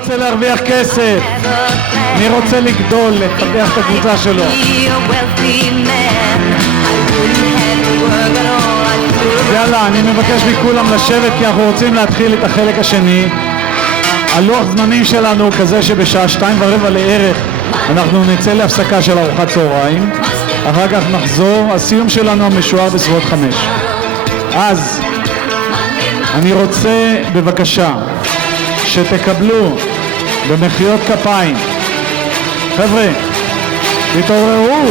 רוצה להרוויח כסף? מי רוצה לגדול, לפתח את הקבוצה שלו? יאללה, אני מבקש מכולם לשבת כי אנחנו רוצים להתחיל את החלק השני. הלוח זמנים שלנו הוא כזה שבשעה 2:15 לערך אנחנו נצא להפסקה של ארוחת צהריים, אחר כך נחזור. הסיום שלנו המשוער בסביבות 5. אז אני רוצה בבקשה שתקבלו במחיאות כפיים. חבר'ה, תתעוררו.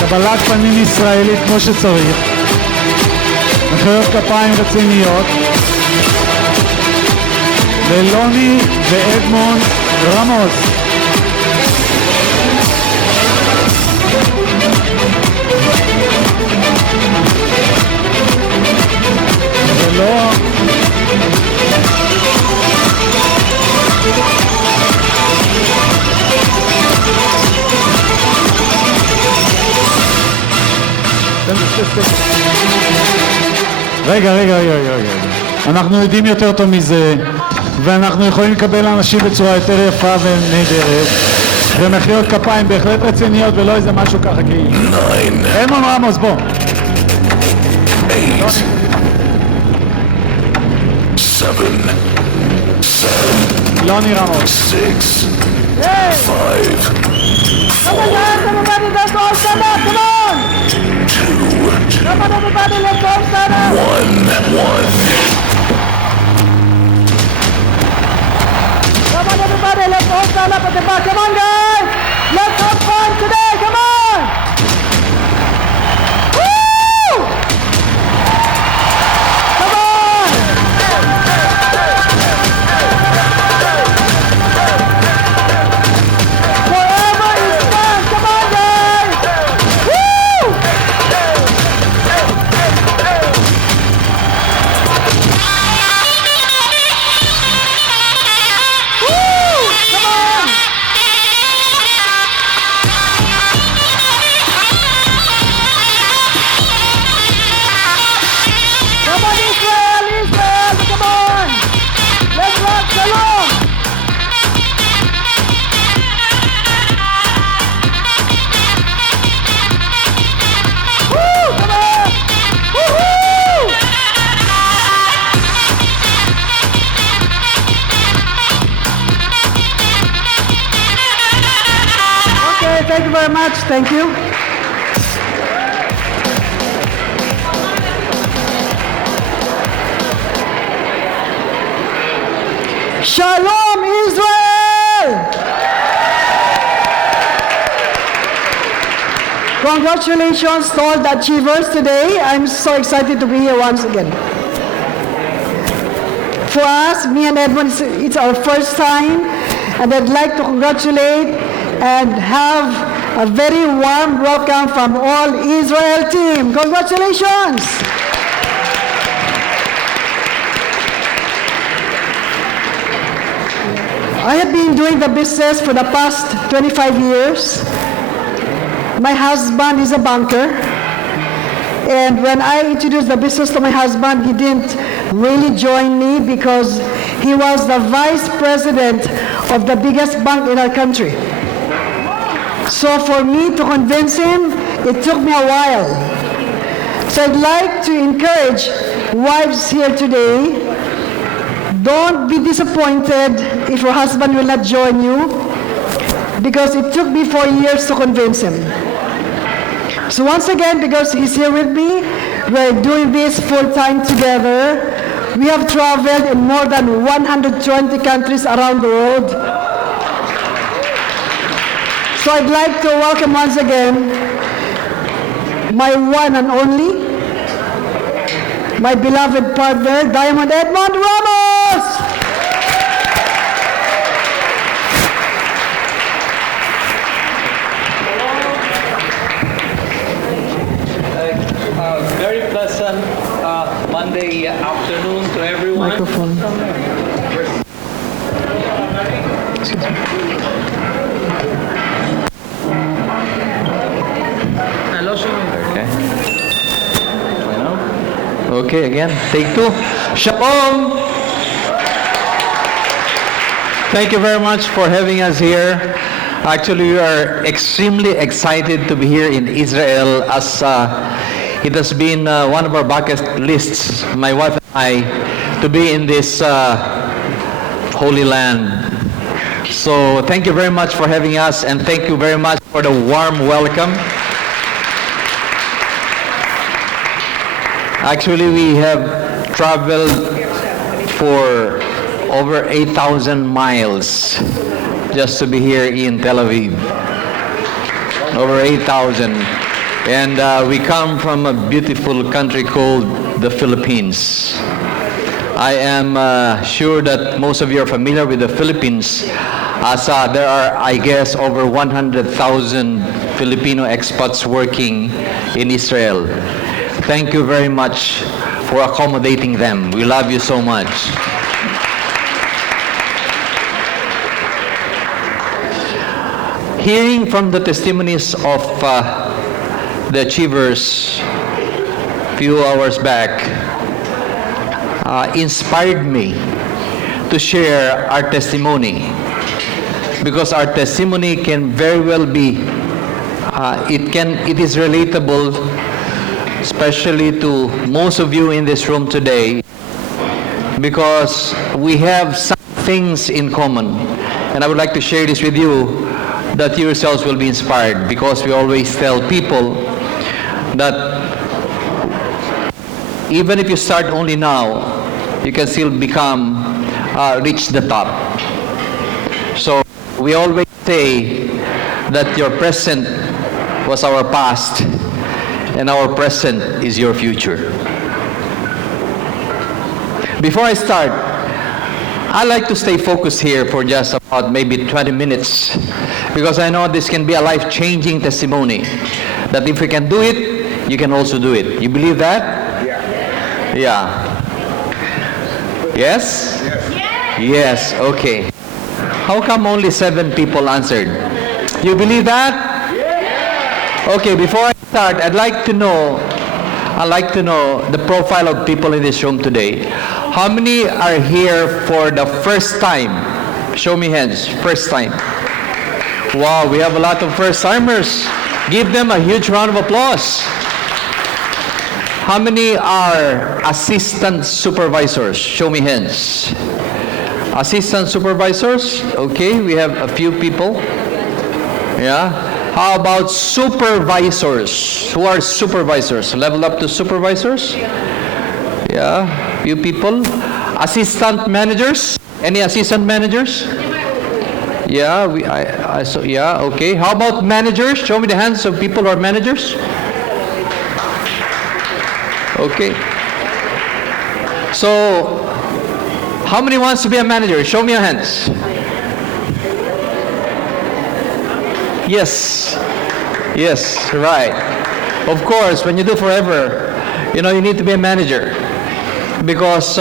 קבלת פנים ישראלית כמו שצריך, מחיאות כפיים רציניות ולוני ואדמונד ראמוס. ולא רגע, אנחנו יודעים יותר טוב מזה, ואנחנו יכולים לקבל אנשים בצורה יותר יפה ונהדרת, ומחיאות כפיים בהחלט רציניות ולא איזה משהו ככה כאילו. אדמונד ראמוס, בוא. 8 7 לוני ראמוס. 6 5 Come on, guys, everybody, let's all stand up, come on! 2 Come on, everybody, let's all stand up! 1 Come on, everybody, let's all stand up at the back. Come on, guys! Let's have fun today, come on! Woo! Come on! Forever is fun, come on, guys! Woo! Come on! Come on, Israel, come on! Let's rock, shalom! Woo! Come on! Woo-hoo! Okay, thank you very much. Thank you. Shalom, Israel! Congratulations to all the achievers today. I'm so excited to be here once again. For us, me and Edmund, it's our first time, and I'd like to congratulate and have a very warm welcome from all Israel team. Congratulations! I have been doing the business for the past 25 years. My husband is a banker, and when I introduced the business to my husband, he didn't really join me because he was the vice president of the biggest bank in our country. So for me to convince him, it took me a while. So I'd like to encourage wives here today, don't be disappointed if your husband will not join you, because it took me 4 years to convince him. So once again, because he's here with me, we're doing this full time together. We have traveled in more than 120 countries around the world. So I'd like to welcome once again my one and only, my beloved partner, Diamond Edmond Ramos! Very pleasant Monday afternoon to everyone. Microphone. Excuse me. Okay, again, take two. Shalom. Thank you very much for having us here. Actually, we are extremely excited to be here in Israel, as it has been one of our bucket lists, my wife and I, to be in this holy land. So thank you very much for having us, and thank you very much for the warm welcome. Actually, we have traveled for over 8,000 miles just to be here in Tel Aviv. Over 8,000. And we come from a beautiful country called the Philippines. I am sure that most of you are familiar with the Philippines, as there are, I guess, over 100,000 Filipino expats working in Israel. Thank you very much for accommodating them. We love you so much. Hearing from the testimonies of the achievers a few hours back inspired me to share our testimony, because our testimony can very well be it is relatable, especially to most of you in this room today, because we have some things in common. And I would like to share this with you, that you yourselves will be inspired, because we always tell people that even if you start only now, you can still become, reach the top. So we always say that your present was our past, and our present is your future. Before I start, I like to stay focused here for just about maybe 20 minutes, because I know this can be a life-changing testimony, that if you can do it, you can also do it. You believe that? Yeah. Yeah. Yes? Yes, okay. How come only 7 people answered? You believe that? Okay, before I start, I'd like to know the profile of people in this room today. How many are here for the first time? Show me hands. First time. Wow, we have a lot of first-timers. Give them a huge round of applause. How many are assistant supervisors? Show me hands. Assistant supervisors? Okay, we have a few people. Yeah. How about supervisors? Who are supervisors? Level up to supervisors? Yeah, few people. Assistant managers? Any assistant managers? Yeah, yeah, okay. How about managers? Show me the hands of people who are managers. Okay. So, how many wants to be a manager? Show me your hands. Yes. Yes, right. Of course, when you do forever, you need to be a manager. Because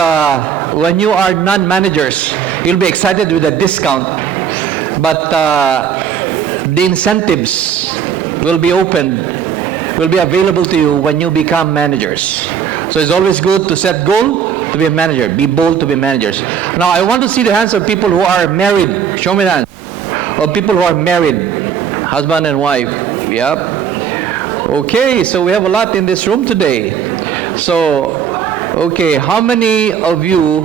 when you are non-managers, you'll be excited with a discount, but the incentives will be available to you when you become managers. So it's always good to set goal to be a manager. Be bold to be managers. Now I want to see the hands of people who are married. Show me the hands of people who are married, husband and wife. Yep. Okay, so we have a lot in this room today. So, okay, how many of you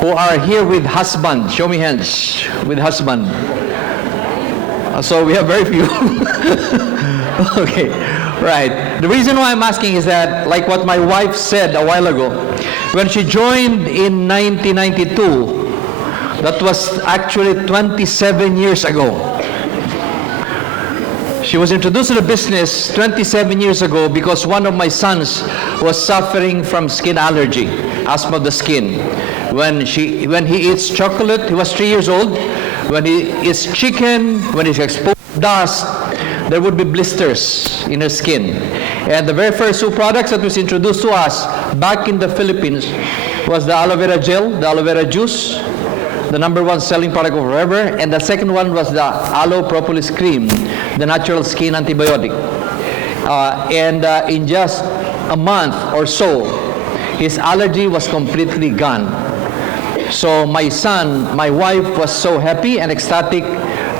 who are here with husband? Show me hands with husband. So we have very few. Okay, right. The reason why I'm asking is that, like what my wife said a while ago, when she joined in 1992, that was actually 27 years ago. She was introduced to the business 27 years ago because one of my sons was suffering from skin allergy, asthma of the skin. When he eats chocolate, he was 3 years old. When he eats chicken, when he's exposed to dust, there would be blisters in her skin. And the very first 2 products that was introduced to us back in the Philippines was the aloe vera gel, the aloe vera juice, the #1 selling product of forever, and the second one was the aloe propolis cream, the natural skin antibiotic. In just a month or so, his allergy was completely gone. So my wife was so happy and ecstatic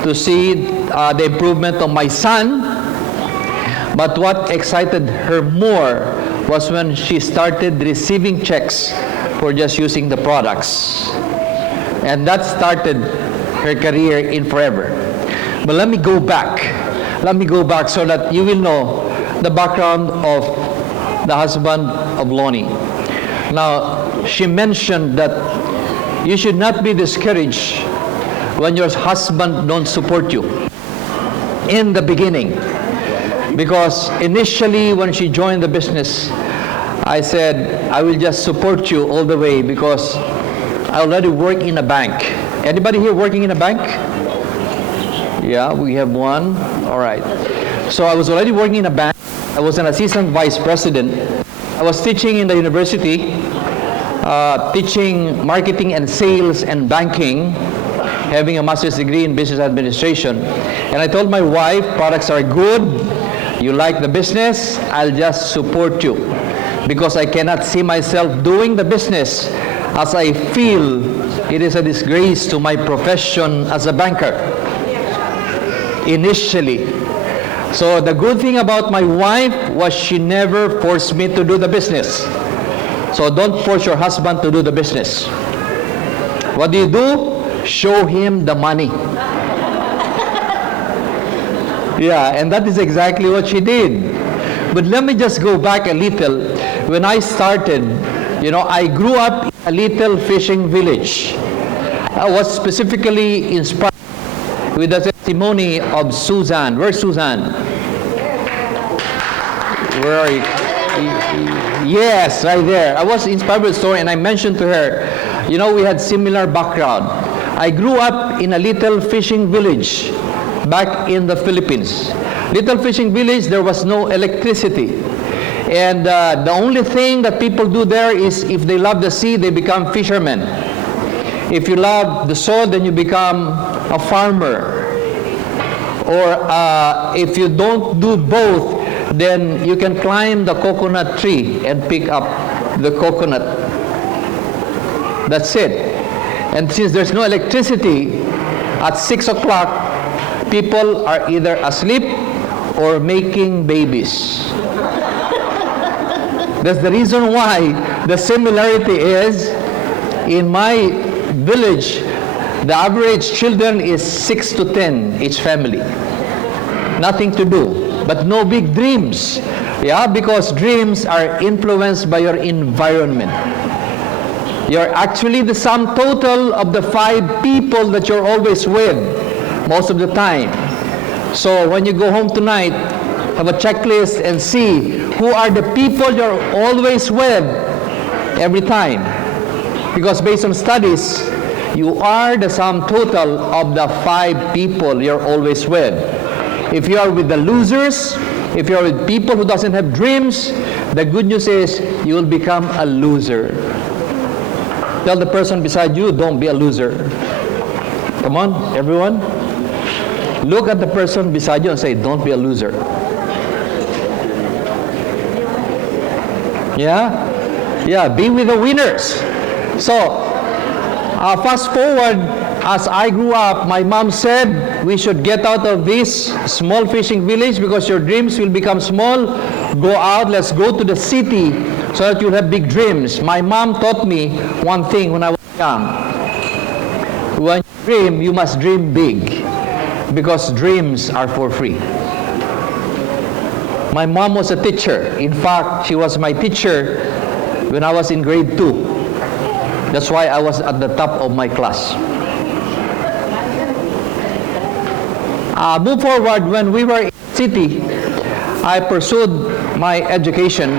to see the improvement of my son. But what excited her more was when she started receiving checks for just using the products. And that started her career in forever. But let me go back so that you will know the background of the husband of Lonnie. Now, she mentioned that you should not be discouraged when your husband don't support you in the beginning. Because initially when she joined the business, I said, I will just support you all the way because I already work in a bank. Anybody here working in a bank? Yeah, we have one. All right. So I was already working in a bank. I was an assistant vice president. I was teaching in the university, teaching marketing and sales and banking, having a master's degree in business administration. And I told my wife, products are good, you like the business, I'll just support you. Because I cannot see myself doing the business as I feel it is a disgrace to my profession as a banker. Initially. So the good thing about my wife was she never forced me to do the business. So don't force your husband to do the business. What do? Show him the money. Yeah, and that is exactly what she did. But let me just go back a little. When I started, I grew up in a little fishing village. I was specifically inspired with the testimony of Susan. Where's Susan? Where are you? Yes, right there. I was inspired by the story and I mentioned to her, we had similar background. I grew up in a little fishing village back in the Philippines. Little fishing village, there was no electricity. And the only thing that people do there is if they love the sea, they become fishermen. If you love the soil, then you become a farmer. Or if you don't do both, then you can climb the coconut tree and pick up the coconut. That's it. And since there's no electricity, at 6 o'clock, people are either asleep or making babies. That's the reason why the similarity is, in my village, the average children is 6 to 10, each family. Nothing to do, but no big dreams. Yeah, because dreams are influenced by your environment. You're actually the sum total of the 5 people that you're always with most of the time. So when you go home tonight, have a checklist and see who are the people you're always with every time. Because based on studies, you are the sum total of the 5 people you're always with. If you are with the losers, if you are with people who doesn't have dreams, the good news is you will become a loser. Tell the person beside you, don't be a loser. Come on, everyone. Look at the person beside you and say, don't be a loser. Yeah? Yeah, be with the winners. So, fast forward, as I grew up, my mom said, we should get out of this small fishing village because your dreams will become small. Go out, let's go to the city so that you'll have big dreams. My mom taught me one thing when I was young. When you dream, you must dream big because dreams are for free. My mom was a teacher. In fact, she was my teacher when I was in grade 2. That's why I was at the top of my class. Move forward, when we were in the city, I pursued my education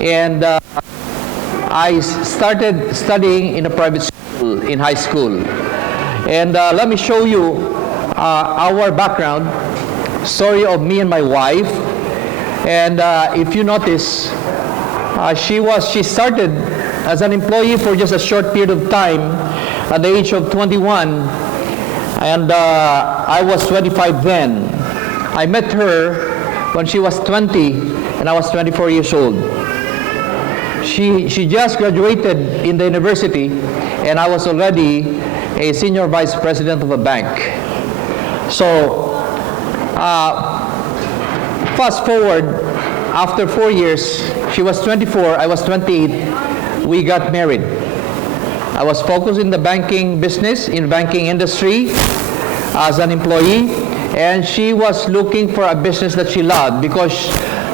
and I started studying in a private school in high school. And let me show you our background, story of me and my wife. And if you notice, she started as an employee for just a short period of time at the age of 21. And I was 25 then. I met her when she was 20 and I was 24 years old. She just graduated in the university, and I was already a senior vice president of a bank. So, fast forward, after 4 years, she was 24, I was 28, we got married. I was focused in the banking business, in banking industry as an employee, and she was looking for a business that she loved because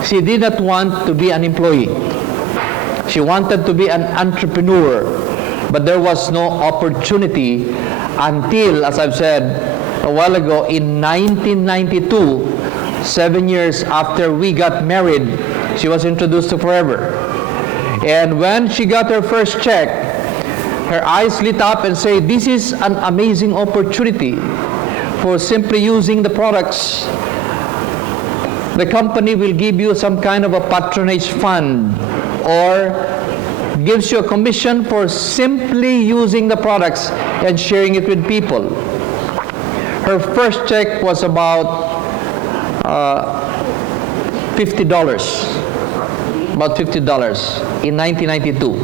she did not want to be an employee. She wanted to be an entrepreneur, but there was no opportunity until, as I've said a while ago, in 1992, 7 years after we got married, she was introduced to Forever. And when she got her first check, her eyes lit up and said, "This is an amazing opportunity for simply using the products. The company will give you some kind of a patronage fund or gives you a commission for simply using the products and sharing it with people." Her first check was about $50, in 1992.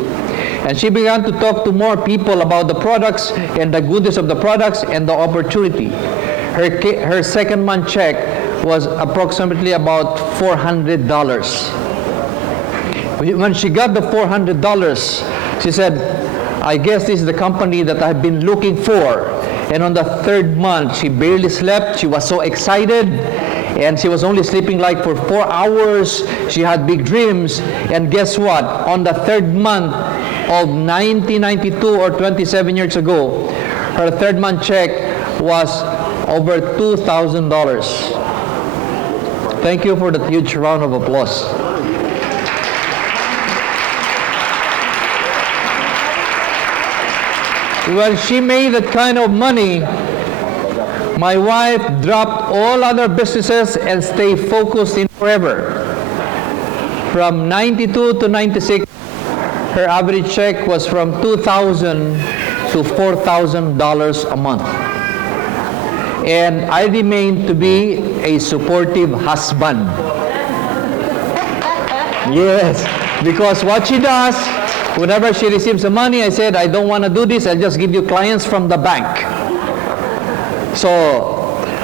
And she began to talk to more people about the products and the goodness of the products and the opportunity. Her second month check was approximately about $400. When she got the $400, she said, "I guess this is the company that I've been looking for." And on the third month, she barely slept. She was so excited. And she was only sleeping like for 4 hours. She had big dreams. And guess what? On the third month of 1992, or 27 years ago, her third month check was over $2,000. Thank you for that huge round of applause. When she made that kind of money, my wife dropped all other businesses and stayed focused in Forever. From 92 to 96, her average check was from $2,000 to $4,000 a month. And I remained to be a supportive husband. Yes, because what she does, whenever she receives the money, I said, "I don't want to do this, I'll just give you clients from the bank." So,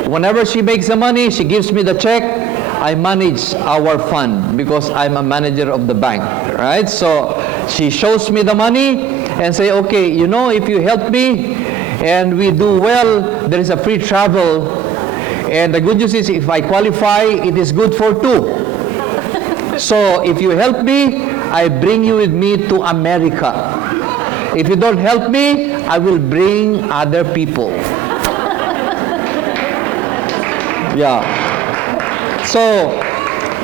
whenever she makes the money, she gives me the check, I manage our fund because I'm a manager of the bank, right? So, she shows me the money and say, "Okay, you know, if you help me and we do well, there is a free travel. And the good news is if I qualify, it is good for two. So, if you help me, I bring you with me to America. If you don't help me, I will bring other people." Yeah. So,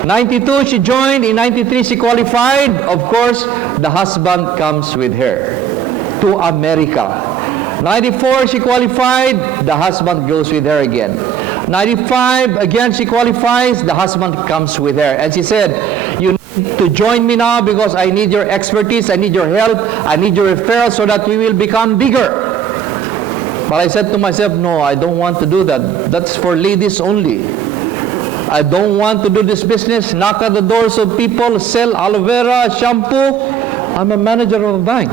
92 she joined, in 93 she qualified. Of course, the husband comes with her to America. 94 she qualified, the husband goes with her again. 95 again she qualifies, the husband comes with her. And she said, "You need to join me now because I need your expertise, I need your help, I need your referral so that we will become bigger." But I said to myself, "No, I don't want to do that. That's for ladies only. I don't want to do this business, knock at the doors of people, sell aloe vera, shampoo. I'm a manager of a bank."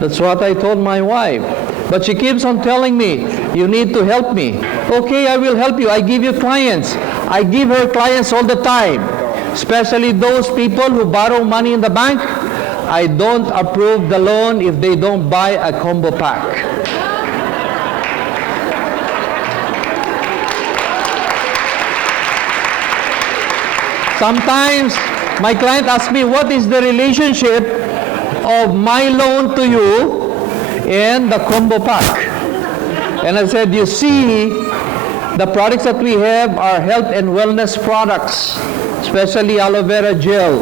That's what I told my wife. But she keeps on telling me, "You need to help me." Okay, I will help you. I give you clients. I give her clients all the time, especially those people who borrow money in the bank. I don't approve the loan if they don't buy a combo pack. Sometimes my client asks me, "What is the relationship of my loan to you and the combo pack?" And I said, "You see, the products that we have are health and wellness products, especially aloe vera gel.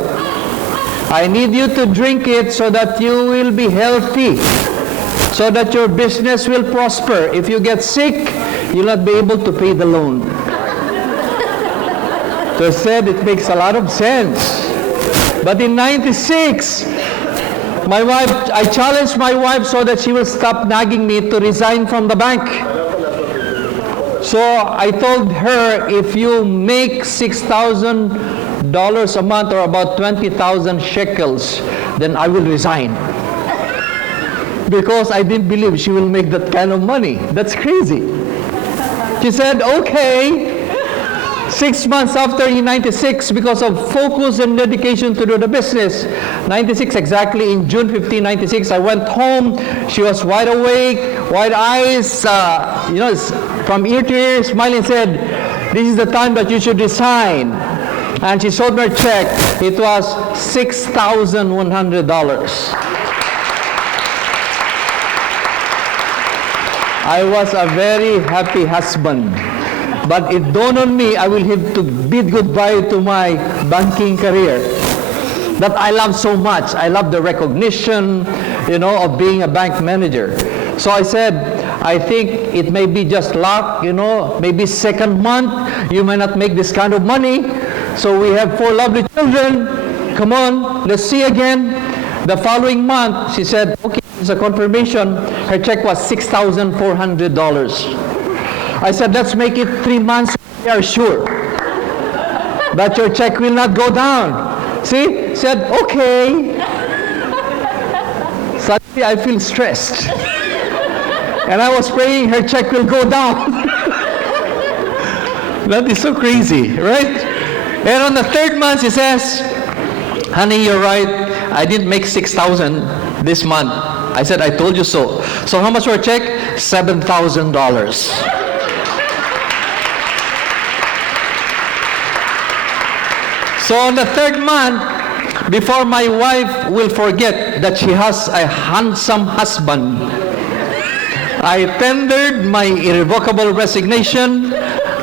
I need you to drink it so that you will be healthy, so that your business will prosper. If you get sick, you'll not be able to pay the loan." So I said, it makes a lot of sense. But in 96, I challenged my wife so that she will stop nagging me to resign from the bank. So I told her, "If you make $6,000 a month, or about 20,000 shekels, then I will resign. Because I didn't believe she will make that kind of money. That's crazy. She said, okay. 6 months after in 96, because of focus and dedication to do the business, 96 exactly, in June 15, 96, I went home. She was wide awake, wide eyes, from ear to ear, smiling, said, this is the time that you should resign. And she showed me her check. It was $6,100. I was a very happy husband. But it dawned on me, I will have to bid goodbye to my banking career that I love so much. I love the recognition, of being a bank manager. So I said, I think it may be just luck, maybe second month, you may not make this kind of money. So we have 4 lovely children. Come on, let's see again. The following month, she said, okay, it's a confirmation. Her check was $6,400. I said, let's make it 3 months. We are sure that your check will not go down. See? Said, okay. Suddenly I feel stressed. And I was praying her check will go down. That is so crazy, right? And on the 3rd month, she says, honey, you're right. I didn't make 6,000 this month. I said, I told you so. So how much for a check? $7,000. So on the 3rd month, before my wife will forget that she has a handsome husband, I tendered my irrevocable resignation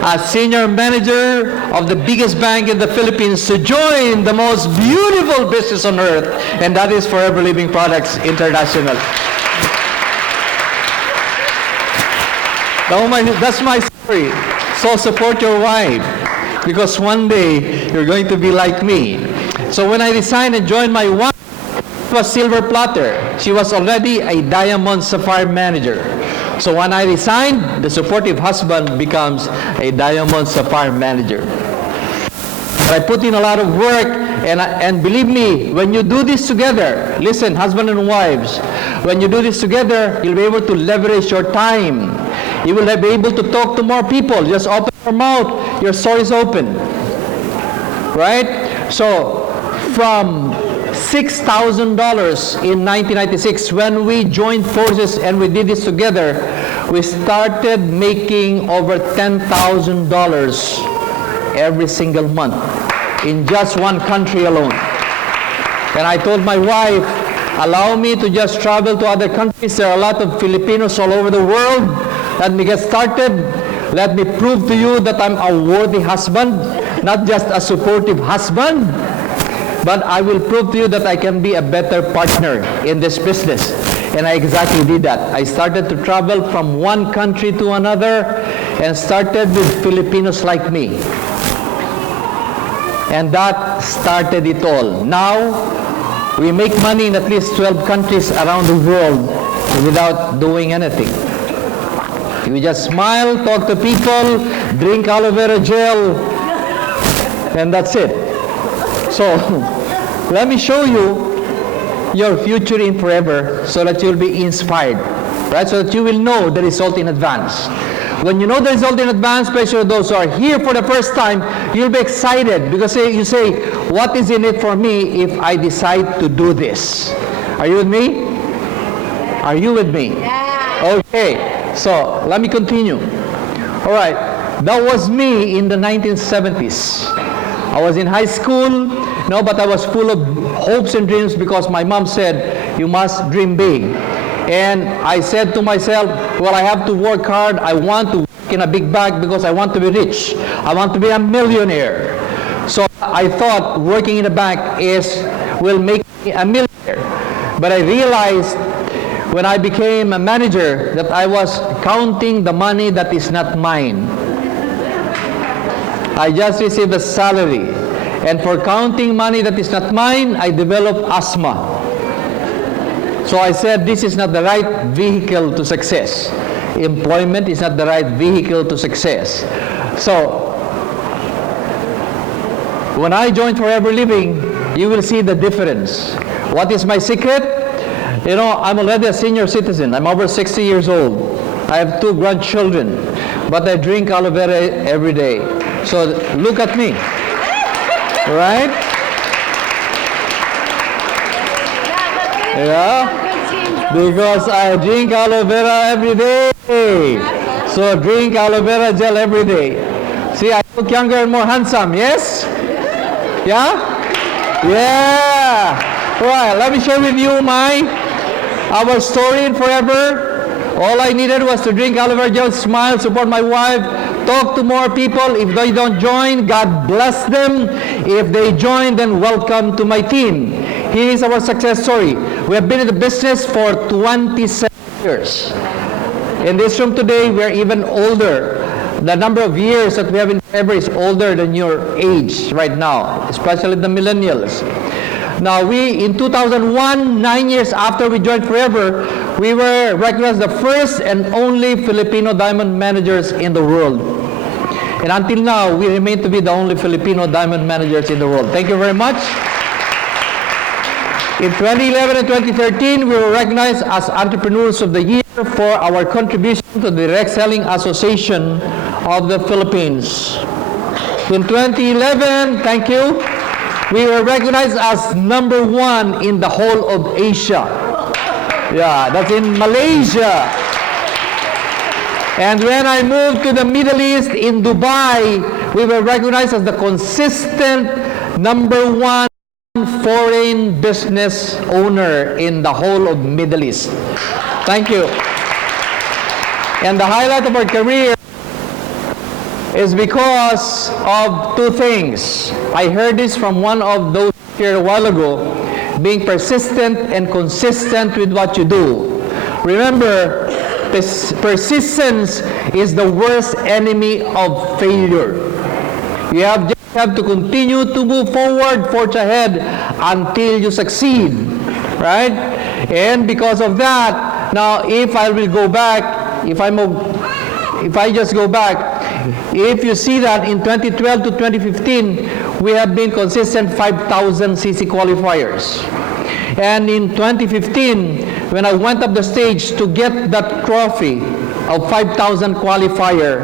as senior manager of the biggest bank in the Philippines to join the most beautiful business on earth, and that is Forever Living Products International. That's my story. So support your wife, because one day you're going to be like me. So when I resigned and joined my wife, it was silver platter. She was already a diamond sapphire manager. So when I resigned, the supportive husband becomes a diamond sapphire manager. But I put in a lot of work, and believe me, when you do this together, listen, husband and wives, when you do this together, you'll be able to leverage your time. You will be able to talk to more people. Just open your mouth, your soul is open. Right? So, from $6,000 in 1996, when we joined forces and we did this together, we started making over $10,000 every single month in just one country alone. And I told my wife, allow me to just travel to other countries. There are a lot of Filipinos all over the world. Let me get started. Let me prove to you that I'm a worthy husband, not just a supportive husband, but I will prove to you that I can be a better partner in this business. And I exactly did that. I started to travel from one country to another and started with Filipinos like me. And that started it all. Now, we make money in at least 12 countries around the world without doing anything. We just smile, talk to people, drink aloe vera gel, and that's it. So, let me show you your future in forever so that you'll be inspired, right? So that you will know the result in advance. When you know the result in advance, especially those who are here for the first time, you'll be excited because you say, what is in it for me if I decide to do this? Are you with me? Are you with me? Yeah. Okay, so let me continue. All right, that was me in the 1970s. I was in high school, but I was full of hopes and dreams because my mom said, you must dream big. And I said to myself, well, I have to work hard. I want to work in a big bank because I want to be rich. I want to be a millionaire. So I thought working in a bank will make me a millionaire. But I realized when I became a manager that I was counting the money that is not mine. I just received a salary. And for counting money that is not mine, I developed asthma. So I said, this is not the right vehicle to success. Employment is not the right vehicle to success. So, When I join Forever Living, you will see the difference. What is my secret? You know, I'm already a senior citizen. I'm over 60 years old. I have 2 grandchildren, but I drink aloe vera every day. So look at me, right? Yeah, because I drink aloe vera every day. So drink aloe vera gel every day. See, I look younger and more handsome, yes? Yeah? Yeah. Right, let me share with you our story in Forever. All I needed was to drink aloe vera gel, smile, support my wife, talk to more people. If they don't join, God bless them. If they join, then welcome to my team. Here is our success story. We have been in the business for 27 years. In this room today, we are even older. The number of years that we have in Forever is older than your age right now, especially the millennials. Now, in 2001, 9 years after we joined Forever, we were recognized the first and only Filipino diamond managers in the world. And until now, we remain to be the only Filipino diamond managers in the world. Thank you very much. In 2011 and 2013, we were recognized as Entrepreneurs of the Year for our contribution to the Direct Selling Association of the Philippines. In 2011, thank you, we were recognized as #1 in the whole of Asia. Yeah, that's in Malaysia. And when I moved to the Middle East in Dubai, we were recognized as the consistent #1 foreign business owner in the whole of Middle East. Thank you. And the highlight of our career is because of 2 things. I heard this from one of those here a while ago, being persistent and consistent with what you do. Remember, persistence is the worst enemy of failure. You have to continue to move forward, forge ahead until you succeed, right? And because of that, now if I just go back, if you see that in 2012 to 2015, we have been consistent 5,000 cc qualifiers. And in 2015, when I went up the stage to get that trophy of 5,000 qualifier,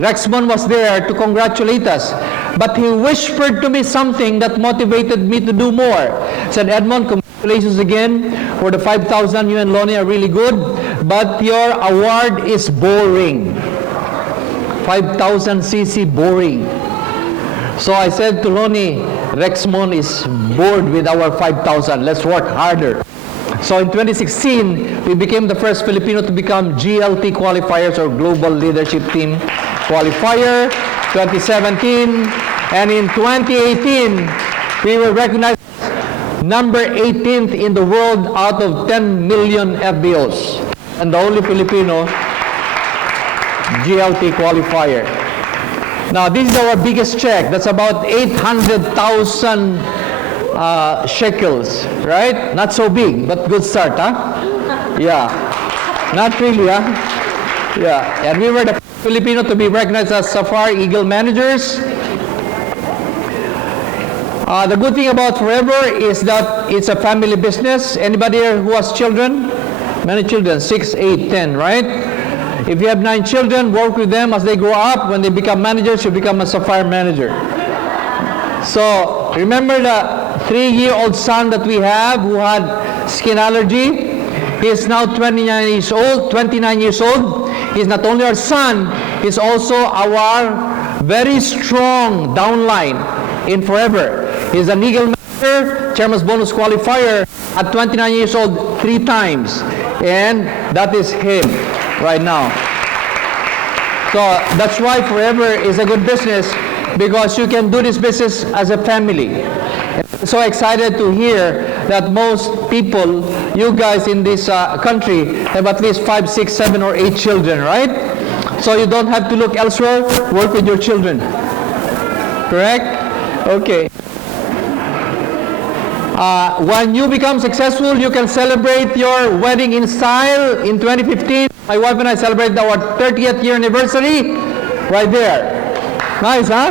Rexmon was there to congratulate us. But he whispered to me something that motivated me to do more. He said, Edmond, congratulations again for the 5,000. You and Lonnie are really good, but your award is boring. 5,000 cc boring. So I said to Lonnie, Rexmon is bored with our 5,000. Let's work harder. So in 2016, we became the first Filipino to become GLT qualifiers, or Global Leadership Team qualifier. 2017, and in 2018, we were recognized number 18th in the world out of 10 million FBOs, and the only Filipino GLT qualifier. Now, this is our biggest check. That's about 800,000 shekels, right? Not so big, but good start, huh? Yeah. Not really, huh? Yeah. And we were the Filipino to be recognized as Safari Eagle managers. The good thing about Forever is that it's a family business. Anybody here who has children? Many children, 6, 8, 10, right? If you have 9 children, work with them as they grow up. When they become managers, you become a Sapphire manager. So remember the 3-year-old son that we have who had skin allergy? He is now 29 years old. He's not only our son, he's also our very strong downline in Forever. He's an Eagle manager, Chairman's Bonus qualifier at 29 years old 3 times. And that is him right now. So that's why Forever is a good business, because you can do this business as a family. And I'm so excited to hear that most people, you guys in this country, have at least 5, 6, 7, or 8 children, right? So you don't have to look elsewhere, work with your children. Correct? Okay. When you become successful, you can celebrate your wedding in style. In 2015, my wife and I celebrated our 30th year anniversary right there. Nice, huh?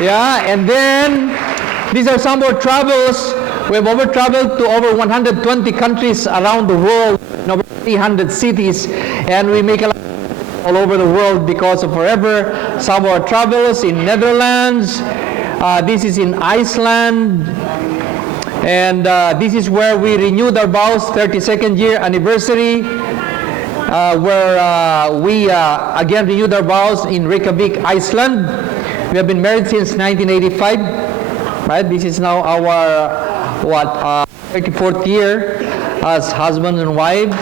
Yeah, and then these are some of our travels. We have traveled to over 120 countries around the world, in over 300 cities, and we make a lot all over the world because of Forever. Some of our travels in Netherlands. This is in Iceland. And this is where we renewed our vows, 32nd year anniversary, where we again renewed our vows in Reykjavik, Iceland. We have been married since 1985, right? This is now our 34th year as husband and wife.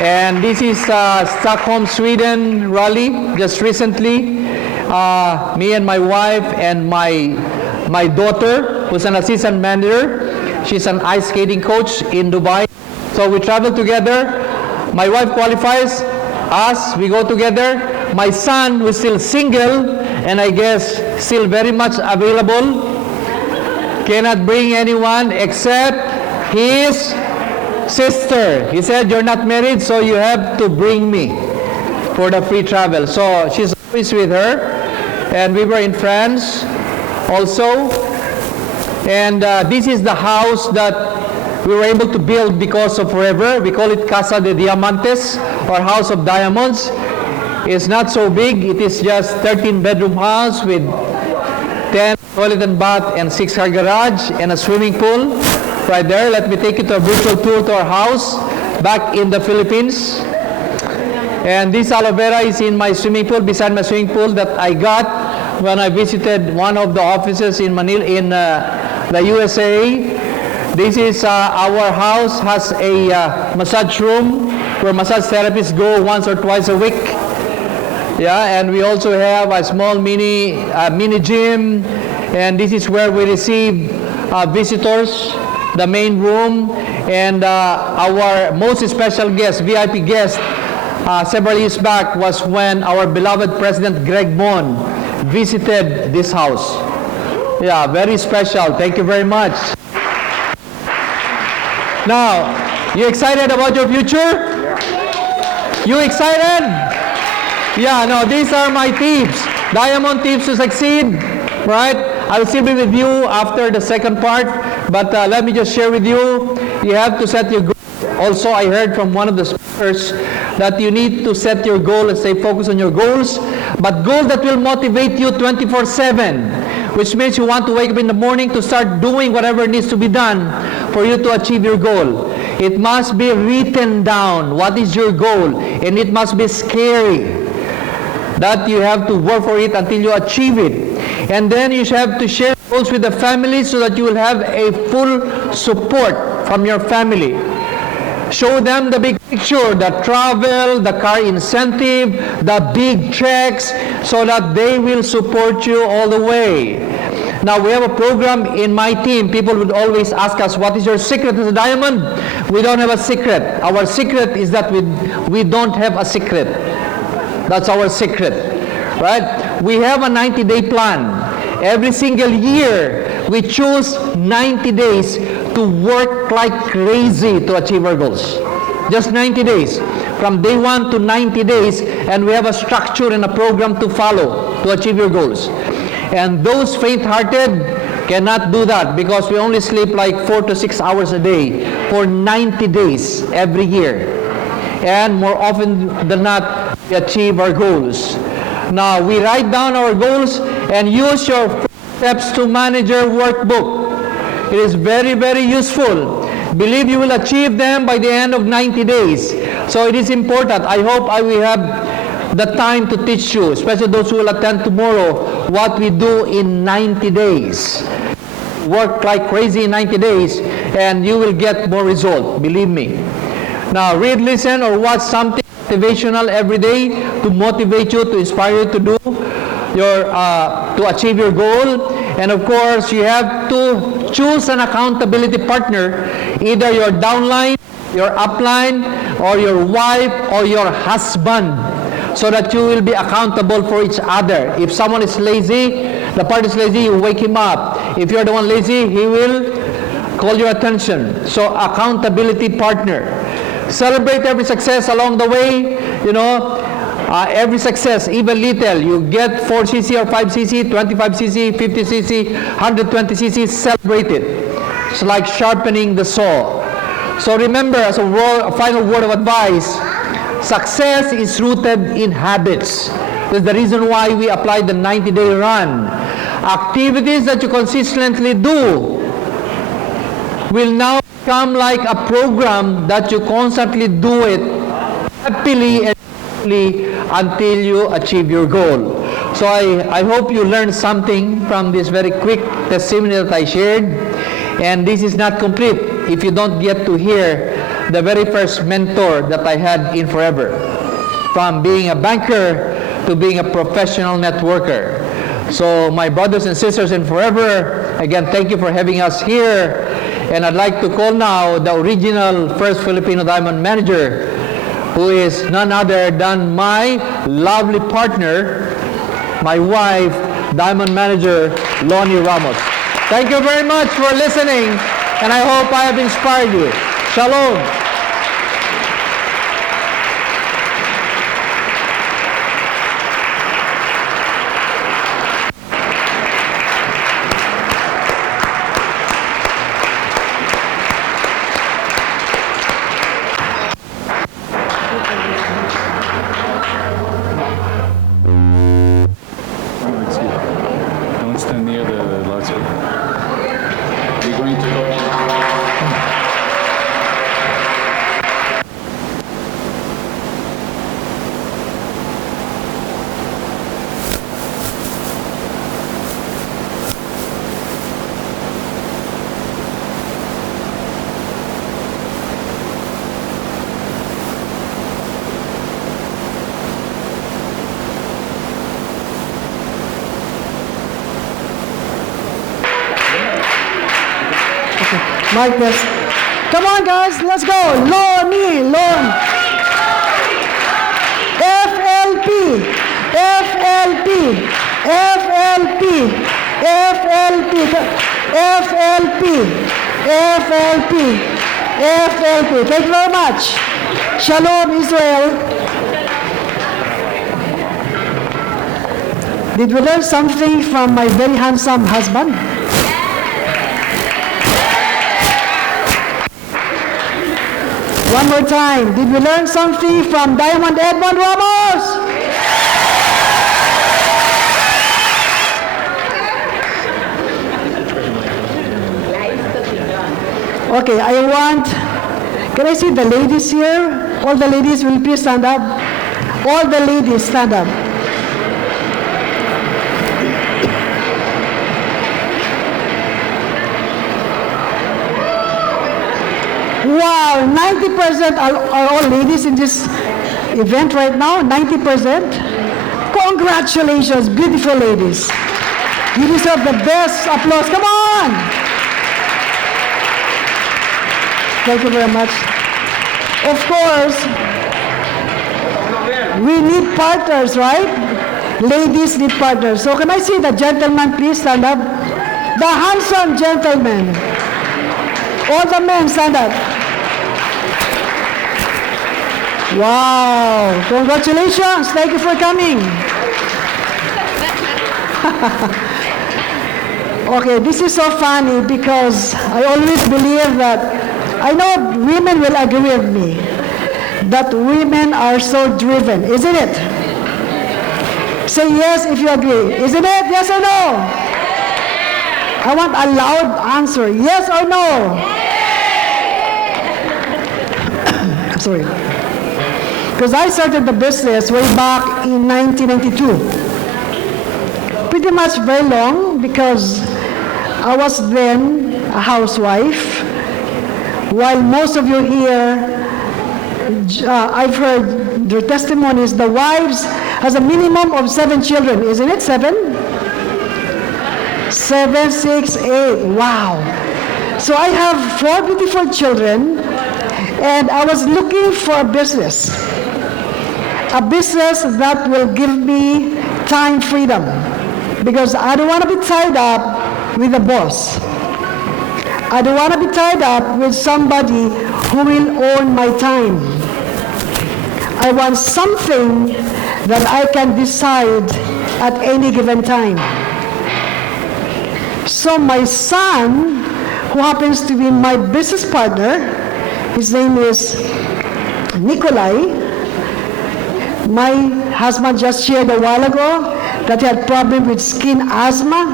And this is Stockholm, Sweden rally just recently. Me and my wife and my daughter, who's an assistant manager. She's an ice skating coach in Dubai. So we travel together. My wife qualifies, us, we go together. My son, who's still single, and I guess still very much available, cannot bring anyone except his sister. He said, you're not married, so you have to bring me for the free travel. So she's always with her. And we were in France also. And this is the house that we were able to build because of Forever. We call it Casa de Diamantes, or House of Diamonds. It's not so big. It is just 13-bedroom house with 10 toilet and bath and 6-car garage and a swimming pool right there. Let me take you to a virtual tour to our house back in the Philippines. And this aloe vera is in my swimming pool, beside my swimming pool, that I got when I visited one of the offices in Manila, in the USA. This is our house, has a massage room where massage therapists go once or twice a week. Yeah, and we also have a small mini gym, and this is where we receive visitors, the main room, and our most special guest, VIP guest, several years back was when our beloved President Greg Mon visited this house. Yeah, very special. Thank you very much. Now, you excited about your future? You excited? Yeah, no, these are my tips. Diamond tips to succeed, right? I'll still be with you after the second part, but let me just share with you, you have to set your goal. Also, I heard from one of the speakers that you need to set your goal and stay focused on your goals, but goals that will motivate you 24/7, which means you want to wake up in the morning to start doing whatever needs to be done for you to achieve your goal. It must be written down. What is your goal? And it must be scary, that you have to work for it until you achieve it. And then you have to share goals with the family so that you will have a full support from your family. Show them the big picture, the travel, the car incentive, the big checks, so that they will support you all the way. Now, we have a program in my team. People would always ask us, what is your secret as a diamond? We don't have a secret. Our secret is that we don't have a secret. That's our secret, right? We have a 90-day plan. Every single year, we choose 90 days to work like crazy to achieve our goals. Just 90 days. From day 1 to 90 days, and we have a structure and a program to follow to achieve your goals. And those faint-hearted cannot do that because we only sleep like 4 to 6 hours a day for 90 days every year. And more often than not, we achieve our goals. Now, we write down our goals and use your steps to manager workbook. It is very, very useful. Believe you will achieve them by the end of 90 days. So it is important. I hope I will have the time to teach you, especially those who will attend tomorrow, what we do in 90 days. Work like crazy in 90 days and you will get more result, believe me. Now, read, listen, or watch something motivational every day to motivate you, to inspire you to do to achieve your goal. And of course, you have to choose an accountability partner, either your downline, your upline, or your wife, or your husband, so that you will be accountable for each other. If someone is lazy, the partner is lazy, you wake him up. If you're the one lazy, he will call your attention. So, accountability partner. Celebrate every success along the way. You know, every success, even little, you get 4cc or 5cc, 25cc, 50cc, 120cc, celebrate it. It's like sharpening the saw. So remember, as a final word of advice, success is rooted in habits. That's the reason why we apply the 90-day run. Activities that you consistently do will now become like a program that you constantly do it happily and until you achieve your goal. So I hope you learned something from this very quick testimony that I shared. And this is not complete if you don't get to hear the very first mentor that I had in Forever. From being a banker to being a professional networker. So my brothers and sisters in Forever, again, thank you for having us here. And I'd like to call now the original first Filipino diamond manager, who is none other than my lovely partner, my wife, diamond manager, Lonnie Ramos. Thank you very much for listening, and I hope I have inspired you. Shalom. Don't stand near the loudspeaker. You're going to go. Like this. Come on, guys, let's go. Lonnie, Lon. FLP, FLP, FLP, FLP, FLP, FLP, FLP. Thank you very much. Shalom, Israel. Did we learn something from my very handsome husband? One more time. Did we learn something from Diamond Edmond Ramos? Okay, can I see the ladies here? All the ladies will please stand up. All the ladies stand up. Wow, 90% are all ladies in this event right now, 90%. Congratulations, beautiful ladies. You deserve the best applause. Come on. Thank you very much. Of course, we need partners, right? Ladies need partners. So can I see the gentleman please stand up? The handsome gentleman. All the men stand up. Wow, congratulations. Thank you for coming. Okay, this is so funny because I always believe that, I know women will agree with me, that women are so driven, isn't it? Say yes if you agree. Isn't it? Yes or no? I want a loud answer. Yes or no? Sorry. Because I started the business way back in 1992. Pretty much very long because I was then a housewife. While most of you here, I've heard their testimonies, the wives has a minimum of 7 children, isn't it? 7? 7, 6, 8, wow. So I have 4 beautiful children and I was looking for a business that will give me time freedom because I don't want to be tied up with a boss. I don't want to be tied up with somebody who will own my time. I want something that I can decide at any given time. So my son, who happens to be my business partner, his name is Nikolai. My husband just shared a while ago that he had problem with skin asthma.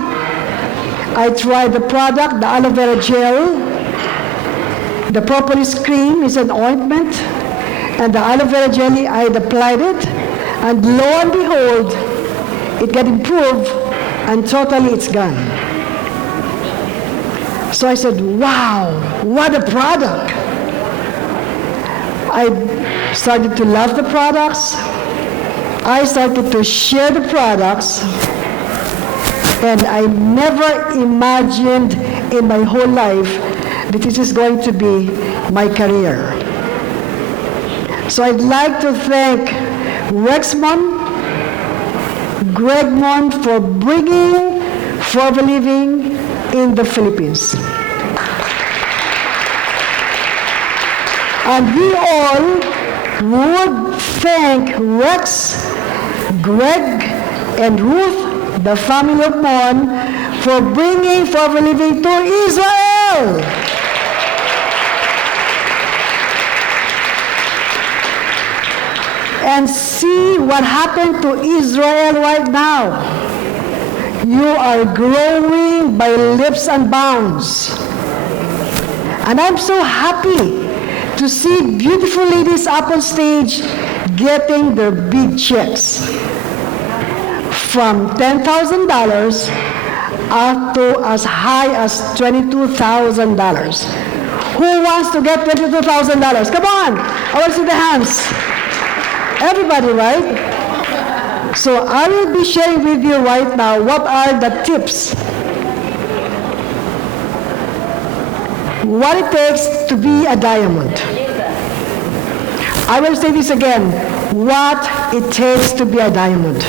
I tried the product, the aloe vera gel. The propolis cream is an ointment, and the aloe vera jelly, I had applied it, and lo and behold, it got improved, and totally it's gone. So I said, wow, what a product. I started to love the products. I started to share the products, and I never imagined in my whole life that this is going to be my career. So I'd like to thank Rexmond, Greg Mond for bringing Forever Living in the Philippines. And we all would thank Rex, Greg, and Ruth, the family of Mon, for bringing Forever Living to Israel. And see what happened to Israel right now. You are growing by leaps and bounds. And I'm so happy to see beautiful ladies up on stage getting their big checks from $10,000 up to as high as $22,000. Who wants to get $22,000? Come on, I want to see the hands. Everybody, right? So I will be sharing with you right now what are the tips. What it takes to be a diamond. I will say this again. What it takes to be a diamond.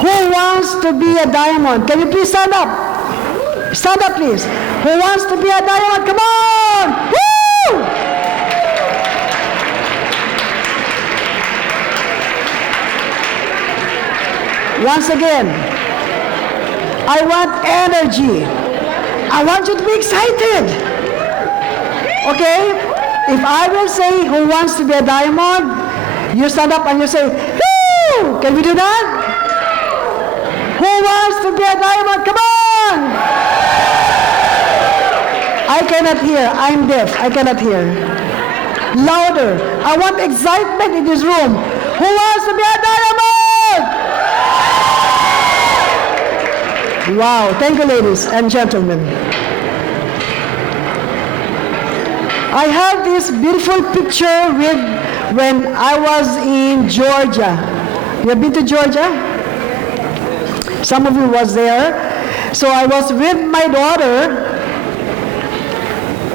Who wants to be a diamond? Can you please stand up? Stand up, please. Who wants to be a diamond? Come on! Woo! Once again, I want energy. I want you to be excited. Okay? If I will say who wants to be a diamond, you stand up and you say, woo! Can we do that? Who wants to be a diamond? Come on! I cannot hear. I'm deaf. I cannot hear. Louder. I want excitement in this room. Who wants to be a diamond? Wow. Thank you, ladies and gentlemen. I have this beautiful picture with when I was in Georgia. You have been to Georgia? Some of you was there. So I was with my daughter.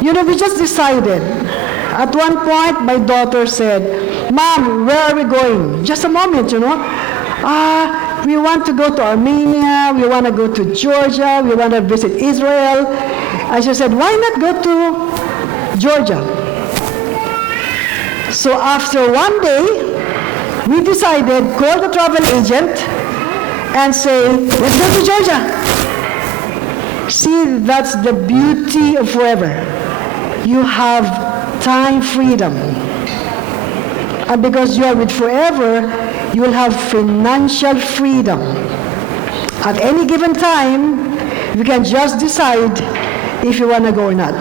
You know, we just decided. At one point, my daughter said, Mom, where are we going? Just a moment, you know. We want to go to Armenia. We want to go to Georgia. We want to visit Israel. And she said, why not go to Georgia? So after one day, we decided, call the travel agent and say, let's go to Georgia. See, that's the beauty of Forever. You have time freedom. And because you are with Forever, you will have financial freedom. At any given time, you can just decide if you want to go or not.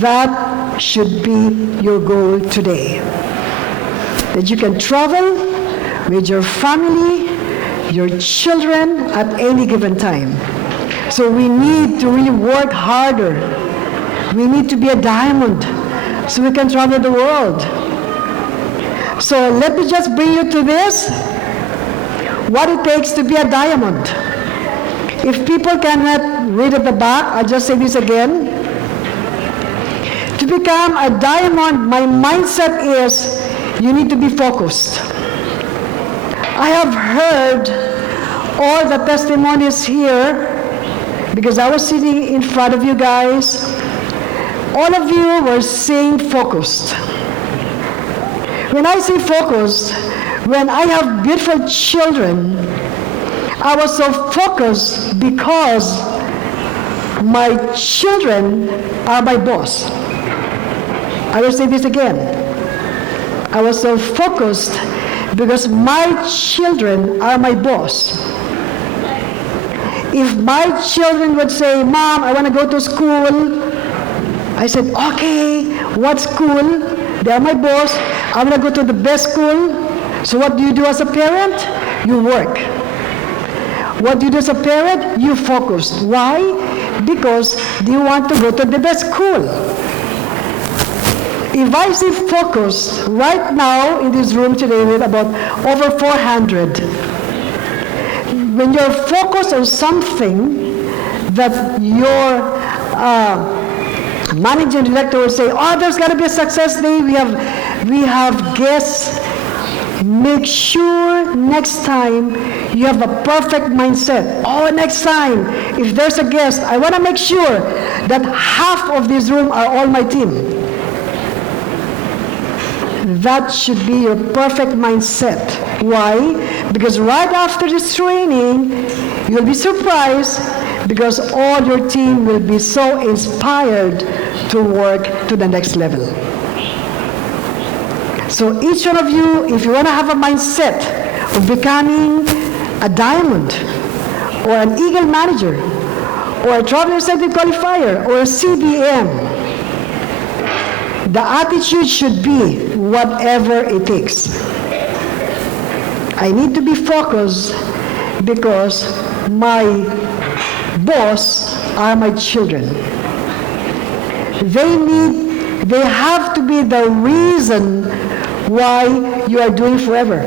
That should be your goal today. That you can travel with your family, your children at any given time. So we need to really work harder. We need to be a diamond so we can travel the world. So let me just bring you to this. What it takes to be a diamond. If people cannot read at the back, I'll just say this again. To become a diamond, my mindset is you need to be focused. I have heard all the testimonies here because I was sitting in front of you guys. All of you were saying focused. When I say focused, When I have beautiful children, I was so focused because my children are my boss. I will say this again. I was so focused because my children are my boss. If my children would say, Mom, I want to go to school, I said, okay, what school? They are my boss. I want to go to the best school. So what do you do as a parent? You work. What do you do as a parent? You focus. Why? Because you want to go to the best school. If I say focus, right now in this room today with about over 400, when you're focused on something that your managing director will say, oh, there's got to be a success day, we have guests, make sure next time you have a perfect mindset. Oh, next time, if there's a guest, I want to make sure that half of this room are all my team. That should be your perfect mindset. Why? Because right after this training, you'll be surprised because all your team will be so inspired to work to the next level. So each one of you, if you want to have a mindset of becoming a diamond or an eagle manager or a traveler incentive qualifier or a CDM, the attitude should be whatever it takes. I need to be focused because my boss are my children. They have to be the reason why you are doing forever.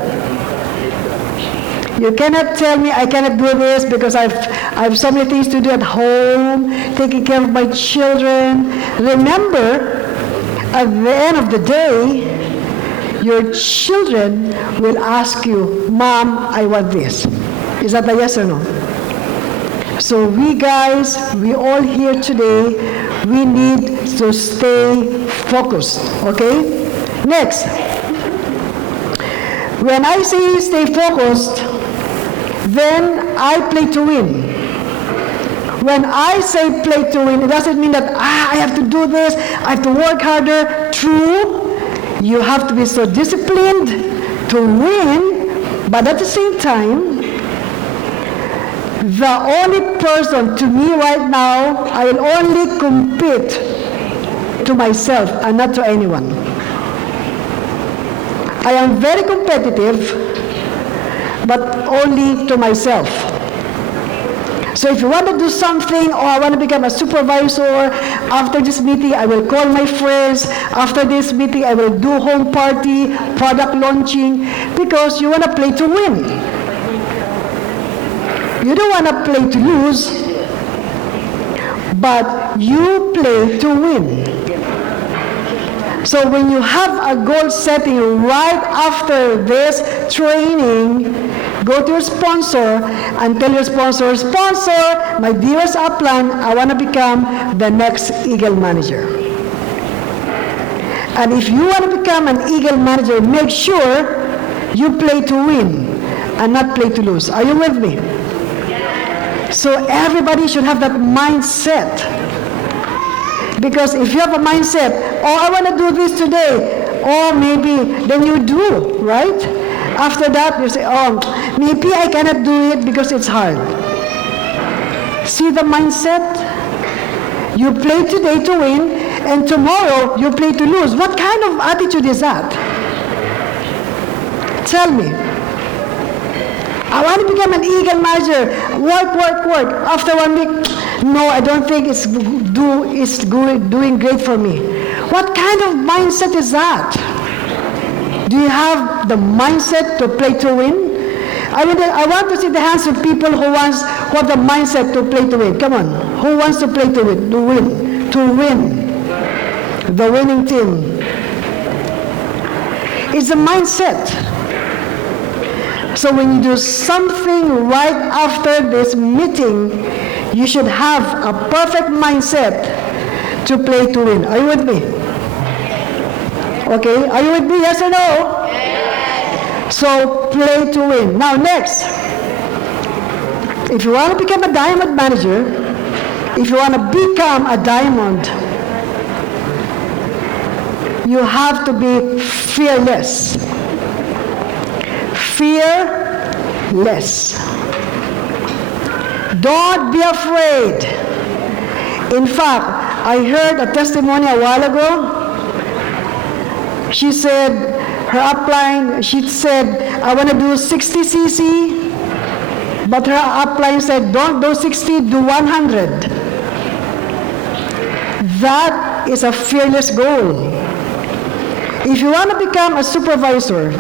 You cannot tell me I cannot do this because I have so many things to do at home, taking care of my children. Remember, at the end of the day, your children will ask you, Mom, I want this. Is that a yes or no? So we guys, we all here today, we need to stay focused, okay? Next, when I say stay focused, then I play to win. When I say play to win, it doesn't mean that I have to do this, I have to work harder. True, you have to be so disciplined to win, but at the same time, the only person to me right now, I will only compete to myself and not to anyone. I am very competitive, but only to myself. So if you want to do something, or I want to become a supervisor, after this meeting I will call my friends, after this meeting I will do home party, product launching, because you want to play to win. You don't want to play to lose, but you play to win. So when you have a goal setting right after this training, go to your sponsor and tell your sponsor, sponsor, my dearest upline, I want to become the next Eagle manager. And if you want to become an Eagle manager, make sure you play to win and not play to lose. Are you with me? So everybody should have that mindset. Because if you have a mindset, oh, I want to do this today, or maybe, then you do, right? After that, you say, oh, maybe I cannot do it because it's hard. See the mindset? You play today to win, and tomorrow you play to lose. What kind of attitude is that? Tell me. I want to become an Eagle manager. Work, work, work. After 1 week, no, I don't think it's doing great for me. What kind of mindset is that? Do you have the mindset to play to win? I want to see the hands of people who have the mindset to play to win. Come on. Who wants to play to win? To win. To win. The winning team. It's a mindset. So when you do something right after this meeting, you should have a perfect mindset to play to win. Are you with me? Okay, are you with me? Yes or no? Yes. So play to win. Now next, if you want to become a diamond manager, if you want to become a diamond, you have to be fearless. Fearless. Don't be afraid. In fact, I heard a testimony a while ago. She said, her upline, she said, I want to do 60 cc, but her upline said, don't do 60, do 100. That is a fearless goal. If you want to become a supervisor,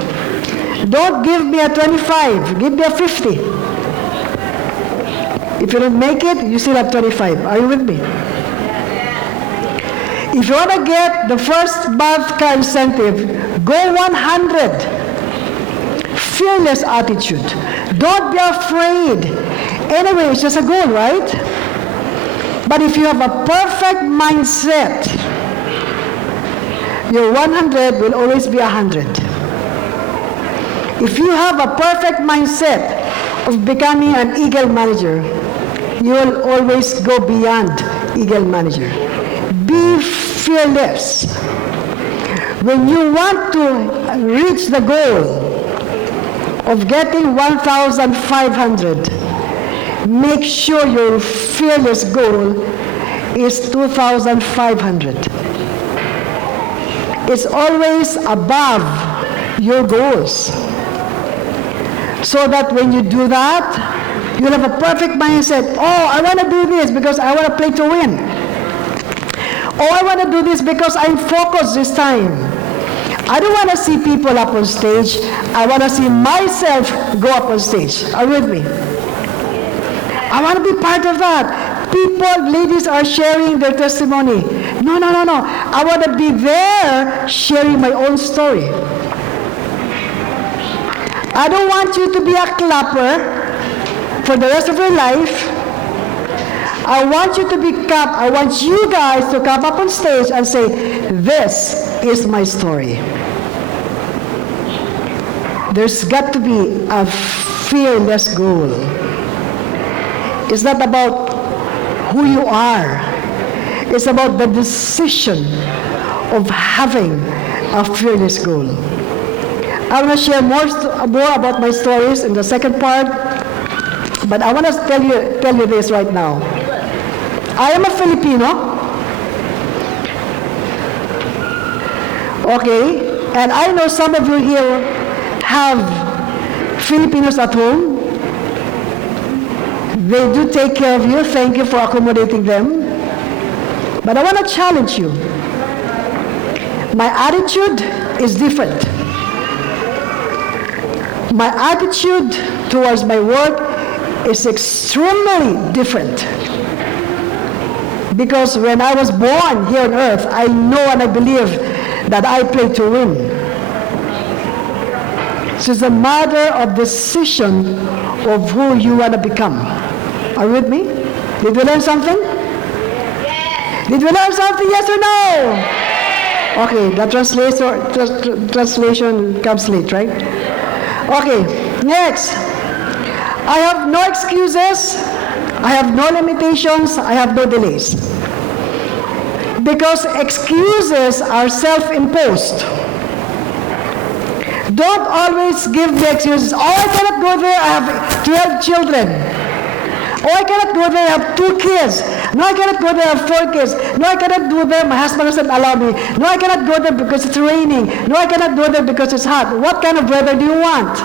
don't give me a 25, give me a 50. If you don't make it, you still have 25. Are you with me? If you want to get the first month car incentive, go 100. Fearless attitude. Don't be afraid. Anyway, it's just a goal, right? But if you have a perfect mindset, your 100 will always be 100. If you have a perfect mindset of becoming an eagle manager, you will always go beyond eagle manager. Be fearless. When you want to reach the goal of getting 1,500, make sure your fearless goal is 2,500. It's always above your goals. So that when you do that, you'll have a perfect mindset. Oh, I want to do this because I want to play to win. Oh, I want to do this because I'm focused this time. I don't want to see people up on stage. I want to see myself go up on stage. Are you with me? I want to be part of that. People, ladies are sharing their testimony. No. I want to be there sharing my own story. I don't want you to be a clapper for the rest of your life. I want you guys to come up on stage and say, this is my story. There's got to be a fearless goal. It's not about who you are. It's about the decision of having a fearless goal. I want to share more about my stories in the second part, but I want to tell you this right now. I am a Filipino. Okay, and I know some of you here have Filipinos at home. They do take care of you. Thank you for accommodating them. But I want to challenge you. My attitude is different. My attitude towards my work is extremely different. Because when I was born here on earth, I know and I believe that I play to win. So it's a matter of decision of who you want to become. Are you with me? Did we learn something? Yes. Did we learn something, yes or no? Yes. Okay, the translation comes late, right? Okay, next. I have no excuses. I have no limitations. I have no delays. Because excuses are self-imposed. Don't always give me excuses. Oh, I cannot go there. I have 12 children. Oh, I cannot go there. I have 2 kids. No, I cannot go there. I have 4 kids. No, I cannot go there. My husband doesn't allow me. No, I cannot go there because it's raining. No, I cannot go there because it's hot. What kind of weather do you want?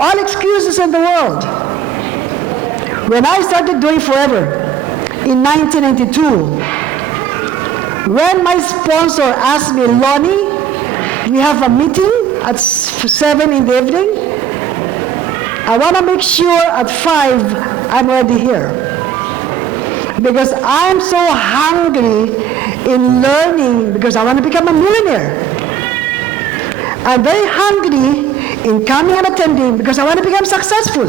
All excuses in the world. When I started doing Forever in 1992, when my sponsor asked me, Lonnie, we have a meeting at 7 in the evening. I want to make sure at 5 I'm already here. Because I'm so hungry in learning because I want to become a millionaire. I'm very hungry in coming and attending because I want to become successful.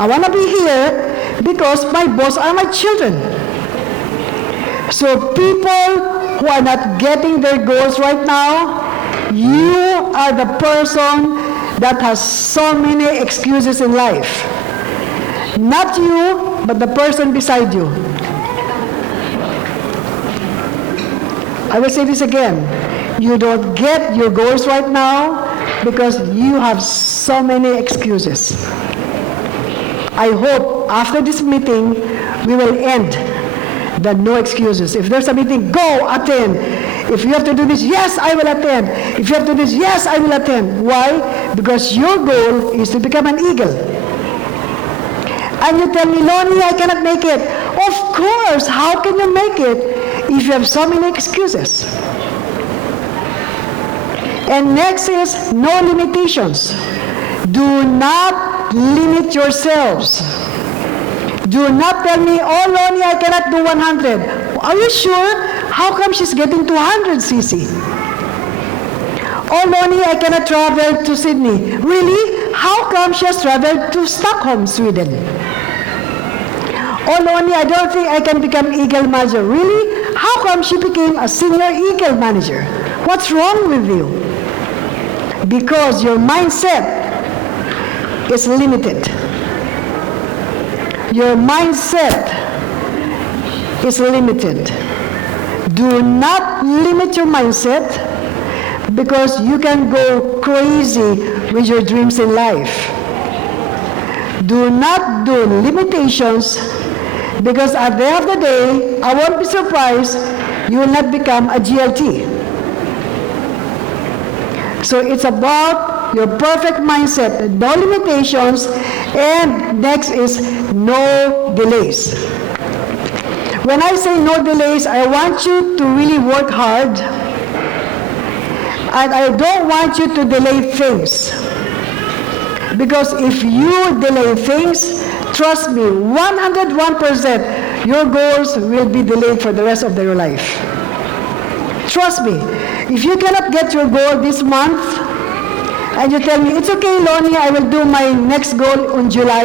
I want to be here because my boss are my children. So people who are not getting their goals right now, You are the person that has so many excuses in life. Not you, but the person beside you. I will say this again. You don't get your goals right now because you have so many excuses. I hope after this meeting, we will end the no excuses. If there's a meeting, go attend. If you have to do this, yes, I will attend. If you have to do this, yes, I will attend. Why? Because your goal is to become an eagle. And you tell me, Lonnie, I cannot make it. Of course, how can you make it if you have so many excuses? And next is no limitations. Do not limit yourselves. Do not tell me, oh, Lonnie, I cannot do 100. Are you sure? How come she's getting 200 cc? Oh, Lonnie, I cannot travel to Sydney. Really? How come she has traveled to Stockholm, Sweden? Oh, Lonnie, I don't think I can become Eagle Manager. Really? How come she became a Senior Eagle Manager? What's wrong with you? Because your mindset is limited. Your mindset is limited. Do not limit your mindset because you can go crazy with your dreams in life. Do not do limitations because at the end of the day, I won't be surprised you will not become a GLT. So it's about your perfect mindset, no limitations, and next is no delays. When I say no delays, I want you to really work hard, and I don't want you to delay things. Because if you delay things, trust me, 101%, your goals will be delayed for the rest of your life. Trust me. If you cannot get your goal this month, and you tell me, it's okay, Lonnie, I will do my next goal in July.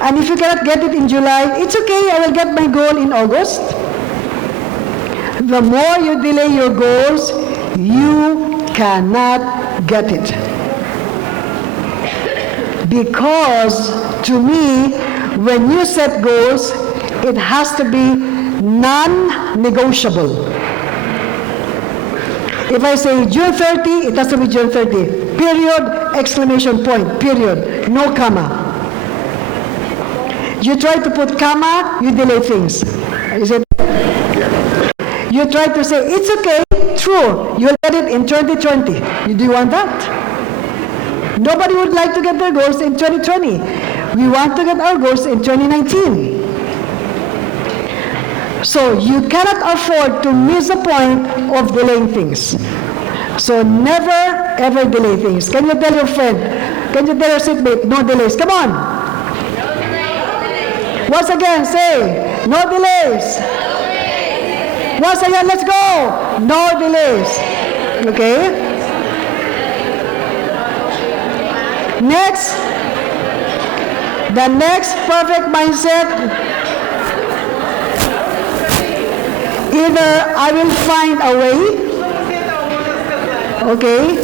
And if you cannot get it in July, it's okay, I will get my goal in August. The more you delay your goals, you cannot get it. Because to me, when you set goals, it has to be non-negotiable. If I say June 30, it has to be June 30. Period, exclamation point, period. No comma. You try to put comma, you delay things. Is it? You try to say, it's okay, true, you'll get it in 2020. Do you want that? Nobody would like to get their goals in 2020. We want to get our goals in 2019. So you cannot afford to miss the point of delaying things. So never ever delay things. Can you tell your friend, can you tell your seatmate, no delays? Come on. Once again, say, no delays. Once again, let's go. No delays. Okay? Next, the next perfect mindset. Either I will find a way, okay?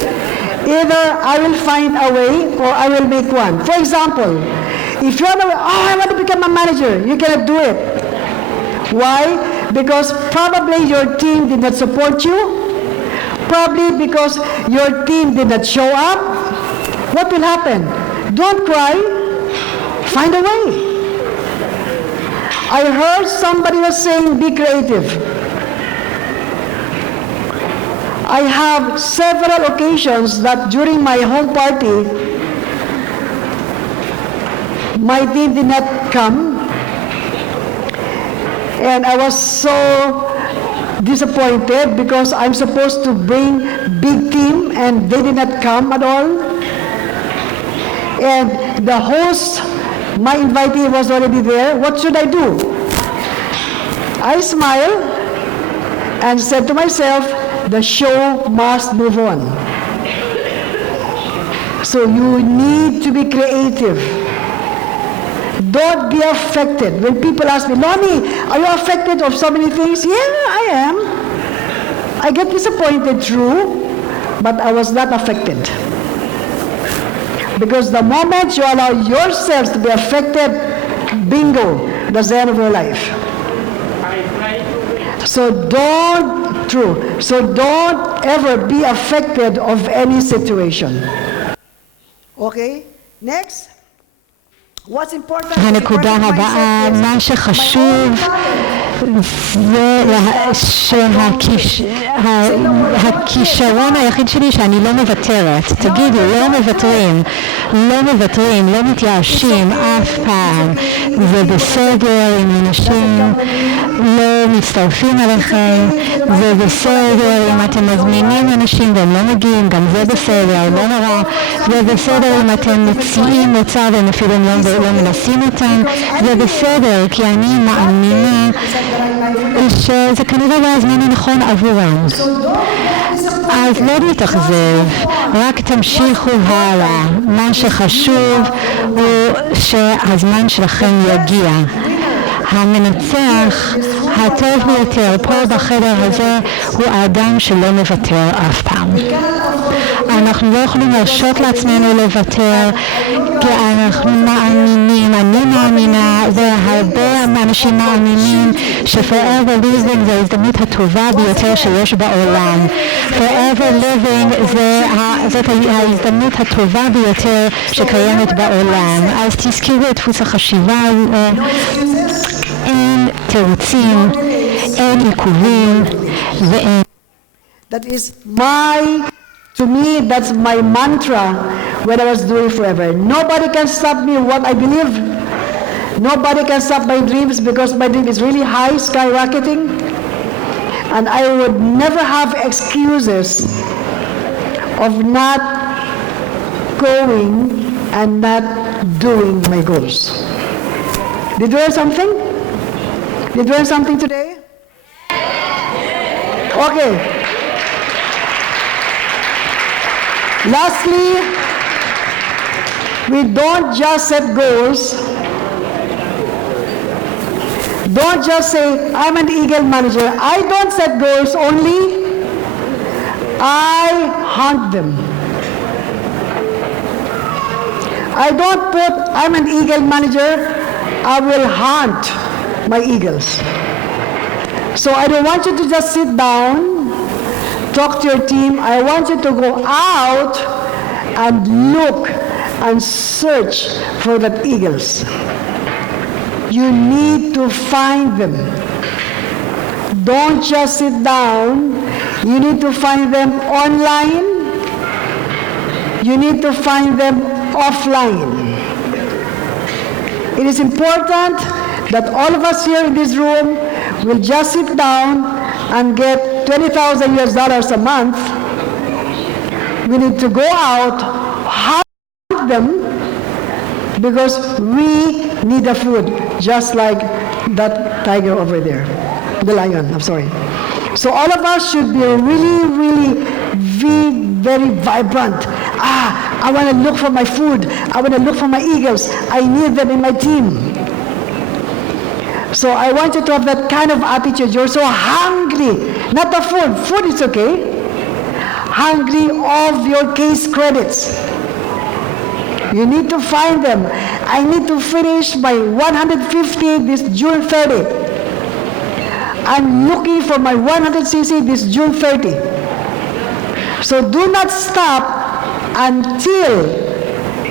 Either I will find a way or I will make one. For example, if you're the way, oh, I want to become a manager, you cannot do it. Why? Because probably your team did not support you. Probably because your team did not show up. What will happen? Don't cry. Find a way. I heard somebody was saying, be creative. I have several occasions that during my home party, my team did not come. And I was so disappointed because I'm supposed to bring big team and they did not come at all. And the host, my invitee was already there. What should I do? I smiled and said to myself, the show must move on. So you need to be creative. Don't be affected. When people ask me, Lonnie, are you affected of so many things? Yeah, I am. I get disappointed, true, but I was not affected. Because the moment you allow yourselves to be affected, bingo, that's the end of your life. So don't ever be affected of any situation. Okay? Next. What's important? הנקודה הבאה, מה שחשוב זה שהכישרון היחיד שלי שאני לא מוותרת. תגידו, לא מוותרים, לא מוותרים, לא מתייאשים אף פעם. זה בסדר אם אנשים לא מצטרפים אליכם, זה בסדר אם אתם מזמינים אנשים והם לא מגיעים, גם זה בסדר, לא נורא. זה בסדר אם אתם מציעים מוצר והם אפילו לא מנסים אותם, זה בסדר, כי אני מאמינה שזה כנראה לא הזמן הנכון עבורם. אז לא להתאכזב, רק תמשיכו הלאה. מה שחשוב הוא שהזמן שלכם יגיע. המנצח הטוב ביותר פה בחדר הזה הוא האדם שלא מוותר אף פעם. אנחנו לא יכולים להרשות לעצמנו לוותר, כי אנחנו מאמינים, אני מאמינה, והרבה אנשים מאמינים ש-forever living זה ההזדמנות הטובה ביותר שיש בעולם. forever living זאת ההזדמנות הטובה ביותר שקיימת בעולם. אז תזכירו את דפוס החשיבה, אין תירוצים, אין עיכובים ואין. That is to me, that's my mantra when I was doing forever. Nobody can stop me what I believe. Nobody can stop my dreams because my dream is really high, skyrocketing. And I would never have excuses of not going and not doing my goals. Did you learn something? Did you learn something today? Okay. Lastly, we don't just set goals. Don't just say, I'm an eagle manager. I don't set goals only. I hunt them. I don't put, I'm an eagle manager. I will hunt my eagles. So I don't want you to just sit down, talk to your team. I want you to go out and look and search for the eagles. You need to find them. Don't just sit down. You need to find them online. You need to find them offline. It is important that all of us here in this room will just sit down and get $20,000 a month. We need to go out, hunt them, because we need the food, just like that tiger over there, the lion, I'm sorry. So all of us should be really very vibrant. I want to look for my food. I want to look for my eagles. I need them in my team. So I want you to have that kind of attitude. You're so hungry. Not the food. Food is okay. Hungry of your case credits. You need to find them. I need to finish my 150 this June 30. I'm looking for my 100cc this June 30. So do not stop until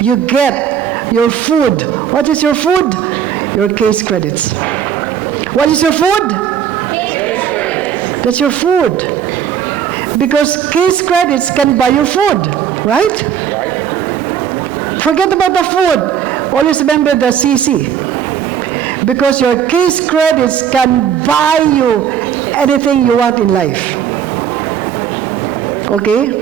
you get your food. What is your food? Your case credits. What is your food? That's your food. Because case credits can buy you food, right? Forget about the food. Always remember the CC. Because your case credits can buy you anything you want in life. Okay?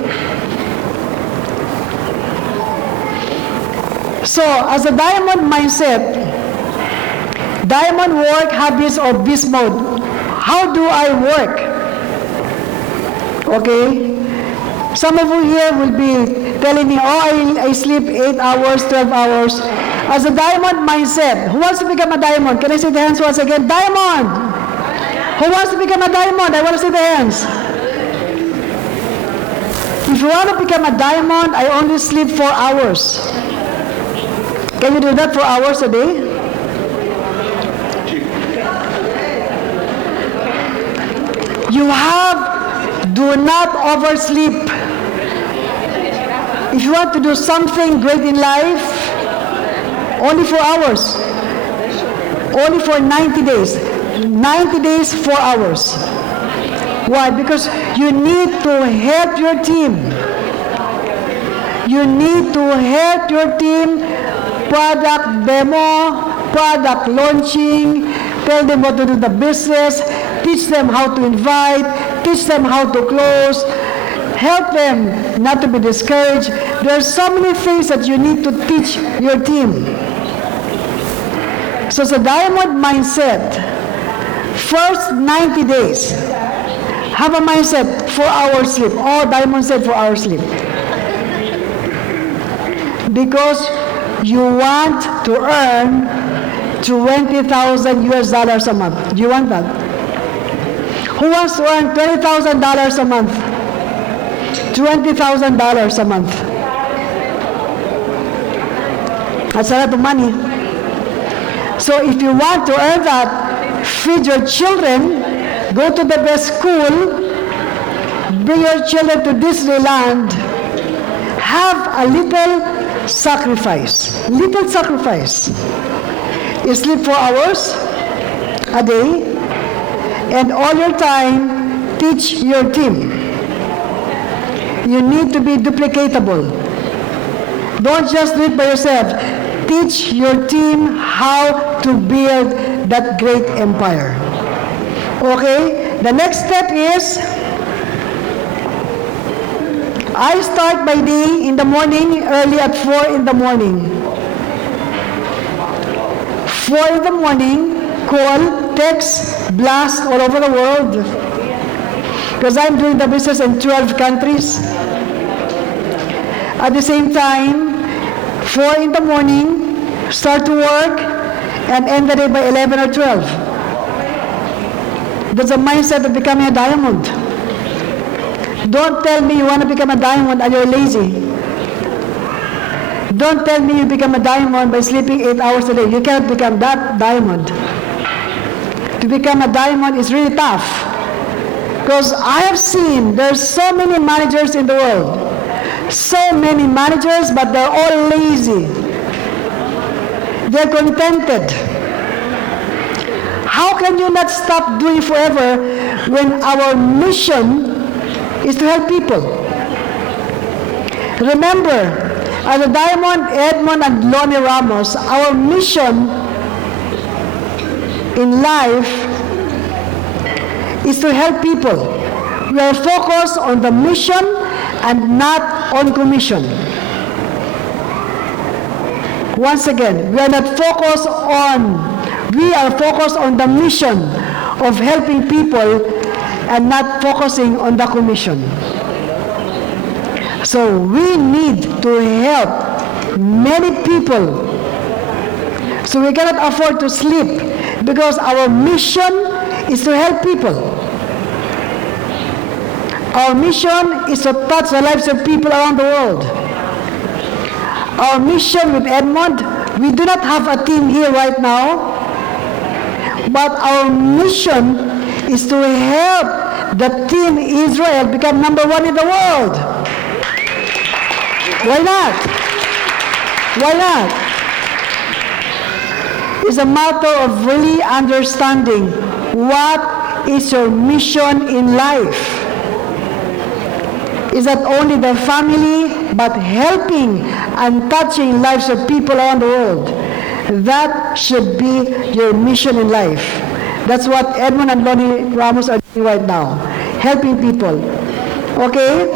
So, as a diamond mindset, diamond work, habits, or beast mode. How do I work? Okay? Some of you here will be telling me, oh, I sleep 8 hours, 12 hours. As a diamond mindset, who wants to become a diamond? Can I see the hands once again? Diamond! Who wants to become a diamond? I want to see the hands. If you want to become a diamond, I only sleep 4 hours. Can you do that 4 hours a day? Do not oversleep. If you want to do something great in life, only 4 hours. Only for 90 days. 90 days, 4 hours. Why? Because you need to help your team. You need to help your team, product demo, product launching, tell them what to do in the business, teach them how to invite, teach them how to close, help them not to be discouraged. There are so many things that you need to teach your team. So it's a diamond mindset. First 90 days, have a mindset, 4 hours sleep. Oh, diamond said 4 hours sleep. Because you want to earn $20,000 US a month. Do you want that? Who wants to earn $20,000 a month? $20,000 a month. That's a lot of money. So if you want to earn that, feed your children, go to the best school, bring your children to Disneyland, have a little sacrifice. Little sacrifice. You sleep 4 hours a day, and all your time, teach your team. You need to be duplicatable. Don't just do it by yourself. Teach your team how to build that great empire. Okay? The next step is, I start my day in the morning, early at 4 in the morning. 4 in the morning, call, text, blast all over the world. Because I'm doing the business in 12 countries. At the same time, 4 in the morning, start to work, and end the day by 11 or 12. That's a mindset of becoming a diamond. Don't tell me you want to become a diamond and you're lazy. Don't tell me you become a diamond by sleeping 8 hours a day. You can't become that diamond. To become a diamond is really tough. Because I have seen there's so many managers in the world. So many managers, but they're all lazy. They're contented. How can you not stop doing forever when our mission is to help people? Remember, as a diamond, Edmond and Lonnie Ramos, our mission in life is to help people. We are focused on the mission and not on commission. Once again, we are focused on the mission of helping people and not focusing on the commission. So we need to help many people. So we cannot afford to sleep because our mission is to help people. Our mission is to touch the lives of people around the world. Our mission with Edmond, we do not have a team here right now, but our mission is to help the team Israel become number 1 in the world. Why not? Why not? It's a matter of really understanding what is your mission in life. Is that only the family, but helping and touching lives of people around the world. That should be your mission in life. That's what Edmond and Lonnie Ramos are doing right now, helping people. Okay?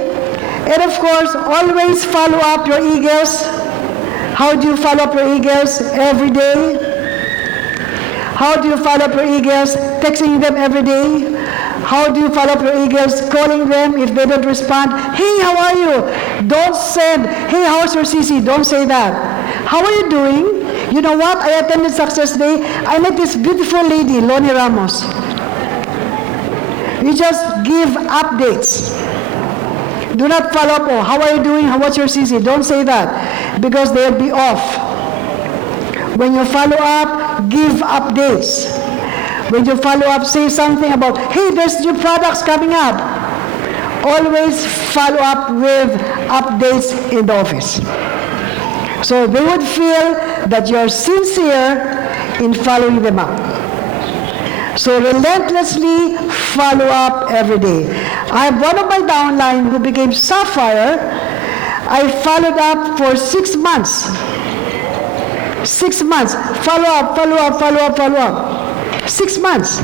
And of course, always follow up your eagles. How do you follow up your eagles? Every day. How do you follow up your eagles? Texting them every day. How do you follow up your eagles? Calling them if they don't respond. Hey, how are you? Don't send, hey, how's your CC? Don't say that. How are you doing? You know what? I attended Success Day. I met this beautiful lady, Lonnie Ramos. You just give updates. Do not follow up, oh, how are you doing? What's your CC? Don't say that because they'll be off. When you follow up, give updates. When you follow up, say something about, hey, there's new products coming up. Always follow up with updates in the office. So they would feel that you're sincere in following them up. So relentlessly follow up every day. I have one of my downline who became Sapphire. I followed up for 6 months. 6 months. Follow up, follow up, follow up, follow up. 6 months.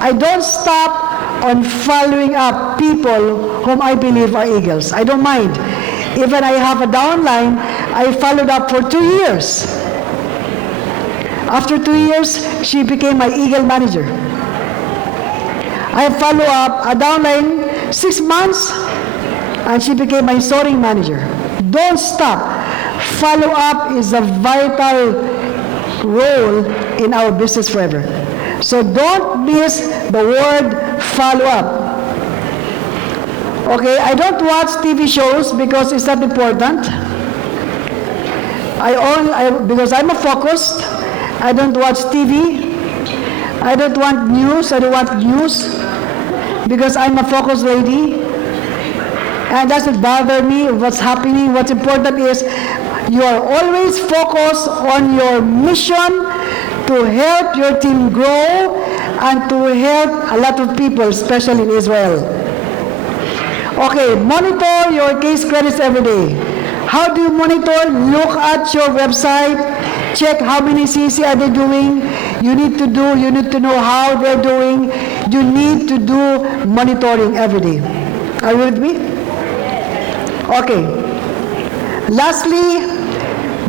I don't stop on following up people whom I believe are eagles. I don't mind. Even I have a downline, I followed up for 2 years. After 2 years, she became my eagle manager. I follow up a downline 6 months, and she became my soaring manager. Don't stop. Follow up is a vital role in our business forever. So don't miss the word follow up. Okay, I don't watch TV shows because it's not important. Because I'm a focused. I don't watch TV. I don't want news. I don't want news because I'm a focused lady. And it doesn't bother me what's happening. What's important is you are always focused on your mission to help your team grow and to help a lot of people, especially in Israel. Okay, monitor your case credits every day. How do you monitor? Look at your website. Check how many CC are they doing. You need to know how they're doing. You need to do monitoring every day. Are you with me? Okay. Lastly,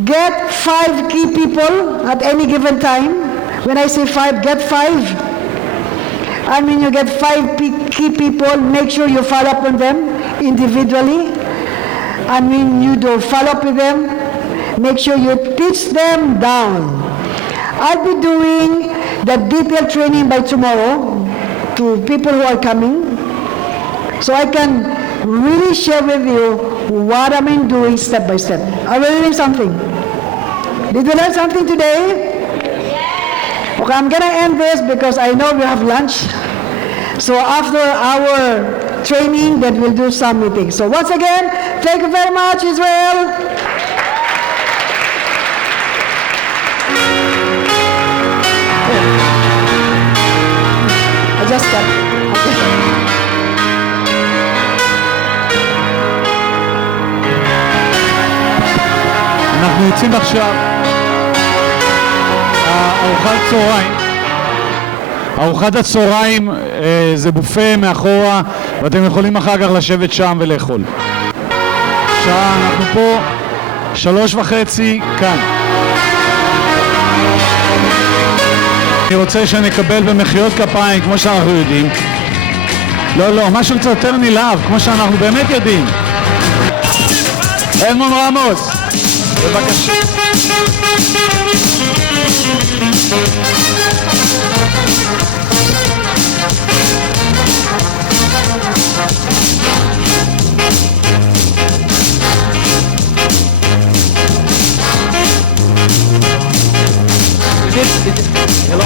get 5 key people at any given time. When I say 5, get 5. And when you get 5 key people, make sure you follow up on them individually. And when you do follow up with them, make sure you teach them down. I'll be doing the detailed training by tomorrow to people who are coming. So I can really share with you what I'm doing step by step. Are we learning something? Did we learn something today? Okay, I'm gonna end this because I know we have lunch. So after our training, then we'll do some meetings. So once again, thank you very much, Israel. I just got. אנחנו יוצאים עכשיו ארוחת צהריים. ארוחת הצהריים זה בופה מאחורה, ואתם יכולים אחר כך לשבת שם ולאכול. שעה, אנחנו פה 3:30 כאן. אני רוצה שנקבל במחיאות כפיים כמו שאנחנו יודעים. לא, משהו קצת יותר נלהב כמו שאנחנו באמת יודעים. אדמונד ראמוס, בבקשה. Hello.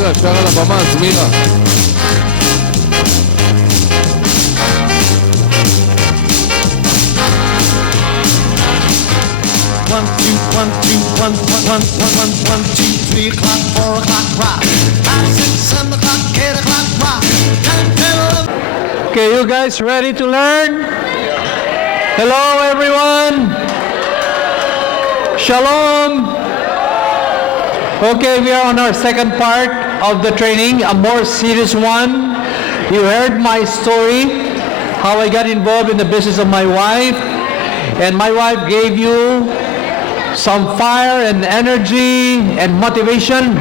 זמירה, אפשר על הבמה, זמירה. One, two, 1, 2, 3 o'clock, 4 o'clock, rock. 5, 6, 7 o'clock, 8 o'clock, rock. 10, 10, 11. Okay, you guys ready to learn? Hello, everyone. Shalom. Okay, we are on our second part of the training, a more serious one. You heard my story, how I got involved in the business of my wife, and my wife gave you some fire and energy and motivation.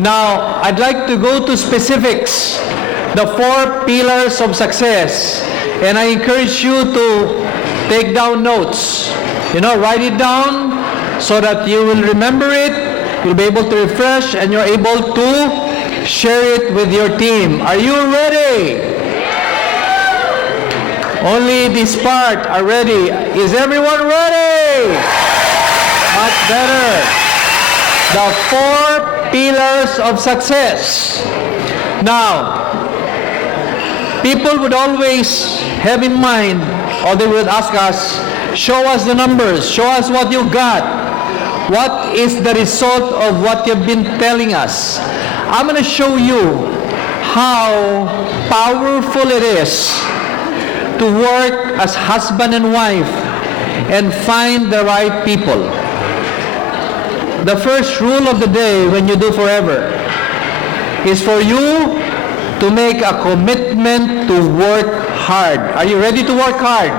Now, I'd like to go to specifics, the 4 pillars of success, and I encourage you to take down notes. Write it down. so that you will remember it, you'll be able to refresh, and you're able to share it with your team. Are you ready? Only this part are ready. Is everyone ready? Much better. The 4 pillars of success. Now, people would always have in mind, or they would ask us, show us the numbers, show us what you got. What is the result of what you've been telling us? I'm going to show you how powerful it is to work as husband and wife and find the right people. The first rule of the day when you do forever is for you to make a commitment to work hard. Are you ready to work hard?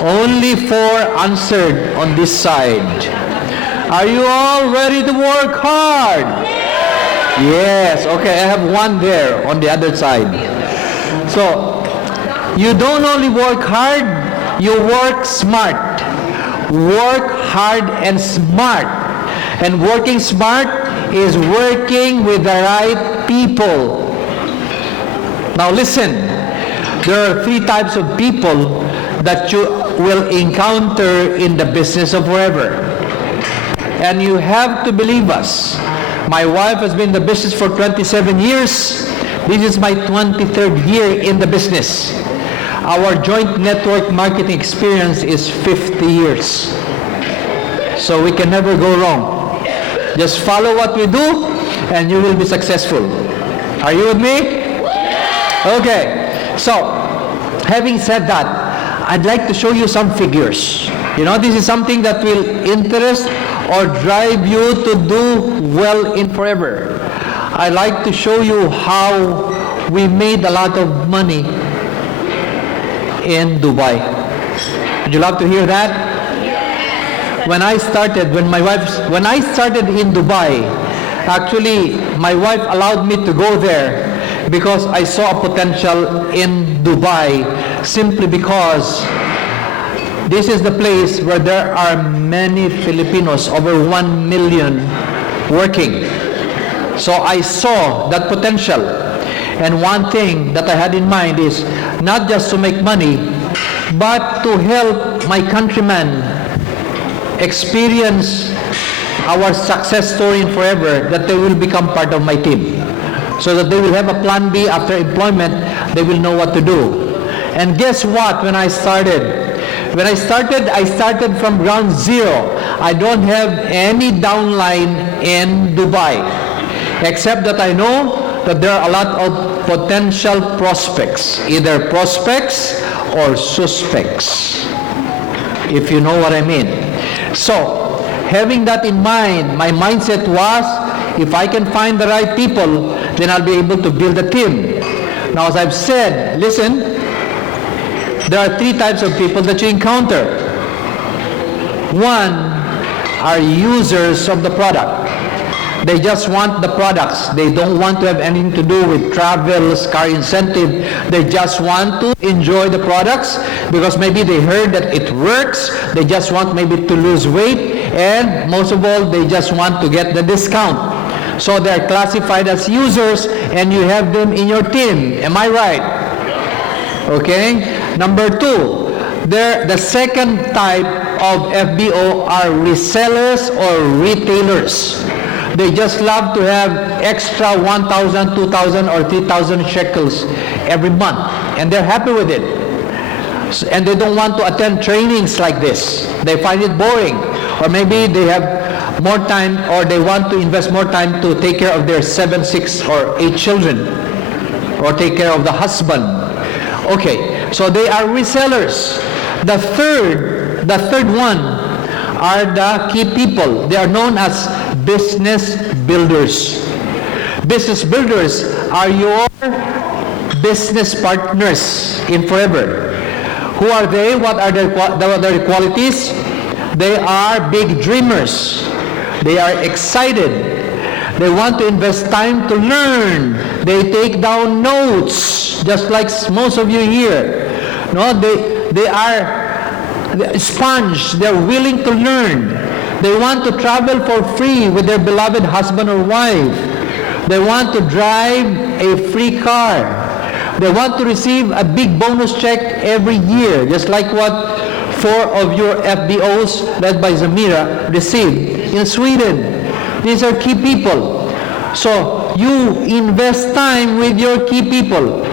Only 4 answered on this side. Are you all ready to work hard? Yes. Okay, I have 1 there on the other side. So, you don't only work hard, you work smart. Work hard and smart. And working smart is working with the right people. Now listen, there are 3 types of people that you will encounter in the business of forever. And you have to believe us. My wife has been in the business for 27 years. This is my 23rd year in the business. Our joint network marketing experience is 50 years. So we can never go wrong. Just follow what we do and you will be successful. Are you with me? Okay. So, having said that, I'd like to show you some figures. You know, this is something that will interest or drive you to do well in forever. I'd like to show you how we made a lot of money in Dubai. Would you love to hear that? When I started in Dubai, actually my wife allowed me to go there because I saw a potential in Dubai, simply because this is the place where there are many Filipinos, over 1 million working. So I saw that potential. And one thing that I had in mind is not just to make money, but to help my countrymen experience our success story in forever, that they will become part of my team. So that they will have a plan B after employment, they will know what to do. And guess what, when I started from ground zero. I don't have any downline in Dubai, except that I know that there are a lot of potential prospects, either prospects or suspects, if you know what I mean. So, having that in mind, my mindset was, if I can find the right people, then I'll be able to build a team. Now, as I've said, listen, there are 3 types of people that you encounter. 1 are users of the product. They just want the products. They don't want to have anything to do with travels, car incentive. They just want to enjoy the products because maybe they heard that it works. They just want maybe to lose weight, and most of all, they just want to get the discount. So they're classified as users, and you have them in your team. Am I right? Okay. Number 2, the second type of FBO are resellers or retailers. They just love to have extra 1,000, 2,000, or 3,000 shekels every month, and they're happy with it. And they don't want to attend trainings like this. They find it boring, or maybe they have more time, or they want to invest more time to take care of their 7, 6, or 8 children, or take care of the husband. Okay, so they are resellers. The third one are the key people. They are known as business builders. Business builders are your business partners in forever. Who are they? What are their qualities? They are big dreamers. They are excited. They want to invest time to learn. They take down notes, just like most of you here. No, they are sponge. They're willing to learn. They want to travel for free with their beloved husband or wife. They want to drive a free car. They want to receive a big bonus check every year, just like what 4 of your FBOs, led by Zamira, received in Sweden. These are key people. So you invest time with your key people.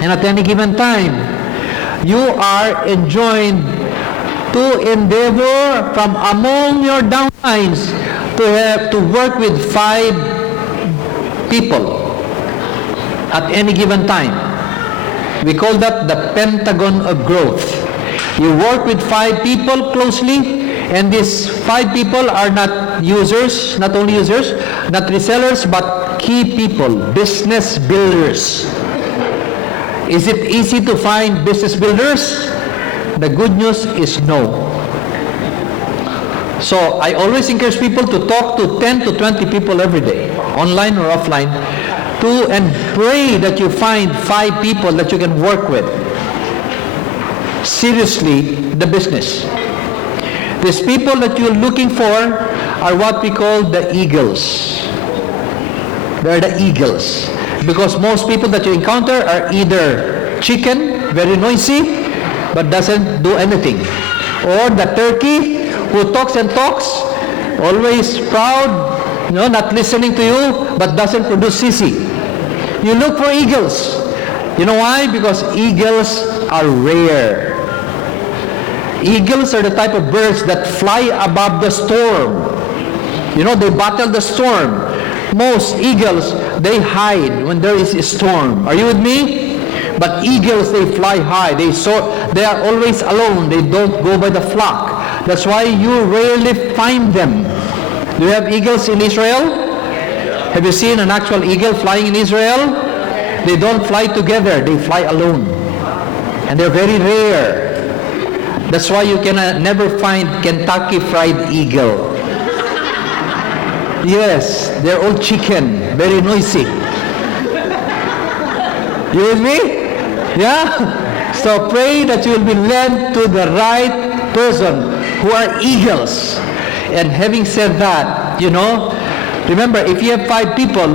And at any given time, you are enjoined to endeavor from among your downlines to work with 5 people at any given time. We call that the pentagon of growth. You work with 5 people closely, and these 5 people are not users, not only users, not resellers, but key people, business builders. Is it easy to find business builders? The good news is no. So I always encourage people to talk to 10 to 20 people every day, online or offline, and pray that you find 5 people that you can work with. Seriously, the business. These people that you're looking for are what we call the eagles. They're the eagles. Because most people that you encounter are either chicken, very noisy, but doesn't do anything. Or the turkey who talks and talks, always proud, not listening to you, but doesn't produce sissy. You look for eagles. You know why? Because eagles are rare. Eagles are the type of birds that fly above the storm. They battle the storm. Most eagles, they hide when there is a storm. Are you with me? But eagles, they fly high. They are always alone. They don't go by the flock. That's why you rarely find them. Do you have eagles in Israel? Have you seen an actual eagle flying in Israel? They don't fly together. They fly alone. And they're very rare. That's why you can never find Kentucky Fried Eagle. Yes, they're all chicken, very noisy. You with me? Yeah? So pray that you will be led to the right person who are eagles. And having said that, remember, if you have 5 people,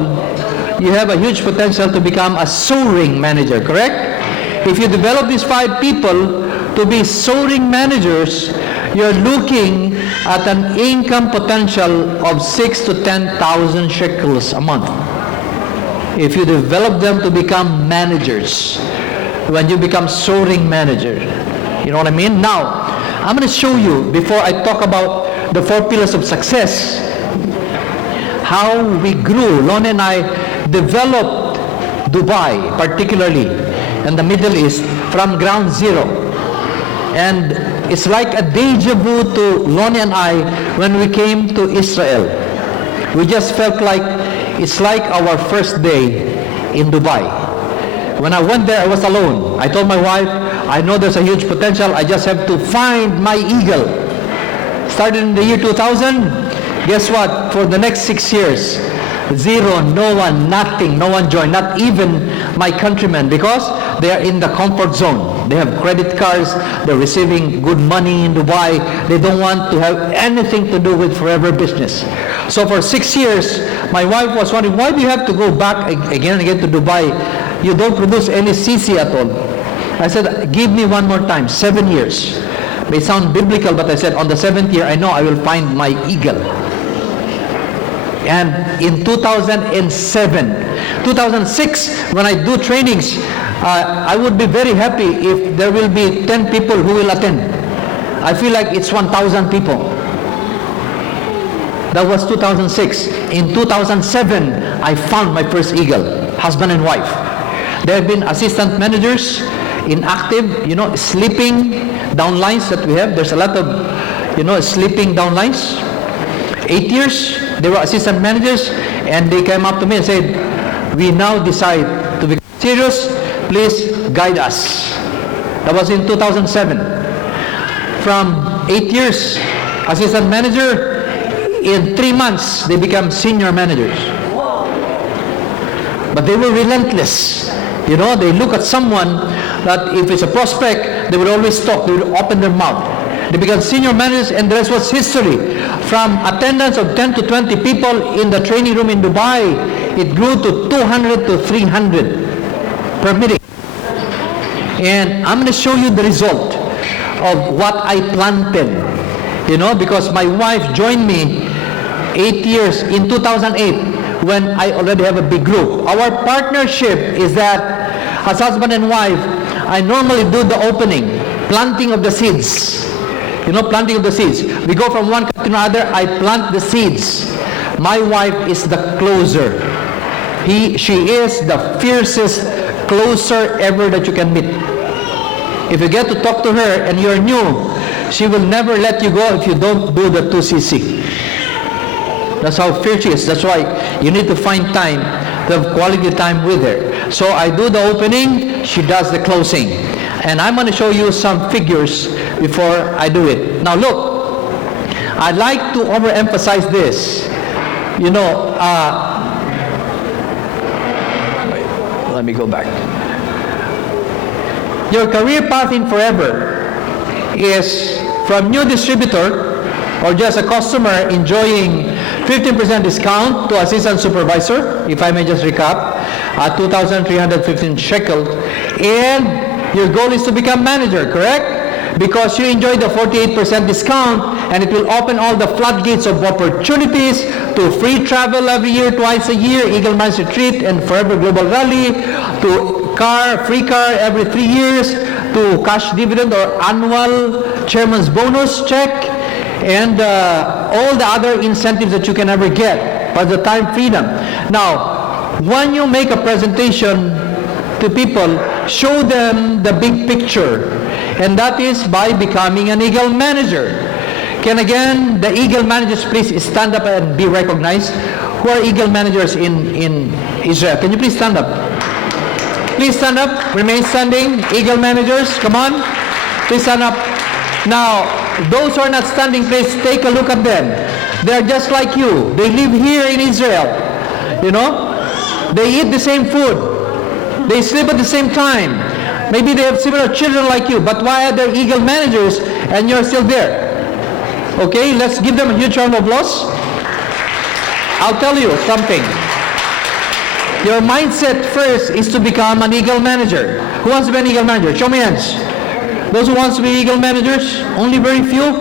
you have a huge potential to become a soaring manager, correct? If you develop these 5 people to be soaring managers, you're looking at an income potential of 6,000 to 10,000 shekels a month. If you develop them to become managers, when you become soaring manager, you know what I mean? Now, I'm going to show you, before I talk about the 4 pillars of success, how we grew. Lon and I developed Dubai, particularly, and the Middle East, from ground zero. And it's like a deja vu to Lonnie and I when we came to Israel. We just felt like it's like our first day in Dubai. When I went there, I was alone. I told my wife, I know there's a huge potential. I just have to find my eagle. Started in the year 2000. Guess what? For the next 6 years, zero, no one, nothing, no one joined, not even my countrymen, because they are in the comfort zone. They have credit cards, they're receiving good money in Dubai. They don't want to have anything to do with forever business. So for 6 years, my wife was wondering, why do you have to go back again and again to Dubai? You don't produce any CC at all. I said, give me one more time, 7 years. May sound biblical, but I said, on the 7th year, I know I will find my eagle. And in 2007, 2006, when I do trainings, I would be very happy if there will be 10 people who will attend. I feel like it's 1,000 people. That was 2006. In 2007, I found my first eagle, husband and wife. They have been assistant managers in active, sleeping downlines that we have. There's a lot of, sleeping downlines. 8 years, they were assistant managers, and they came up to me and said, we now decide to become serious, please guide us. That was in 2007. From 8 years, assistant manager, in 3 months, they become senior managers. But they were relentless. They look at someone that if it's a prospect, they would always talk, they would open their mouth. They became senior managers, and the rest was history. From attendance of 10 to 20 people in the training room in Dubai, it grew to 200 to 300 per meeting. And I'm going to show you the result of what I planted. You know, because my wife joined me 8 years in 2008 when I already have a big group. Our partnership is that as husband and wife, I normally do the opening, planting of the seeds. You know, planting of the seeds. We go from one country to another, I plant the seeds. My wife is the closer. She is the fiercest closer ever that you can meet. If you get to talk to her and you're new, she will never let you go if you don't do the 2cc. That's how fierce she is. That's why you need to find time to have quality time with her. So I do the opening, she does the closing. And I'm going to show you some figures before I do it. Now look, I'd like to overemphasize this. You know, wait, let me go back. Your career path in forever is from new distributor or just a customer enjoying 15% discount to assistant supervisor, if I may just recap, 2,315 shekels, and your goal is to become manager, correct? Because you enjoy the 48% discount, and it will open all the floodgates of opportunities to free travel every year, twice a year, Eagle Mines Retreat and Forever Global Rally, to free car every 3 years, to cash dividend or annual chairman's bonus check, and all the other incentives that you can ever get by the time freedom. Now, when you make a presentation to people, show them the big picture, and that is by becoming an Eagle manager. Can again the Eagle managers please stand up and be recognized? Who are Eagle managers in Israel? Can you please stand up? Please stand up, remain standing. Eagle managers, come on, please stand up. Now, those who are not standing, please take a look at them. They are just like you. They live here in Israel. You know, they eat the same food. They sleep at the same time. Maybe they have similar children like you, but why are they Eagle managers and you're still there? Okay, let's give them a huge round of applause. I'll tell you something. Your mindset first is to become an Eagle manager. Who wants to be an Eagle manager? Show me hands. Those who wants to be Eagle managers? Only very few?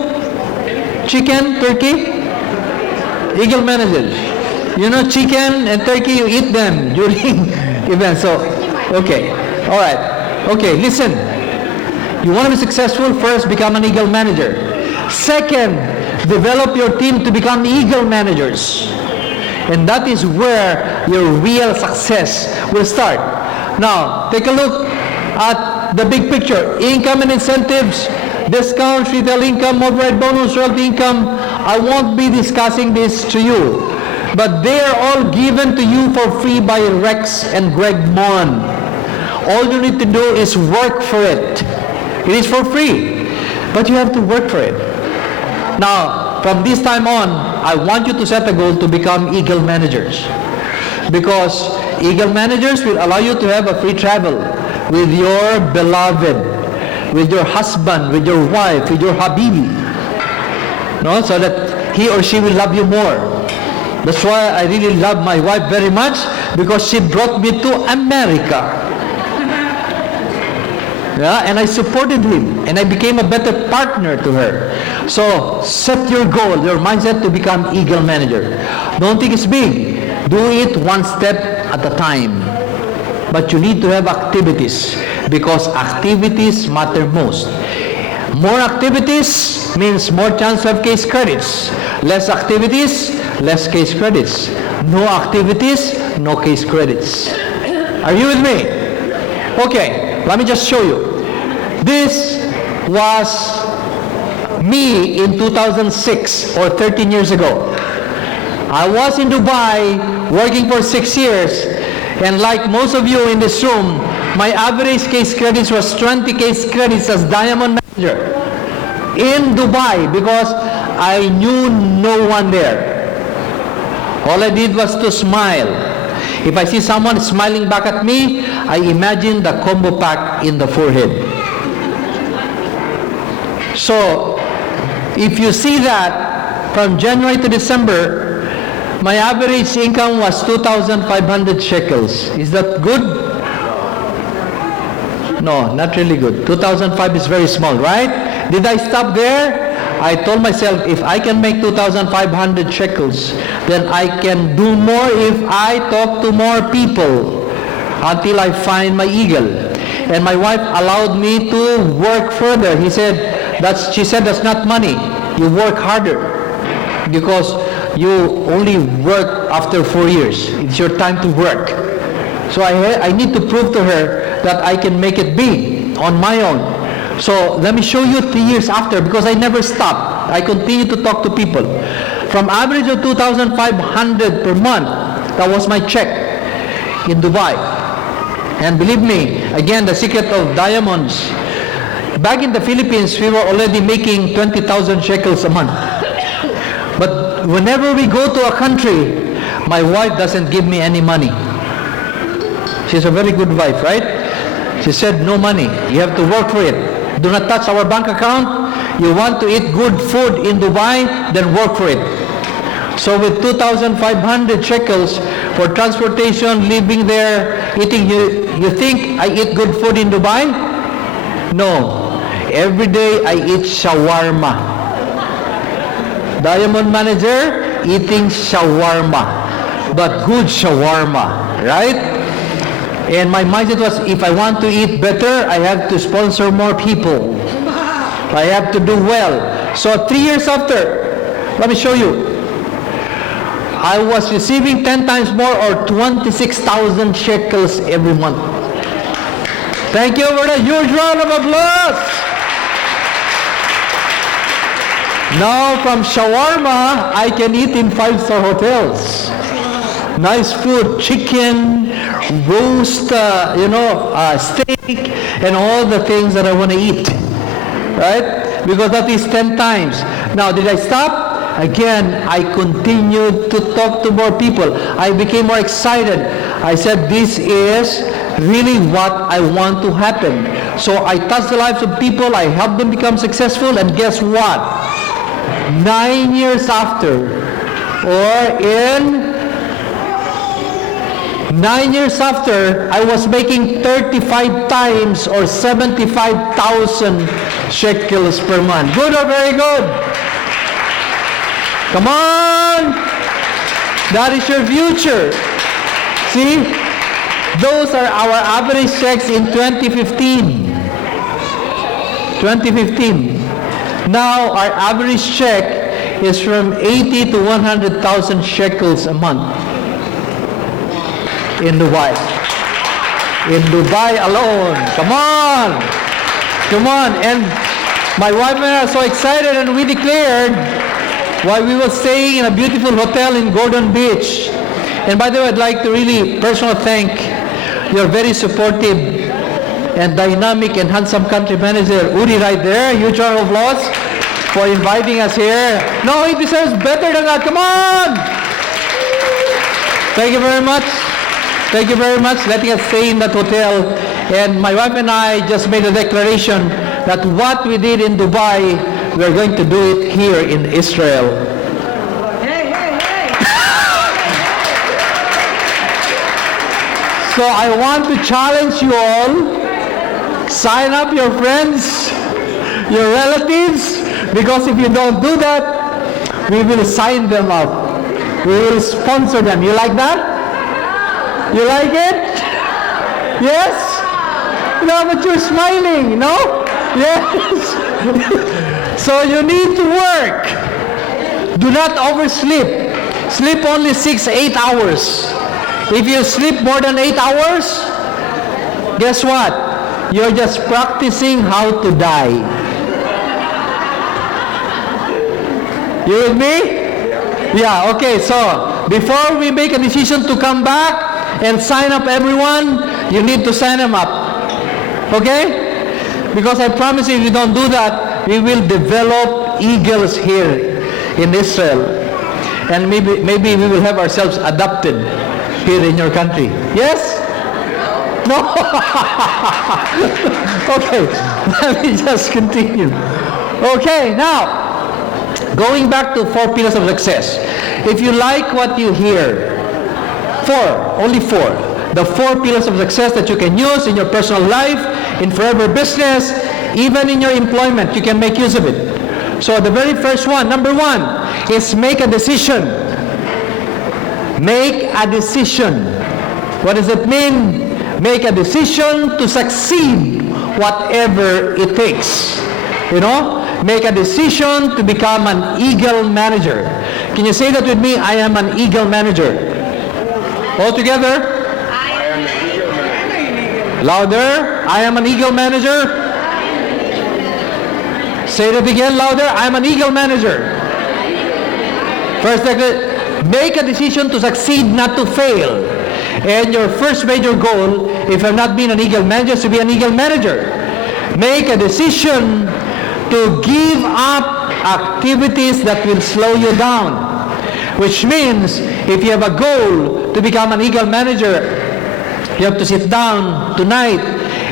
Chicken, turkey? Eagle managers. You know, chicken and turkey, you eat them during events. So, okay. All right. Okay, listen. You want to be successful? First, become an Eagle manager. Second, develop your team to become Eagle managers. And that is where your real success will start. Now, take a look at the big picture. Income and incentives, discounts, retail income, override bonus, royalty income. I won't be discussing this to you. But they are all given to you for free by Rex and Greg Mon. All you need to do is work for it. It is for free, but you have to work for it. Now, from this time on, I want you to set a goal to become Eagle managers. Because Eagle managers will allow you to have a free travel with your beloved, with your husband, with your wife, with your habibi. No? So that he or she will love you more. That's why I really love my wife very much, because she brought me to America. Yeah, and I supported him, and I became a better partner to her. So set your goal, your mindset to become Eagle manager. Don't think it's big. Do it one step at a time. But you need to have activities, because activities matter most. More activities means more chance to have case credits. Less activities, less case credits. No activities, no case credits. Are you with me? Okay, let me just show you. This was me in 2006, or 13 years ago. I was in Dubai working for 6 years, and like most of you in this room, my average case credits was 20 case credits as diamond manager in Dubai, because I knew no one there. All I did was to smile. If I see someone smiling back at me, I imagine the combo pack in the forehead. So, If you see that, from January to December, my average income was 2,500 shekels. Is that good? No, not really good. 2,500 is very small, right? Did I stop there? I told myself, if I can make 2,500 shekels, then I can do more if I talk to more people until I find my eagle. And my wife allowed me to work further. She said, that's not money. You work harder because you only work after 4 years. It's your time to work. So I need to prove to her that I can make it big on my own. So let me show you 3 years after, because I never stopped. I continue to talk to people. From average of 2,500 per month, that was my check in Dubai. And believe me, again, the secret of diamonds. Back in the Philippines, we were already making 20,000 shekels a month. But whenever we go to a country, my wife doesn't give me any money. She's a very good wife, right? She said, no money. You have to work for it. Do not touch our bank account. You want to eat good food in Dubai, then work for it. So with 2,500 shekels for transportation, living there, eating, you think I eat good food in Dubai? No. Every day I eat shawarma. Diamond manager eating shawarma, but good shawarma, right? And my mindset was, if I want to eat better, I have to sponsor more people. I have to do well. So 3 years after, let me show you. I was receiving 10 times more, or 26,000 shekels every month. Thank you for the huge round of applause. Now from shawarma, I can eat in 5-star hotels. Nice food, chicken, roast, steak, and all the things that I want to eat, right? Because that is 10 times. Now, did I stop? Again, I continued to talk to more people. I became more excited. I said, this is really what I want to happen. So I touched the lives of people, I helped them become successful, and guess what? 9 years after, or in 9 years after, I was making 35 times or 75,000 shekels per month. Good or very good? Come on! That is your future. See? Those are our average checks in 2015. 2015. Now, our average check is from 80 to 100,000 shekels a month. In Dubai. In Dubai alone. Come on! Come on! And my wife and I are so excited, and we declared while we were staying in a beautiful hotel in Gordon Beach. And by the way, I'd like to really personally thank your very supportive and dynamic and handsome country manager, Uri, right there. Huge round of applause for inviting us here. No, he deserves better than that. Come on! Thank you very much. Thank you very much letting us stay in that hotel. And my wife and I just made a declaration that what we did in Dubai, we're going to do it here in Israel. So I want to challenge you all, sign up your friends, your relatives, because if you don't do that, we will sign them up. We will sponsor them. You like that? You like it? Yes? No, but you're smiling, no? Yes. So you need to work. Do not oversleep. Sleep only 6-8 hours. If you sleep more than 8 hours, guess what? You're just practicing how to die. You with me? Yeah, okay, so before we make a decision to come back and sign up everyone, you need to sign them up. Okay? Because I promise you, if you don't do that, we will develop eagles here in Israel. And maybe we will have ourselves adopted here in your country. Yes? No? Okay, let me just continue. Okay, now, going back to 4 pillars of success. If you like what you hear, only four. The 4 pillars of success that you can use in your personal life, in forever business, even in your employment, you can make use of it. So the very first one, number 1, is make a decision. Make a decision. What does it mean? Make a decision to succeed, whatever it takes. Make a decision to become an eagle manager. Can you say that with me? I am an eagle manager. All together? Louder. I am an eagle manager. Say that again louder. I am an eagle manager. First, make a decision to succeed, not to fail. And your first major goal, if I'm not being an eagle manager, is to be an eagle manager. Make a decision to give up activities that will slow you down. Which means, if you have a goal to become an eagle manager, you have to sit down tonight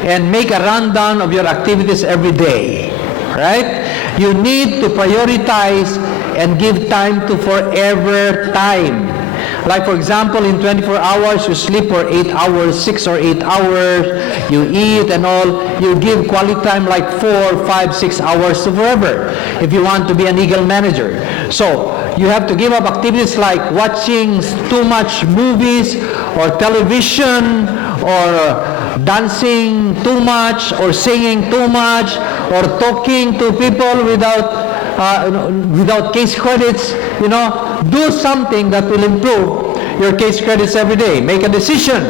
and make a rundown of your activities every day. Right? You need to prioritize and give time to forever time. Like for example, in 24 hours, you sleep for 8 hours, 6 or 8 hours, you eat and all, you give quality time like 4, 5, 6 hours to forever if you want to be an eagle manager. So, you have to give up activities like watching too much movies or television or dancing too much or singing too much or talking to people without case credits. Do something that will improve your case credits every day. Make a decision.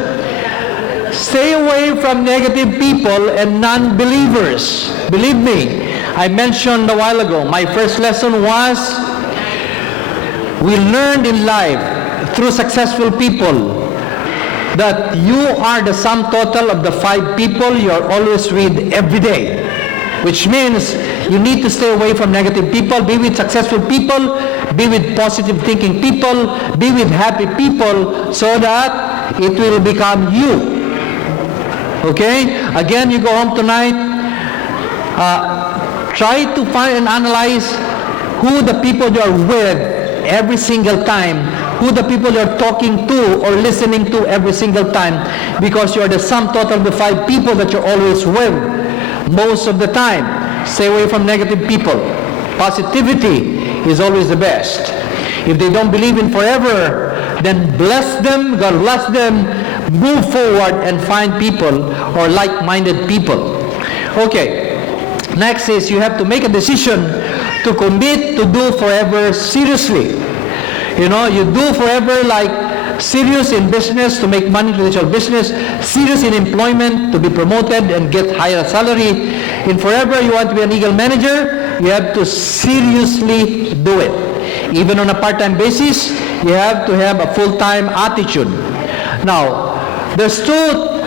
Stay away from negative people and non-believers. Believe me, I mentioned a while ago, my first lesson was, we learned in life through successful people that you are the sum total of the 5 people you are always with every day. Which means you need to stay away from negative people, be with successful people, be with positive thinking people, be with happy people, so that it will become you. Okay? Again, you go home tonight, try to find and analyze who the people you are with every single time, who the people you're talking to or listening to every single time, because you're the sum total of the 5 people that you're always with most of the time. Stay away from negative people. Positivity is always the best. If they don't believe in forever, then bless them, God bless them, move forward and find people or like-minded people. Okay, next is you have to make a decision to commit to do forever seriously. You do forever like serious in business to make money to your business, serious in employment to be promoted and get higher salary. In forever you want to be an eagle manager, you have to seriously do it. Even on a part-time basis, you have to have a full-time attitude. Now, there's two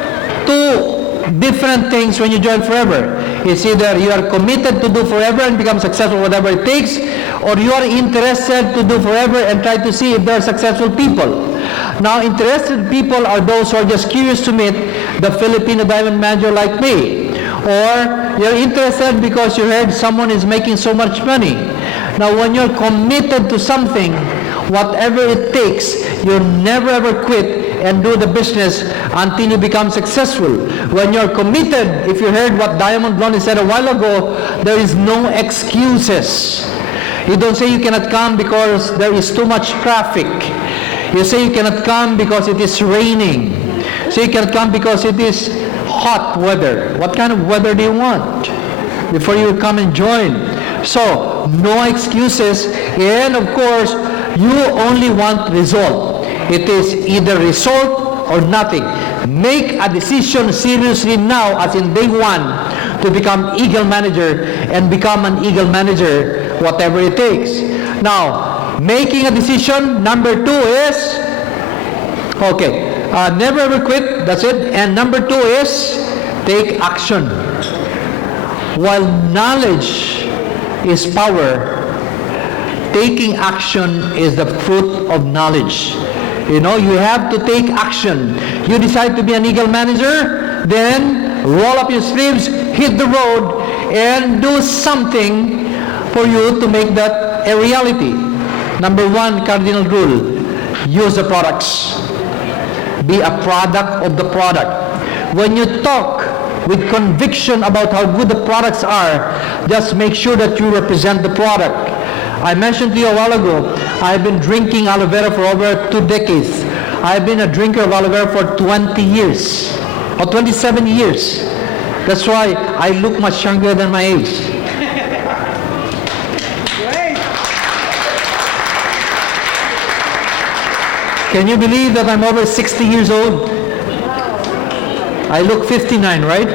different things when you join forever. It's either you are committed to do forever and become successful whatever it takes, or you are interested to do forever and try to see if there are successful people. Now, interested people are those who are just curious to meet the Filipino diamond manager like me. Or you're interested because you heard someone is making so much money. Now, when you're committed to something, whatever it takes, you never ever quit and do the business until you become successful. When you're committed, if you heard what Veloni said a while ago, there is no excuses. You don't say you cannot come because there is too much traffic. You say you cannot come because it is raining. Say you cannot come because it is hot weather. What kind of weather do you want before you come and join? So, no excuses. And of course, you only want result. It is either result or nothing. Make a decision seriously now, as in day one, to become eagle manager and become an eagle manager, whatever it takes. Now, making a decision, number 2 is, never ever quit, that's it. And number 2 is, take action. While knowledge is power, taking action is the fruit of knowledge. You have to take action. You decide to be an eagle manager, then roll up your sleeves, hit the road, and do something for you to make that a reality. Number one cardinal rule, use the products. Be a product of the product. When you talk with conviction about how good the products are, just make sure that you represent the product. I mentioned to you a while ago, I've been drinking aloe vera for over 2 decades. I've been a drinker of aloe vera for 20 years, or 27 years. That's why I look much younger than my age. Can you believe that I'm over 60 years old? I look 59, right?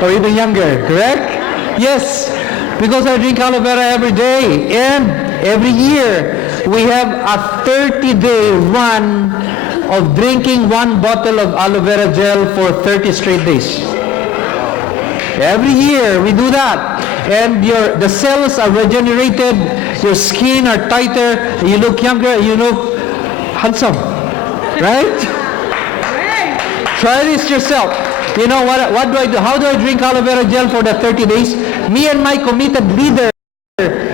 Or even younger, correct? Yes, because I drink aloe vera every day, and every year we have a 30-day run of drinking 1 bottle of aloe vera gel for 30 straight days. Every year we do that, and the cells are regenerated, your skin are tighter, you look younger, you look handsome, right? Try this yourself. You know what do I do? How do I drink aloe vera gel for the 30 days? Me and my committed leader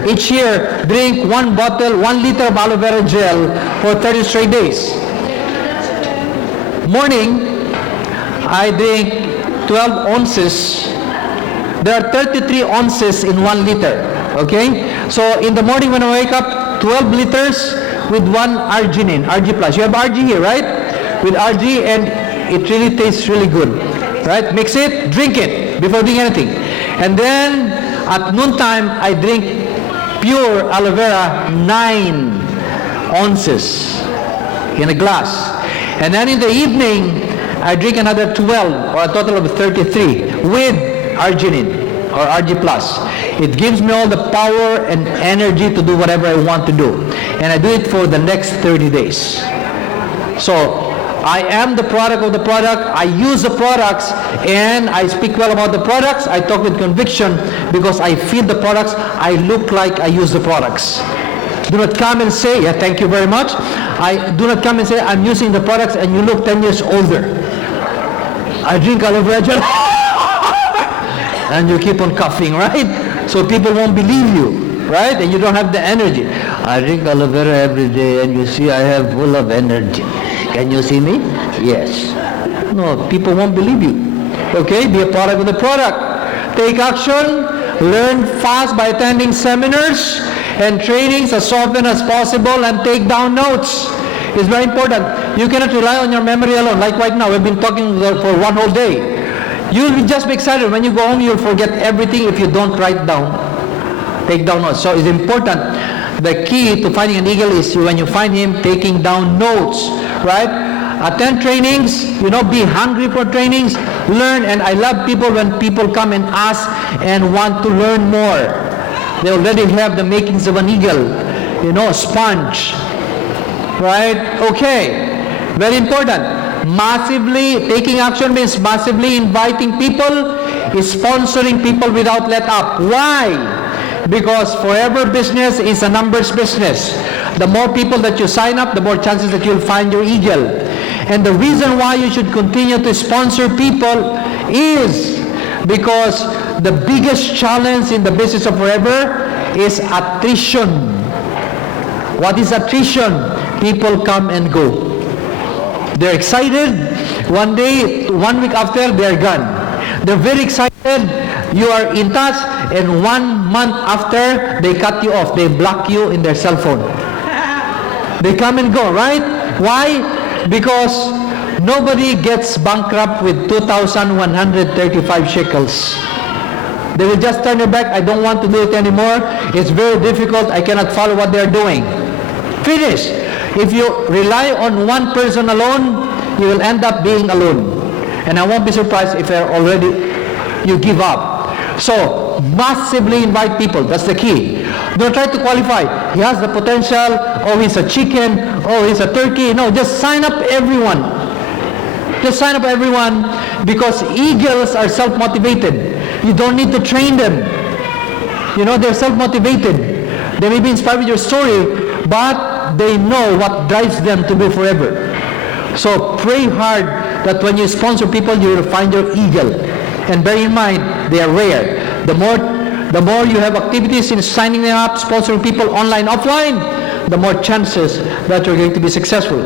each year drink 1 liter of aloe vera gel for 30 straight days. Morning, I drink 12 ounces. There are 33 ounces in 1 liter. Okay? So in the morning when I wake up, 12 liters with 1 arginine, RG+. You have RG here, right? With RG, and it really tastes really good. Right? Mix it, drink it before doing anything. And then at noontime, I drink pure aloe vera, 9 ounces in a glass. And then in the evening, I drink another 12, or a total of 33 with arginine or RG+. It gives me all the power and energy to do whatever I want to do. And I do it for the next 30 days. So I am the product of the product. I use the products, and I speak well about the products. I talk with conviction because I feel the products. I look like I use the products. Do not come and say, yeah, thank you very much. I do not come and say, I'm using the products, and you look 10 years older. I drink aloe vera gel, and you keep on coughing, right? So people won't believe you, right? And you don't have the energy. I drink aloe vera every day, and you see I have full of energy. Can you see me? Yes. No, people won't believe you. Okay, be a product of the product. Take action, learn fast by attending seminars and trainings as often as possible, and take down notes. It's very important. You cannot rely on your memory alone. Like right now, we've been talking for 1 whole day. You'll just be excited. When you go home, you'll forget everything if you don't write down. Take down notes. So it's important. The key to finding an eagle is when you find him, taking down notes, right? Attend trainings, be hungry for trainings, learn, and I love people when people come and ask and want to learn more. They already have the makings of an eagle, a sponge, right? Okay, very important. Massively, taking action means massively inviting people, is sponsoring people without let up. Why? Because forever business is a numbers business. The more people that you sign up, the more chances that you'll find your eagle. And the reason why you should continue to sponsor people is because the biggest challenge in the business of forever is attrition. What is attrition? People come and go. They're excited. One day, 1 week after, they're gone. They're very excited. You are in touch, and 1 month after, they cut you off. They block you in their cell phone. They come and go, right? Why? Because nobody gets bankrupt with 2,135 shekels. They will just turn their back. I don't want to do it anymore. It's very difficult. I cannot follow what they're doing. Finish. If you rely on one person alone, you will end up being alone. And I won't be surprised if you give up. So, massively invite people. That's the key. Don't try to qualify. He has the potential. Oh, he's a chicken. Oh, he's a turkey. No, just sign up everyone. Just sign up everyone, because eagles are self-motivated. You don't need to train them. They're self-motivated. They may be inspired with your story, but they know what drives them to be forever. So pray hard that when you sponsor people, you will find your eagle. And bear in mind, they are rare. The more The more you have activities in signing them up, sponsoring people online, offline, the more chances that you're going to be successful.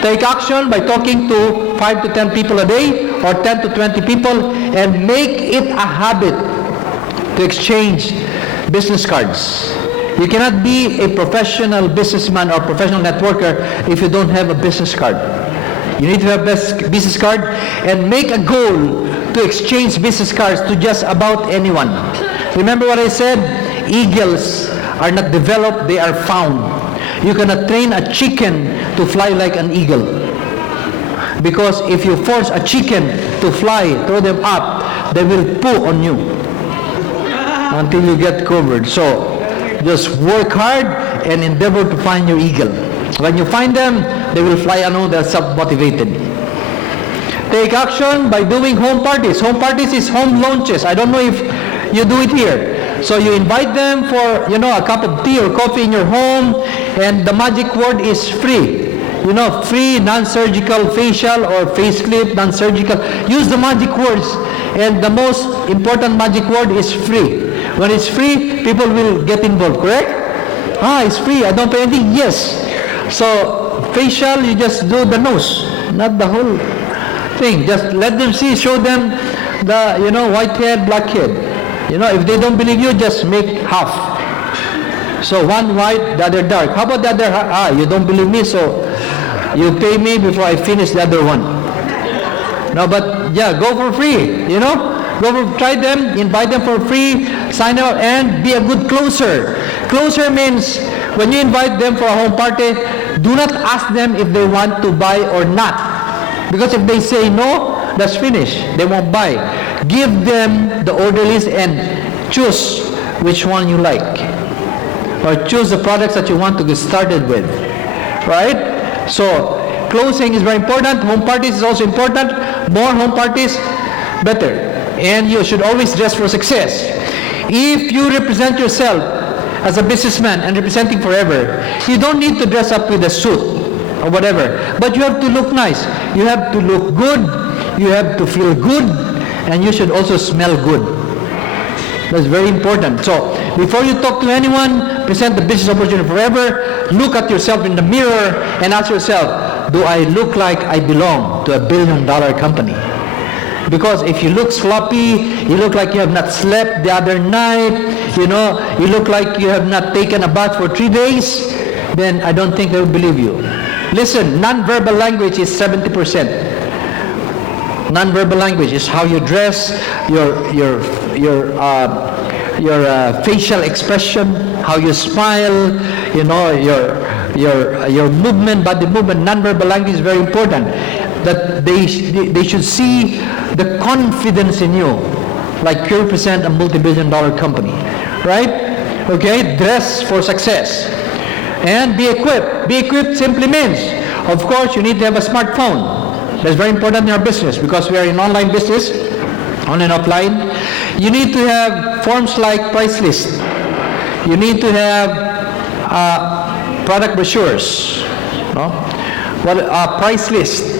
Take action by talking to 5 to 10 people a day or 10 to 20 people, and make it a habit to exchange business cards. You cannot be a professional businessman or professional networker if you don't have a business card. You need to have a business card, and make a goal to exchange business cards to just about anyone. Remember what I said? Eagles are not developed, they are found. You cannot train a chicken to fly like an eagle. Because if you force a chicken to fly, throw them up, they will poo on you until you get covered. So just work hard and endeavor to find your eagle. When you find them, they will fly alone, they're self-motivated. Take action by doing home parties. Home parties is home launches. I don't know if you do it here. So you invite them for, a cup of tea or coffee in your home, and the magic word is free. Free, non-surgical facial or facelift, non-surgical. Use the magic words, and the most important magic word is free. When it's free, people will get involved, correct? It's free, I don't pay anything. Yes. So facial, you just do the nose, not the whole thing. Just let them see, show them the, white head, black head. If they don't believe you, just make half. So one white, the other dark. How about the other? You don't believe me, so you pay me before I finish the other one. No, but yeah, go for free. Try them, invite them for free, sign up, and be a good closer. Closer means when you invite them for a home party, do not ask them if they want to buy or not. Because if they say no, that's finished. They won't buy. Give them the order list and choose which one you like. Or choose the products that you want to get started with. Right? So, closing is very important. Home parties is also important. More home parties, better. And you should always dress for success. If you represent yourself as a businessman and representing forever, you don't need to dress up with a suit or whatever. But you have to look nice. You have to look good. You have to feel good. And you should also smell good. That's very important. So, before you talk to anyone, present the business opportunity forever, look at yourself in the mirror and ask yourself, do I look like I belong to $1 billion company? Because if you look sloppy, you look like you have not slept the other night, you look like you have not taken a bath for 3 days, then I don't think they will believe you. Listen, non-verbal language is 70%. Non-verbal language is how you dress, your facial expression, how you smile, your movement, body movement. Non-verbal language is very important. That they should see the confidence in you, like you represent a multi-billion-dollar company, right? Okay, dress for success, and be equipped. Be equipped simply means, of course, you need to have a smartphone. That's very important in our business because we are in online business, on and offline. You need to have forms like price list. You need to have product brochures, price list.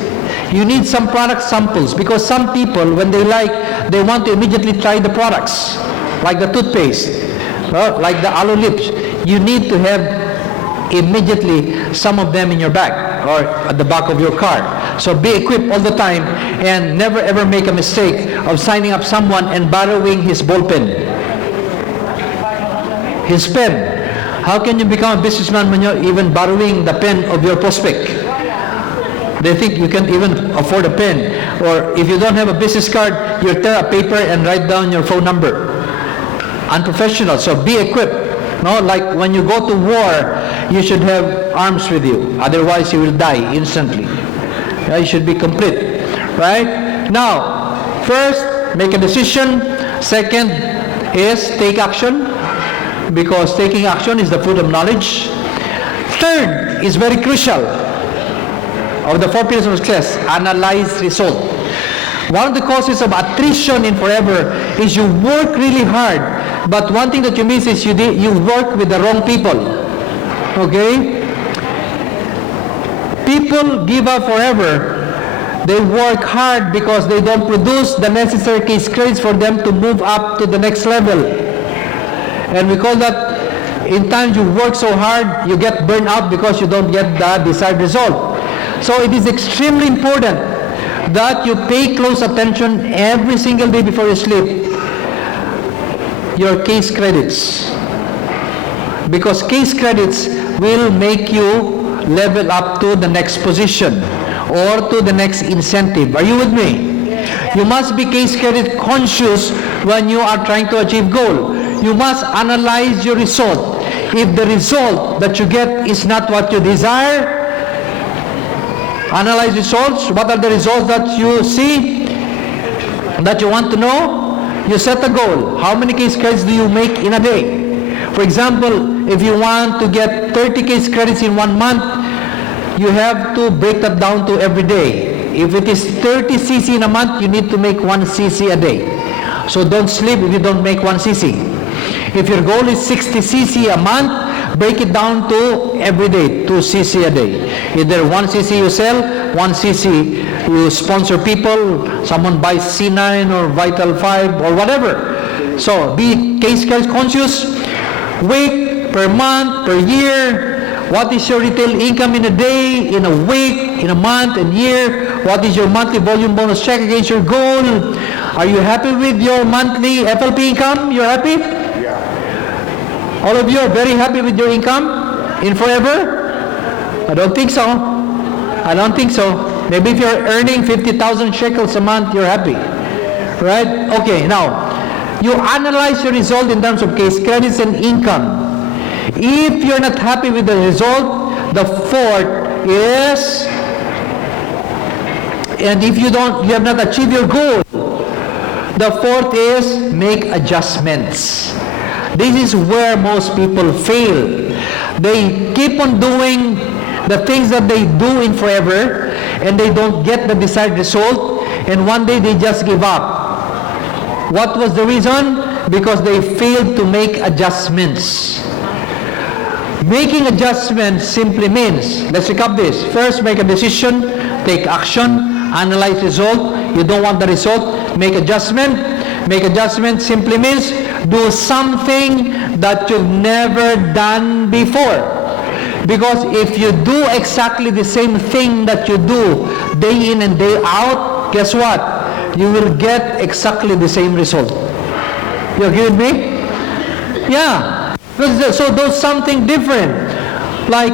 You need some product samples because some people, when they want to immediately try the products, like the toothpaste, like the aloe lips. You need to have immediately some of them in your bag or at the back of your car. So be equipped all the time and never ever make a mistake of signing up someone and borrowing his ball pen, his pen. How can you become a businessman when you're even borrowing the pen of your prospect? They think you can't even afford a pen. Or if you don't have a business card, you tear a paper and write down your phone number. Unprofessional. So be equipped. Like when you go to war, you should have arms with you. Otherwise, you will die instantly. You should be complete. Right? Now, first, make a decision. Second is take action. Because taking action is the fruit of knowledge. Third is very crucial. Of the 4 pillars of success, analyze result. One of the causes of attrition in forever is you work really hard, but one thing that you miss is you work with the wrong people. Okay? People give up forever. They work hard because they don't produce the necessary case credits for them to move up to the next level. And we call that, in times you work so hard, you get burned out because you don't get the desired result. So it is extremely important that you pay close attention every single day before you sleep. Your case credits. Because case credits will make you level up to the next position or to the next incentive. Are you with me? You must be case credit conscious when you are trying to achieve goal. You must analyze your result. If the result that you get is not what you desire, analyze results. What are the results that you see, that you want to know? You set a goal. How many case credits do you make in a day? For example, if you want to get 30 case credits in 1 month, you have to break that down to every day. If it is 30 cc in a month, you need to make 1 cc a day. So don't sleep if you don't make 1 cc. If your goal is 60 cc a month, break it down to every day, 2 cc a day. Either 1 cc you sell, 1 cc you sponsor people, someone buys C9 or Vital 5 or whatever. So be case conscious, week, per month, per year. What is your retail income in a day, in a week, in a month, and year? What is your monthly volume bonus check against your goal? Are you happy with your monthly FLP income? You're happy? Yeah. All of you are very happy with your income in forever? I don't think so. I don't think so. Maybe if you're earning 50,000 shekels a month, you're happy. Right? Okay, now, you analyze your result in terms of case credits and income. If you're not happy with the result, the fourth is, and if you have not achieved your goal, the fourth is make adjustments. This is where most people fail. They keep on doing the things that they do in forever, and they don't get the desired result, and one day they just give up. What was the reason? Because they failed to make adjustments. Making adjustments simply means, let's recap this. First, make a decision, take action, analyze result. You don't want the result, make adjustment. Make adjustment simply means do something that you've never done before. Because if you do exactly the same thing that you do day in and day out, guess what? You will get exactly the same result. You agree with me? Yeah. So do something different. Like,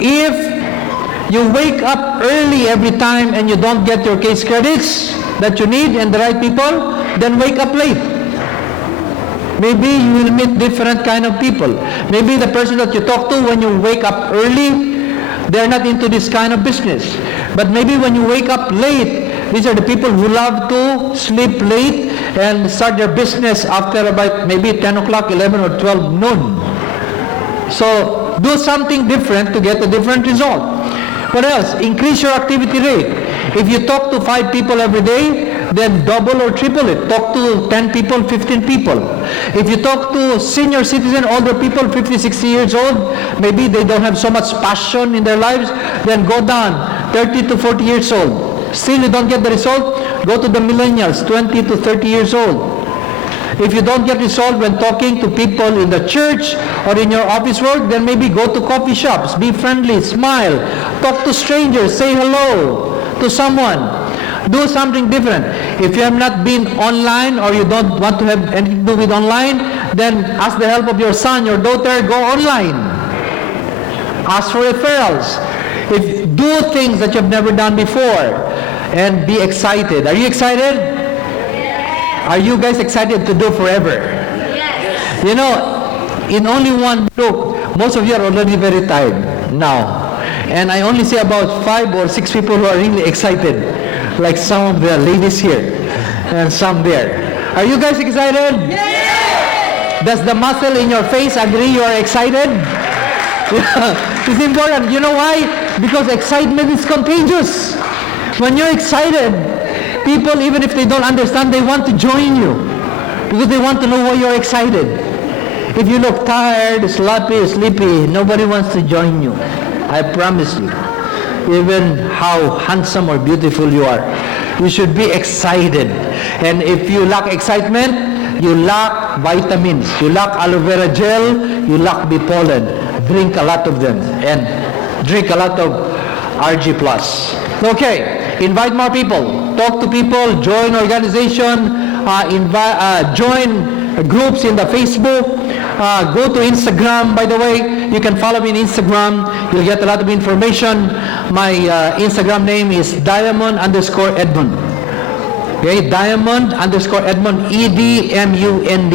if you wake up early every time and you don't get your case credits that you need and the right people, then wake up late. Maybe you will meet different kind of people. Maybe the person that you talk to when you wake up early, they're not into this kind of business. But maybe when you wake up late, these are the people who love to sleep late and start their business after about maybe 10 o'clock, 11 or 12 noon. So do something different to get a different result. What else? Increase your activity rate. If you talk to 5 people every day, then double or triple it. Talk to 10 people, 15 people. If you talk to senior citizen, older people, 50, 60 years old, maybe they don't have so much passion in their lives, then go down, 30 to 40 years old. Still you don't get the result, go to the millennials, 20 to 30 years old. If you don't get result when talking to people in the church or in your office work, then maybe go to coffee shops, be friendly, smile, talk to strangers, say hello to someone. Do something different. If you have not been online or you don't want to have anything to do with online, then ask the help of your son, your daughter, go online. Ask for referrals. Do things that you've never done before and be excited. Are you excited? Are you guys excited to do forever? Yes. You know, in only one book, most of you are already very tired now. And I only see about 5 or 6 people who are really excited, like some of the ladies here and some there. Are you guys excited? Yes. Does the muscle in your face agree you are excited? It's important. You know why? Because excitement is contagious. When you're excited, people, even if they don't understand, they want to join you because they want to know why you're excited. If you look tired, sleepy, nobody wants to join you. I promise you. Even how handsome or beautiful you are, you should be excited. And if you lack excitement, you lack vitamins, you lack aloe vera gel, you lack bee pollen. Drink a lot of them and drink a lot of RG+. Okay, invite more people, talk to people, join organization, join groups in the Facebook, go to Instagram. By the way, you can follow me on Instagram. You'll get a lot of information. My Instagram name is Diamond_Edmond. Okay, Diamond_Edmond, EDMUND.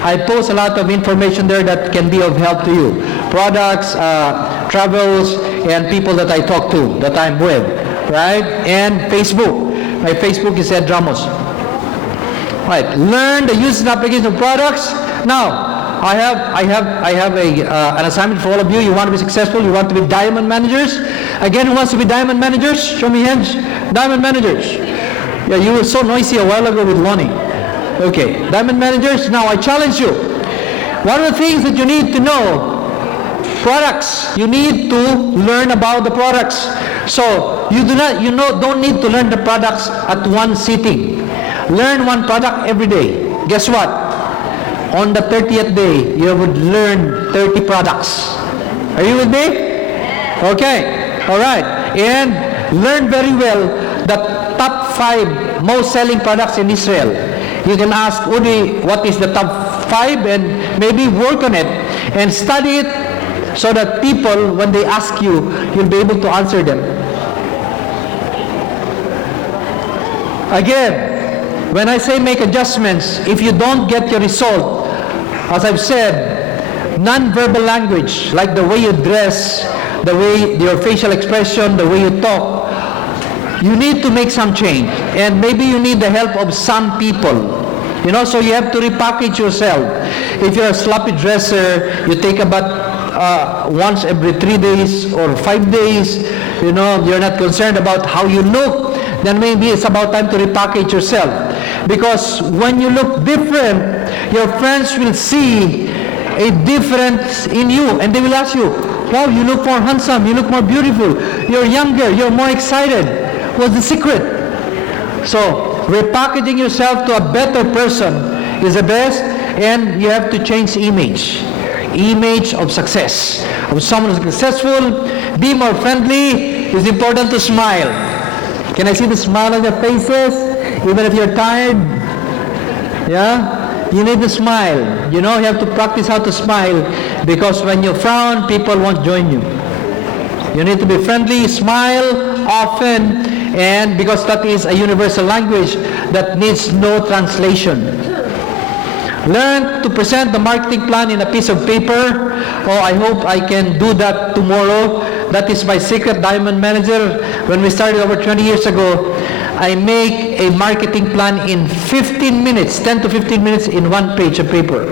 I post a lot of information there that can be of help to you. Products, travels, and people that I talk to, that I'm with, right? And Facebook. My Facebook is Rammos. Right. Learn the use and application of products. Now, I have an assignment for all of you. You want to be successful. You want to be diamond managers. Again, who wants to be diamond managers? Show me hands. Diamond managers. Yeah, you were so noisy a while ago with Lonnie. Okay, diamond managers. Now I challenge you. One of the things that you need to know, products. You need to learn about the products. So you don't need to learn the products at one sitting. Learn one product every day. Guess what? On the 30th day, you would learn 30 products. Are you with me? Okay. All right. And learn very well the top 5 most selling products in Israel. You can ask Udi what is the top 5 and maybe work on it and study it so that people, when they ask you, you'll be able to answer them. Again, when I say make adjustments, if you don't get your result, as I've said, non-verbal language, like the way you dress, the way your facial expression, the way you talk, you need to make some change. And maybe you need the help of some people. So you have to repackage yourself. If you're a sloppy dresser, you take a bath once every 3 days or 5 days, you're not concerned about how you look, then maybe it's about time to repackage yourself. Because when you look different, your friends will see a difference in you, and they will ask you, wow, you look more handsome, you look more beautiful, you're younger, you're more excited. What's the secret? So repackaging yourself to a better person is the best, and you have to change image of success, of someone who's successful. Be more friendly. It's important to smile. Can I see the smile on your faces? Even if you're tired, yeah, you need to smile. You have to practice how to smile, because when you frown, people won't join you. You need to be friendly, smile often, and because that is a universal language that needs no translation. Learn to present the marketing plan in a piece of paper. Oh, I hope I can do that tomorrow. That is my secret, diamond manager. When we started over 20 years ago, I make a marketing plan in 15 minutes, 10 to 15 minutes in one page of paper.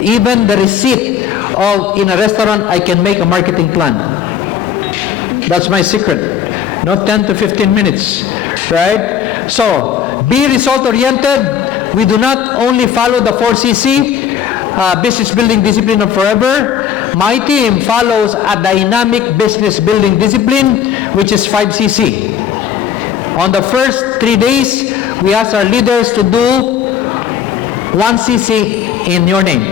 Even the receipt in a restaurant, I can make a marketing plan. That's my secret. Not 10 to 15 minutes, right? So, be result-oriented. We do not only follow the 4CC, business building discipline of forever. My team follows a dynamic business building discipline, which is 5CC. On the first 3 days, we ask our leaders to do 1CC in your name.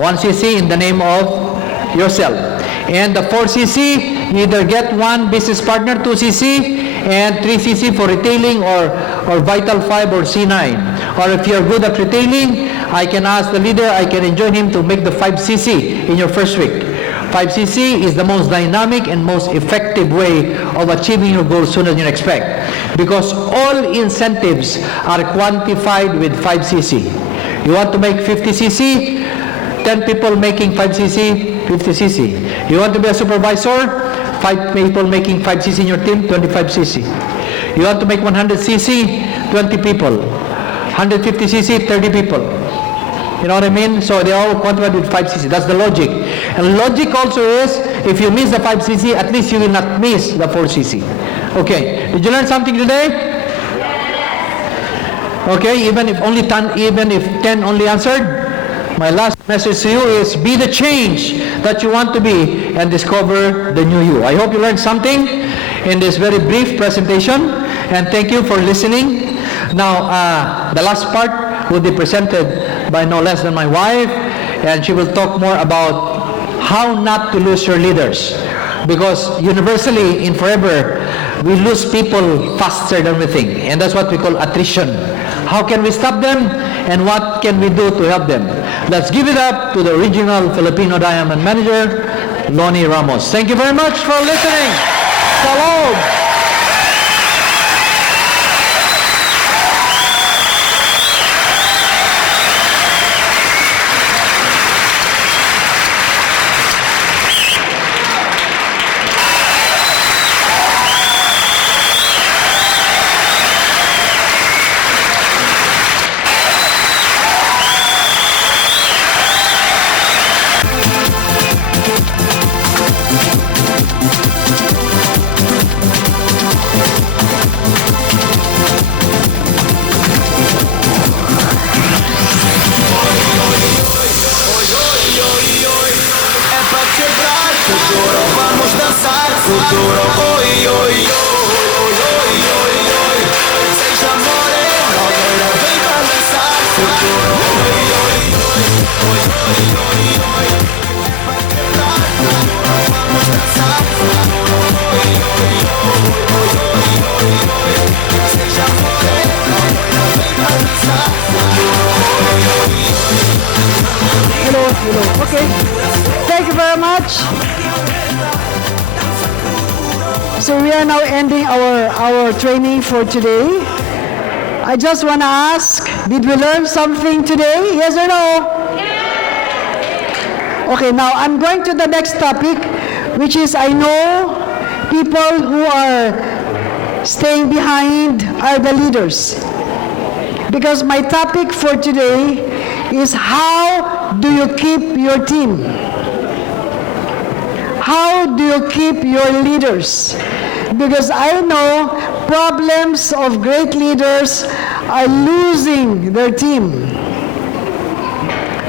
1CC in the name of yourself. And the 4CC, you either get 1 business partner, 2CC, and 3CC for retailing or Vital 5 or C9. Or if you're good at retailing, I can ask the leader, I can enjoin him to make the 5CC in your first week. 5CC is the most dynamic and most effective way of achieving your goals sooner than you expect. Because all incentives are quantified with 5CC. You want to make 50CC, 10 people making 5CC, 50CC. You want to be a supervisor, 5 people making 5CC in your team, 25CC. You want to make 100CC, 20 people. 150cc, 30 people. You know what I mean? So they all quantified with 5cc. That's the logic. And logic also is, if you miss the 5cc, at least you will not miss the 4cc. Okay. Did you learn something today? Okay. Even if 10 only answered, my last message to you is be the change that you want to be and discover the new you. I hope you learned something in this very brief presentation, and thank you for listening. Now, the last part, will be presented by no less than my wife, and she will talk more about how not to lose your leaders. Because universally in Forever, we lose people faster than we think, and that's what we call attrition. How can we stop them, and what can we do to help them? Let's give it up to the original Filipino Diamond Manager, Lonnie Ramos. Thank you very much for listening. Shalom. Futuro, vamos dançar. Futuro, oi, oi, oi, oi, oi, oi. Seja morena, agora vem balançar. Futuro, oi, oi, oi, oi, oi, oi, oi. Vai quebrar. Futuro, vamos dançar. Futuro, oi, oi, oi, oi, oi, oi. Seja morena, agora vem balançar. Futuro, oi, oi, oi. Hello, hello. Okay. Thank you very much. So we are now ending our training for today. I just want to ask, did we learn something today? Yes or no? Okay, now I'm going to the next topic, which is I know people who are staying behind are the leaders. Because my topic for today is how do you keep your team? How do you keep your leaders? Because I know problems of great leaders are losing their team.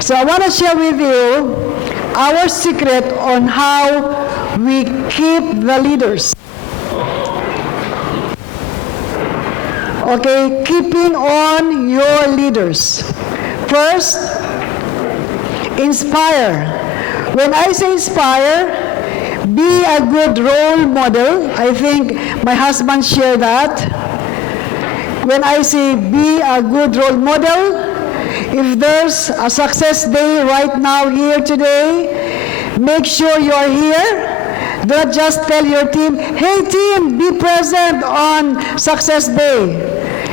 So I want to share with you our secret on how we keep the leaders. Okay, keeping on your leaders. First, inspire. When I say inspire, be a good role model. I think my husband shared that. When I say be a good role model, if there's a success day right now here today, make sure you are here. Don't just tell your team, hey team, be present on success day.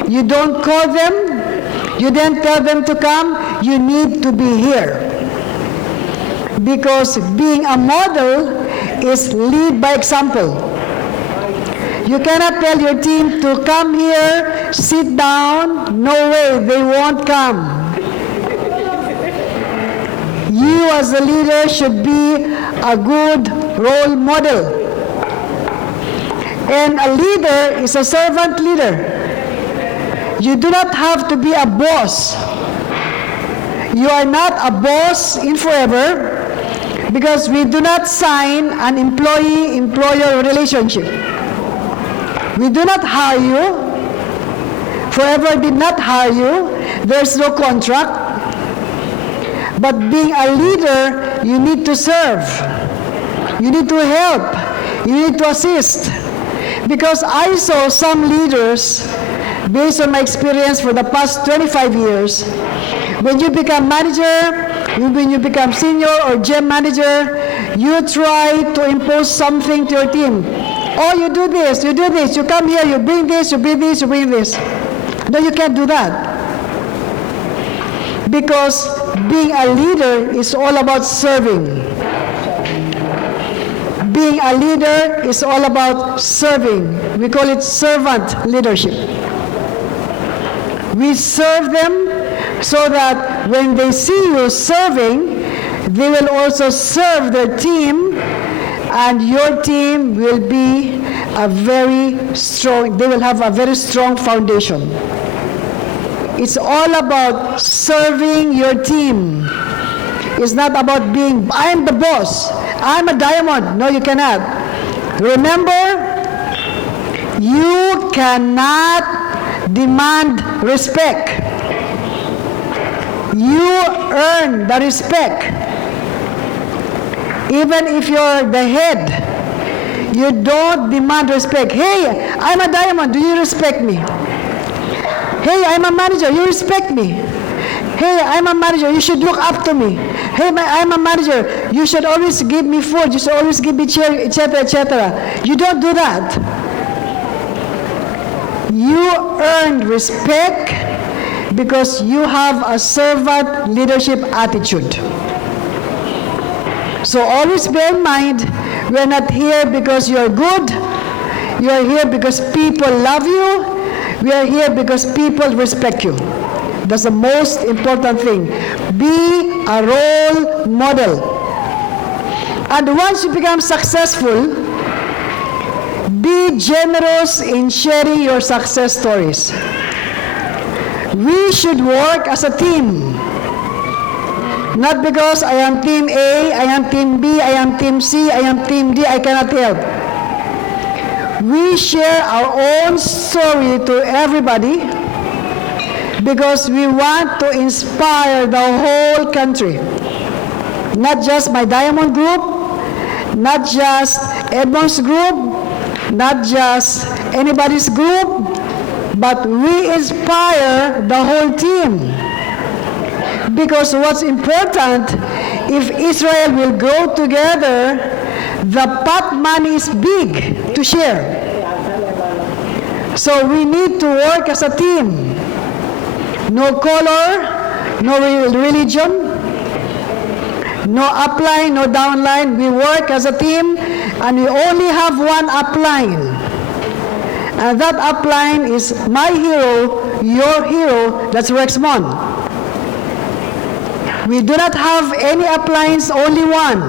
You don't call them, you didn't tell them to come, you need to be here. Because being a model is lead by example. You cannot tell your team to come here, sit down, no way, they won't come. You as a leader should be a good role model. And a leader is a servant leader. You do not have to be a boss. You are not a boss in Forever because we do not sign an employee-employer relationship. We do not hire you. Forever did not hire you. There's no contract. But being a leader, you need to serve. You need to help. You need to assist. Because I saw some leaders, based on my experience for the past 25 years, when you become manager, when you become senior or GM manager, you try to impose something to your team. Oh, you do this, you come here, you bring this, you bring this, you bring this. No, you can't do that. Because being a leader is all about serving. Being a leader is all about serving. We call it servant leadership. We serve them so that when they see you serving, they will also serve their team, and your team will be a very strong, they will have a very strong foundation. It's all about serving your team. It's not about being, I'm the boss, I'm a diamond. No, you cannot. Remember, you cannot demand respect. You earn the respect. Even if you're the head, you don't demand respect. Hey, I'm a diamond, do you respect me? Hey, I'm a manager, you respect me. Hey, I'm a manager, you should look up to me. Hey, I'm a manager, you should always give me food, you should always give me chair, etc., etc. You don't do that. You earn respect because you have a servant leadership attitude. So always bear in mind, we're not here because you're good. You're here because people love you. We are here because people respect you. That's the most important thing. Be a role model. And once you become successful, be generous in sharing your success stories. We should work as a team. Not because I am team A, I am team B, I am team C, I am team D, I cannot help. We share our own story to everybody because we want to inspire the whole country. Not just my Diamond group, not just Edmond's group, not just anybody's group, but we inspire the whole team. Because what's important, if Israel will grow together, the pot money is big to share. So we need to work as a team. No color, no religion, no upline, no downline. We work as a team, and we only have one upline. And that upline is my hero, your hero, that's Rexmond. We do not have any uplines, only one.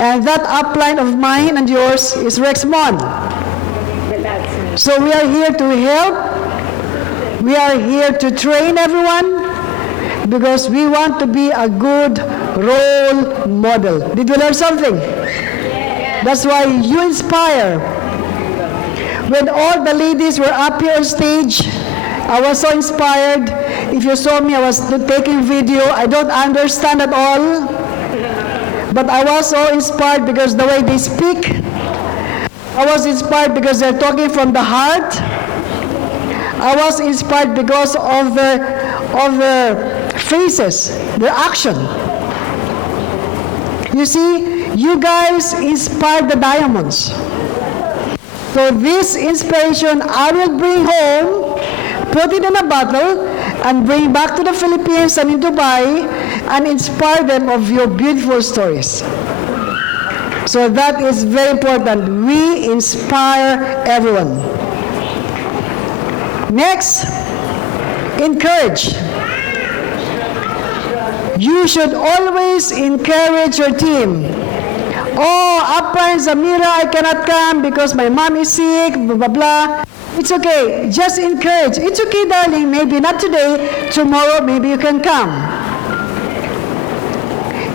And that upline of mine and yours is Rexmond. So we are here to help. We are here to train everyone because we want to be a good role model. Did you learn something? That's why you inspire. When all the ladies were up here on stage, I was so inspired. If you saw me, I was taking video. I don't understand at all. But I was so inspired because the way they speak. I was inspired because they're talking from the heart. I was inspired because of their faces, their action. You see, you guys inspired the Diamonds. So this inspiration I will bring home, put it in a bottle, and bring back to the Philippines and in Dubai, and inspire them of your beautiful stories. So that is very important. We inspire everyone. Next, encourage. You should always encourage your team. Oh, Appa and Zamira, I cannot come because my mom is sick, blah, blah, blah. It's okay. Just encourage. It's okay, darling. Maybe not today. Tomorrow, maybe you can come.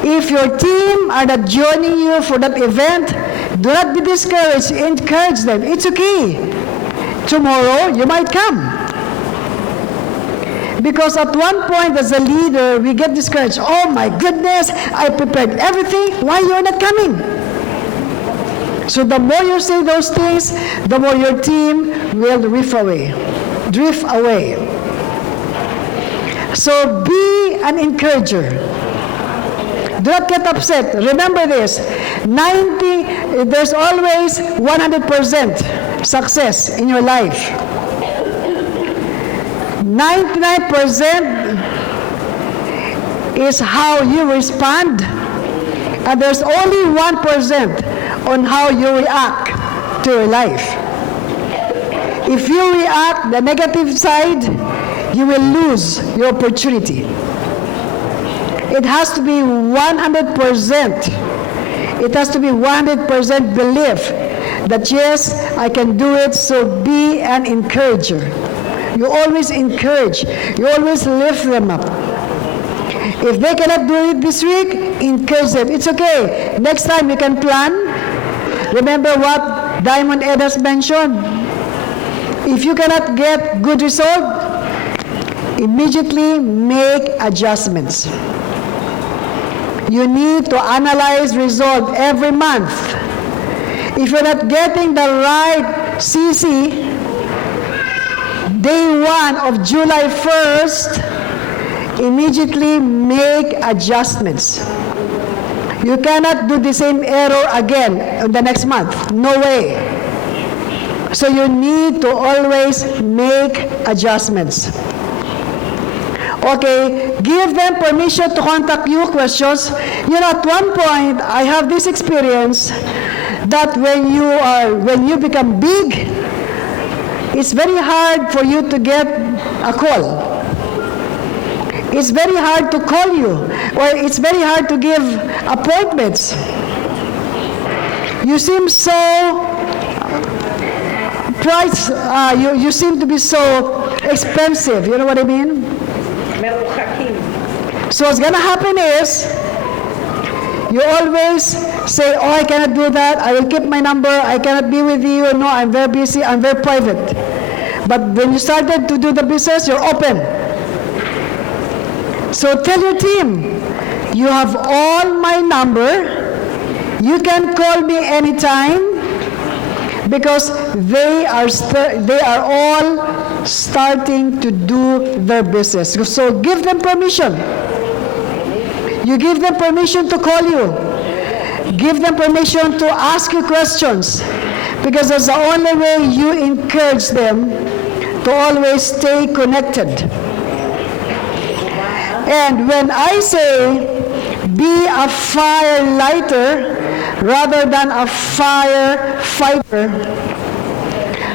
If your team are not joining you for that event, do not be discouraged. Encourage them. It's okay. Tomorrow, you might come. Because at one point, as a leader, we get discouraged. Oh my goodness, I prepared everything. Why you're not coming? So the more you say those things, the more your team will drift away. So be an encourager. Do not get upset. Remember this, there's always 100% success in your life. 99% is how you respond, and there's only 1% on how you react to your life. If you react the negative side, you will lose your opportunity. It has to be 100%. It has to be 100% belief that yes, I can do it, so be an encourager. You always encourage. You always lift them up. If they cannot do it this week, encourage them. It's okay. Next time you can plan. Remember what Diamond Ed has mentioned? If you cannot get good result, immediately make adjustments. You need to analyze, resolve every month. If you're not getting the right CC, day 1 of July 1st, immediately make adjustments. You cannot do the same error again in the next month. No way. So you need to always make adjustments. Okay, give them permission to contact you questions. You know, at one point, I have this experience that when you become big, it's very hard for you to get a call. It's very hard to call you, or it's very hard to give appointments. You seem so you seem to be so expensive. You know what I mean? So what's gonna happen is, you always say, oh, I cannot do that, I will keep my number, I cannot be with you, no, I'm very busy, I'm very private. But when you started to do the business, you're open. So tell your team, you have all my number, you can call me anytime, because they are all starting to do their business. So give them permission. You give them permission to call you. Give them permission to ask you questions, because that's the only way you encourage them to always stay connected. And when I say be a fire lighter rather than a firefighter,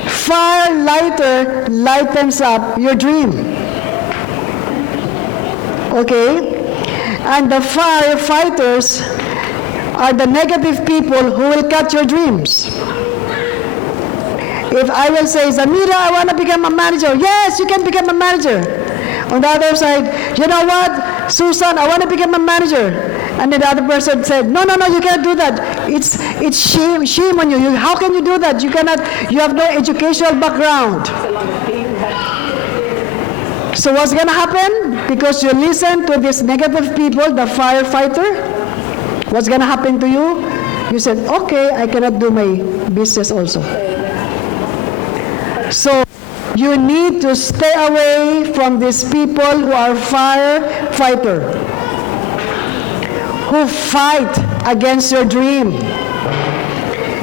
fire lighter lightens up your dream. Okay? And the firefighters are the negative people who will cut your dreams. If I will say, Zamira, I want to become a manager. Yes, you can become a manager. On the other side, you know what, Susan, I want to become a manager. And then the other person said, no, you can't do that. It's shame on you. How can you do that? You cannot, you have no educational background. So what's going to happen? Because you listen to these negative people, the firefighter, what's going to happen to you? You said, okay, I cannot do my business also. So you need to stay away from these people who are firefighter, who fight against your dream.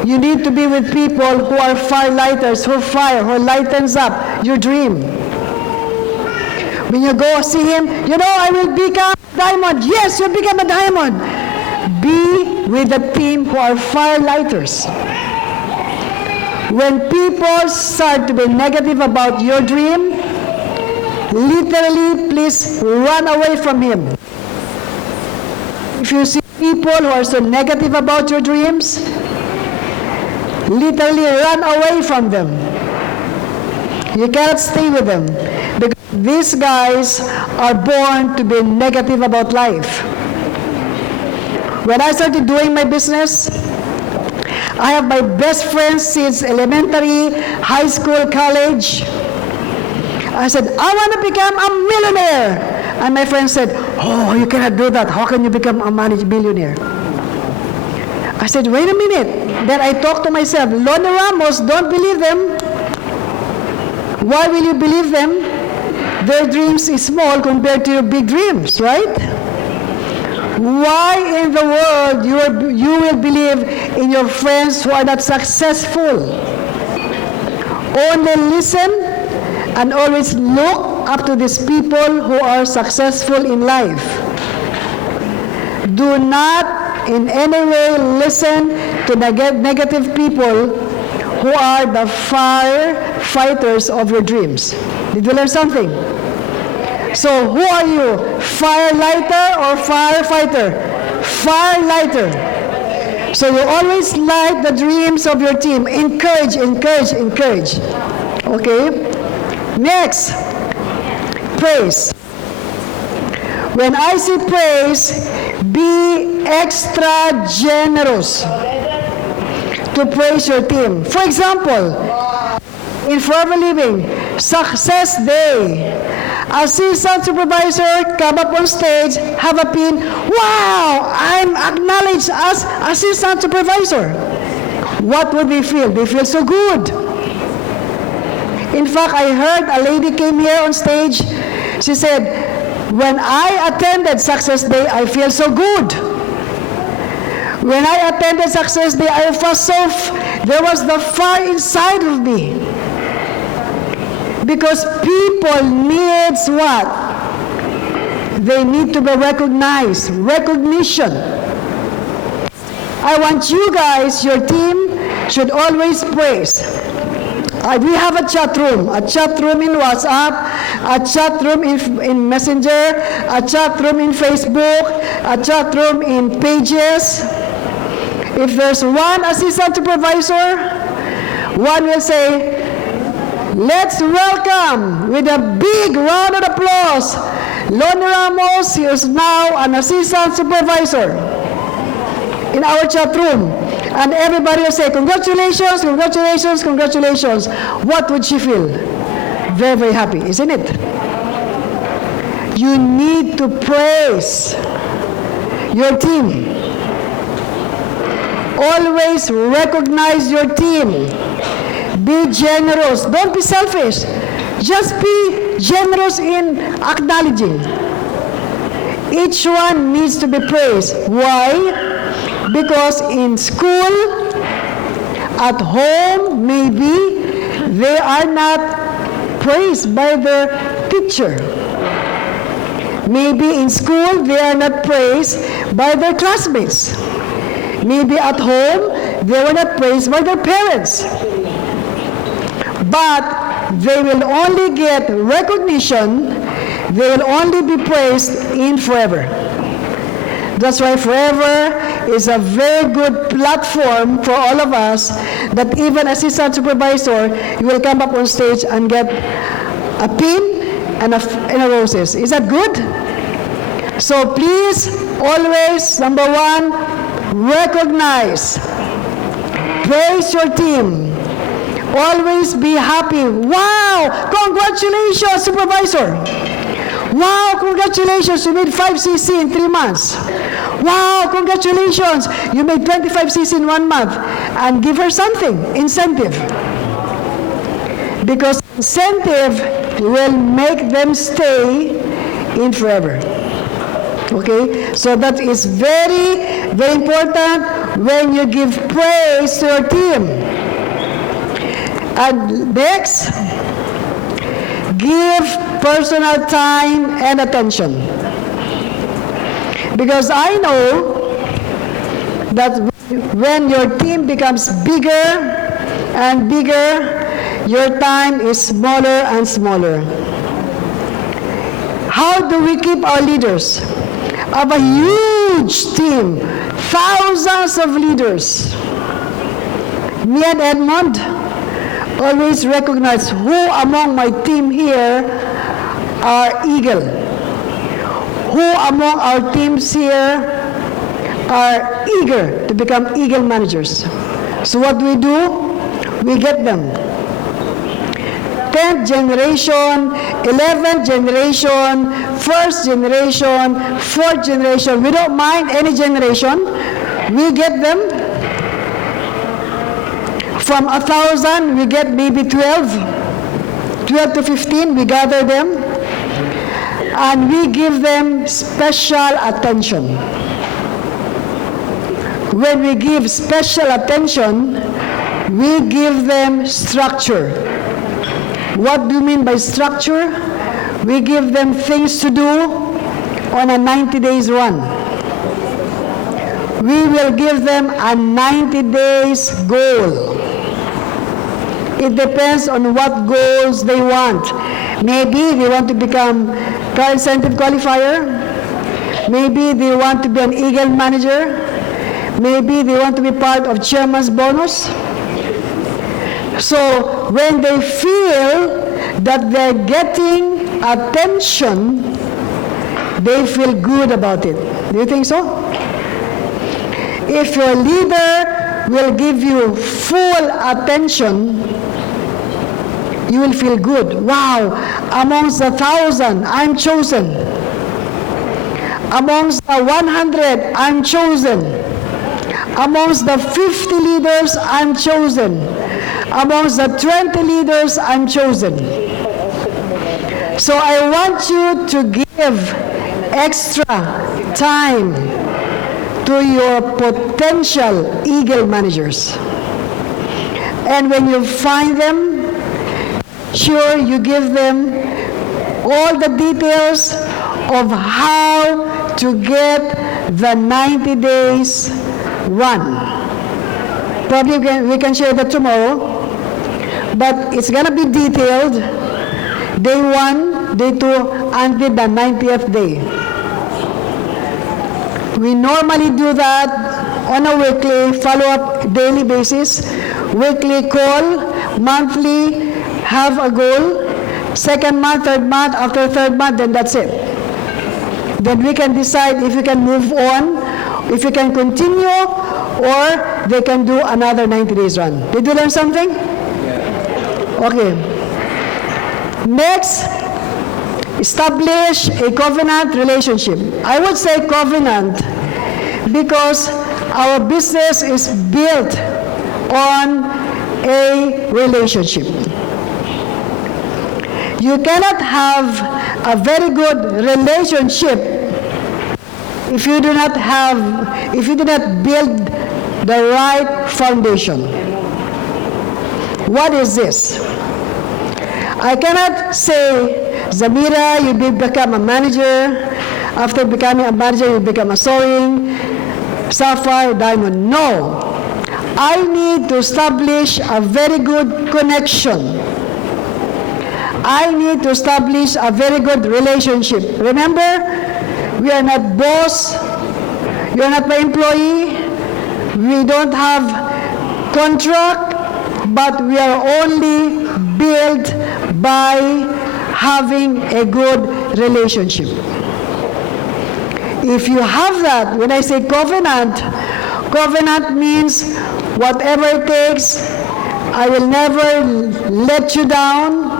You need to be with people who are firelighters, who lightens up your dream. When you go see him, you know, I will become a diamond. Yes, you'll become a diamond. Be with the team who are firelighters. When people start to be negative about your dream, literally, please run away from him. If you see people who are so negative about your dreams, literally run away from them. You cannot stay with them, because these guys are born to be negative about life. When I started doing my business, I have my best friends since elementary, high school, college. I said, I want to become a millionaire. And my friend said, oh, you cannot do that. How can you become a billionaire? I said, wait a minute. Then I talked to myself, Loni Ramos, don't believe them. Why will you believe them? Their dreams is small compared to your big dreams, right? Why in the world you will believe in your friends who are not successful? Only listen and always look up to these people who are successful in life. Do not in any way listen to negative people who are the firefighters of your dreams. Did you learn something? So who are you? Firelighter or firefighter? Firelighter. So you always light the dreams of your team. Encourage. Okay? Next, praise. When I say praise, be extra generous to praise your team. For example, in Forever Living, Success Day, Assistant supervisor come up on stage, have a pin. Wow, I'm acknowledged as assistant supervisor. What would they feel? They feel so good. In fact, I heard a lady came here on stage. She said, when I attended Success Day, I feel so good. When I attended Success Day, I felt there was the fire inside of me. Because people needs what? They need to be recognized, recognition. I want you guys, your team, should always praise. We have a chat room in WhatsApp, a chat room in Messenger, a chat room in Facebook, a chat room in Pages. If there's one assistant supervisor, one will say, let's welcome with a big round of applause, Loni Ramos, he is now an assistant supervisor in our chat room. And everybody will say, congratulations, congratulations, congratulations. What would she feel? Very, very happy, isn't it? You need to praise your team. Always recognize your team. Be generous. Don't be selfish. Just be generous in acknowledging. Each one needs to be praised. Why? Because in school, at home, maybe they are not praised by their teacher. Maybe in school, they are not praised by their classmates. Maybe at home, they were not praised by their parents. But they will only get recognition, they will only be praised in Forever. That's why Forever is a very good platform for all of us, that even assistant supervisor, you will come up on stage and get a pin and a roses. Is that good? So please, always, number one, recognize, praise your team. Always be happy. Wow! Congratulations, supervisor! Wow, congratulations, you made 5 cc in 3 months. Wow, congratulations, you made 25 cc in 1 month. And give her something, incentive. Because incentive will make them stay in Forever. Okay, so that is very, very important when you give praise to your team. And next, give personal time and attention. Because I know that when your team becomes bigger and bigger, your time is smaller and smaller. How do we keep our leaders? Of a huge team, thousands of leaders. Me and Edmond always recognize who among my team here are eagle. Who among our teams here are eager to become eagle managers. So what do? We get them. 10th generation, 11th generation, 1st generation, 4th generation. We don't mind any generation. We get them. From 1,000, we get maybe 12 to 15, we gather them, and we give them special attention. When we give special attention, we give them structure. What do you mean by structure? We give them things to do on a 90 days run. We will give them a 90 days goal. It depends on what goals they want. Maybe they want to become car incentive qualifier. Maybe they want to be an eagle manager. Maybe they want to be part of chairman's bonus. So when they feel that they're getting attention, they feel good about it. Do you think so? If your leader will give you full attention, You will feel good. Wow, amongst the 1,000, I'm chosen. Amongst the 100, I'm chosen. Amongst the 50 leaders, I'm chosen. Amongst the 20 leaders, I'm chosen. So I want you to give extra time to your potential eagle managers. And when you find them, sure, you give them all the details of how to get the 90 days run. Probably we can share that tomorrow, but it's going to be detailed, day 1, day 2, until the 90th day. We normally do that on a weekly follow-up daily basis, weekly call, monthly, have a goal, second month, third month, after third month, then that's it. Then we can decide if we can move on, if we can continue, or they can do another 90 days run. Did you learn something? Okay. Next, establish a covenant relationship. I would say covenant because our business is built on a relationship. You cannot have a very good relationship if you do not build the right foundation. What is this? I cannot say, Zamira, you become a manager. After becoming a manager, you become a sewing, sapphire, diamond. No. I need to establish a very good connection. I need to establish a very good relationship. Remember, we are not boss. You are not my employee. We don't have contract, but we are only built by having a good relationship. If you have that, when I say covenant, covenant means whatever it takes, I will never let you down.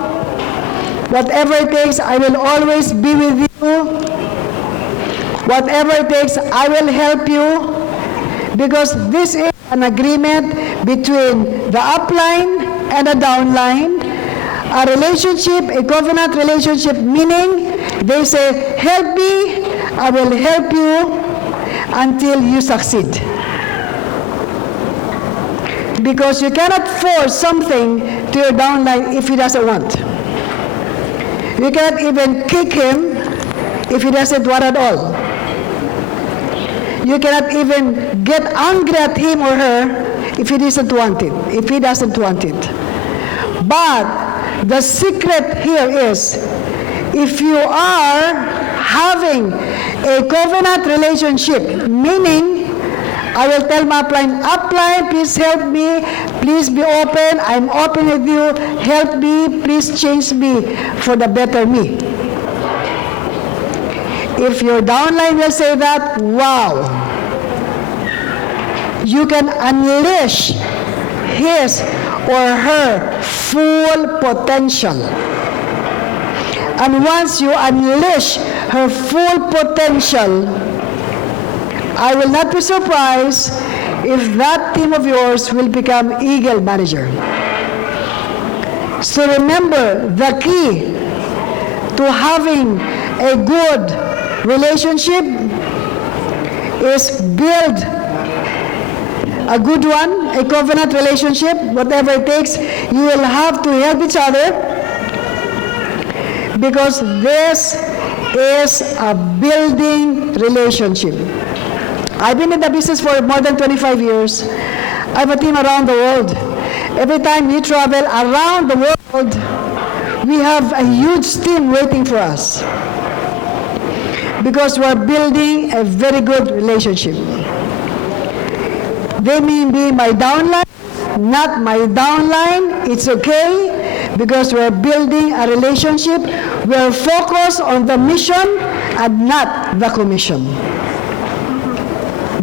Whatever it takes, I will always be with you. Whatever it takes, I will help you. Because this is an agreement between the upline and the downline. A relationship, a covenant relationship, meaning they say, help me, I will help you until you succeed. Because you cannot force something to your downline if he doesn't want. You cannot even kick him if he doesn't want at all. You cannot even get angry at him or her if he doesn't want it. But the secret here is, if you are having a covenant relationship, meaning I will tell my upline, please help me, please be open, I'm open with you, help me, please change me for the better me. If your downline will say that, wow, you can unleash his or her full potential. And once you unleash her full potential, I will not be surprised if that team of yours will become eagle manager. So remember, the key to having a good relationship is build a good one, a covenant relationship, whatever it takes. You will have to help each other because this is a building relationship. I've been in the business for more than 25 years. I have a team around the world. Every time we travel around the world, we have a huge team waiting for us because we're building a very good relationship. They may be my downline, not my downline. It's okay because we're building a relationship. We're focused on the mission and not the commission.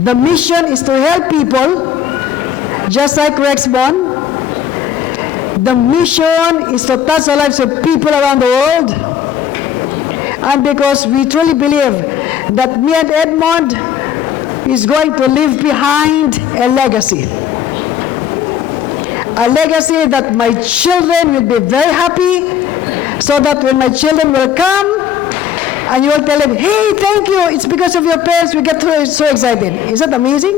The mission is to help people, just like Rex Bond. The mission is to touch the lives of people around the world. And because we truly believe that me and Edmond is going to leave behind a legacy. A legacy that my children will be very happy, so that when my children will come, and you will tell them, hey, thank you, it's because of your parents, we get so excited. Is that amazing?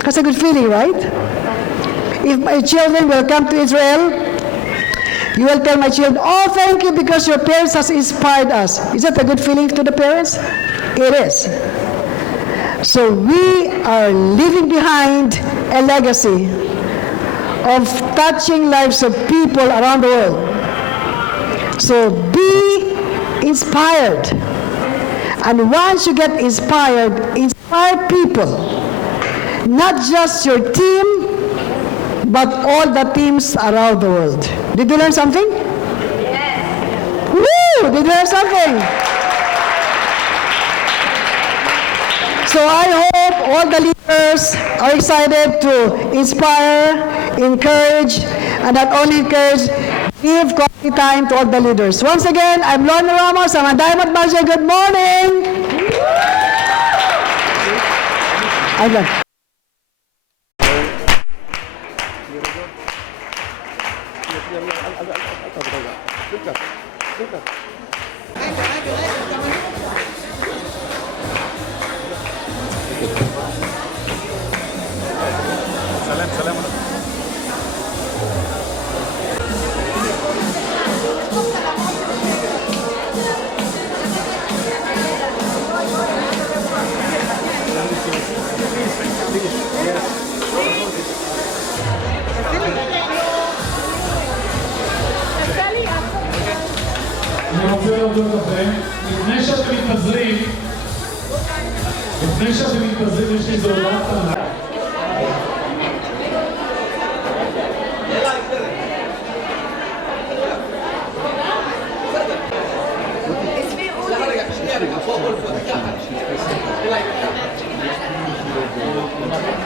That's a good feeling, right? If my children will come to Israel, you will tell my children, oh, thank you, because your parents has inspired us. Is that a good feeling to the parents? It is. So we are leaving behind a legacy of touching lives of people around the world. So be inspired. And once you get inspired, inspire people. Not just your team, but all the teams around the world. Did you learn something? Yes. Woo! Did you learn something? So I hope all the leaders are excited to inspire, encourage, and not only encourage, give quality time to all the leaders. Once again, I'm Lorna Ramos. I'm a Diamond Manager. Good morning. I'm done. אני רוצה להודות לכם. לפני שאתם מתפזרים, יש לי איזו הודעה קטנה.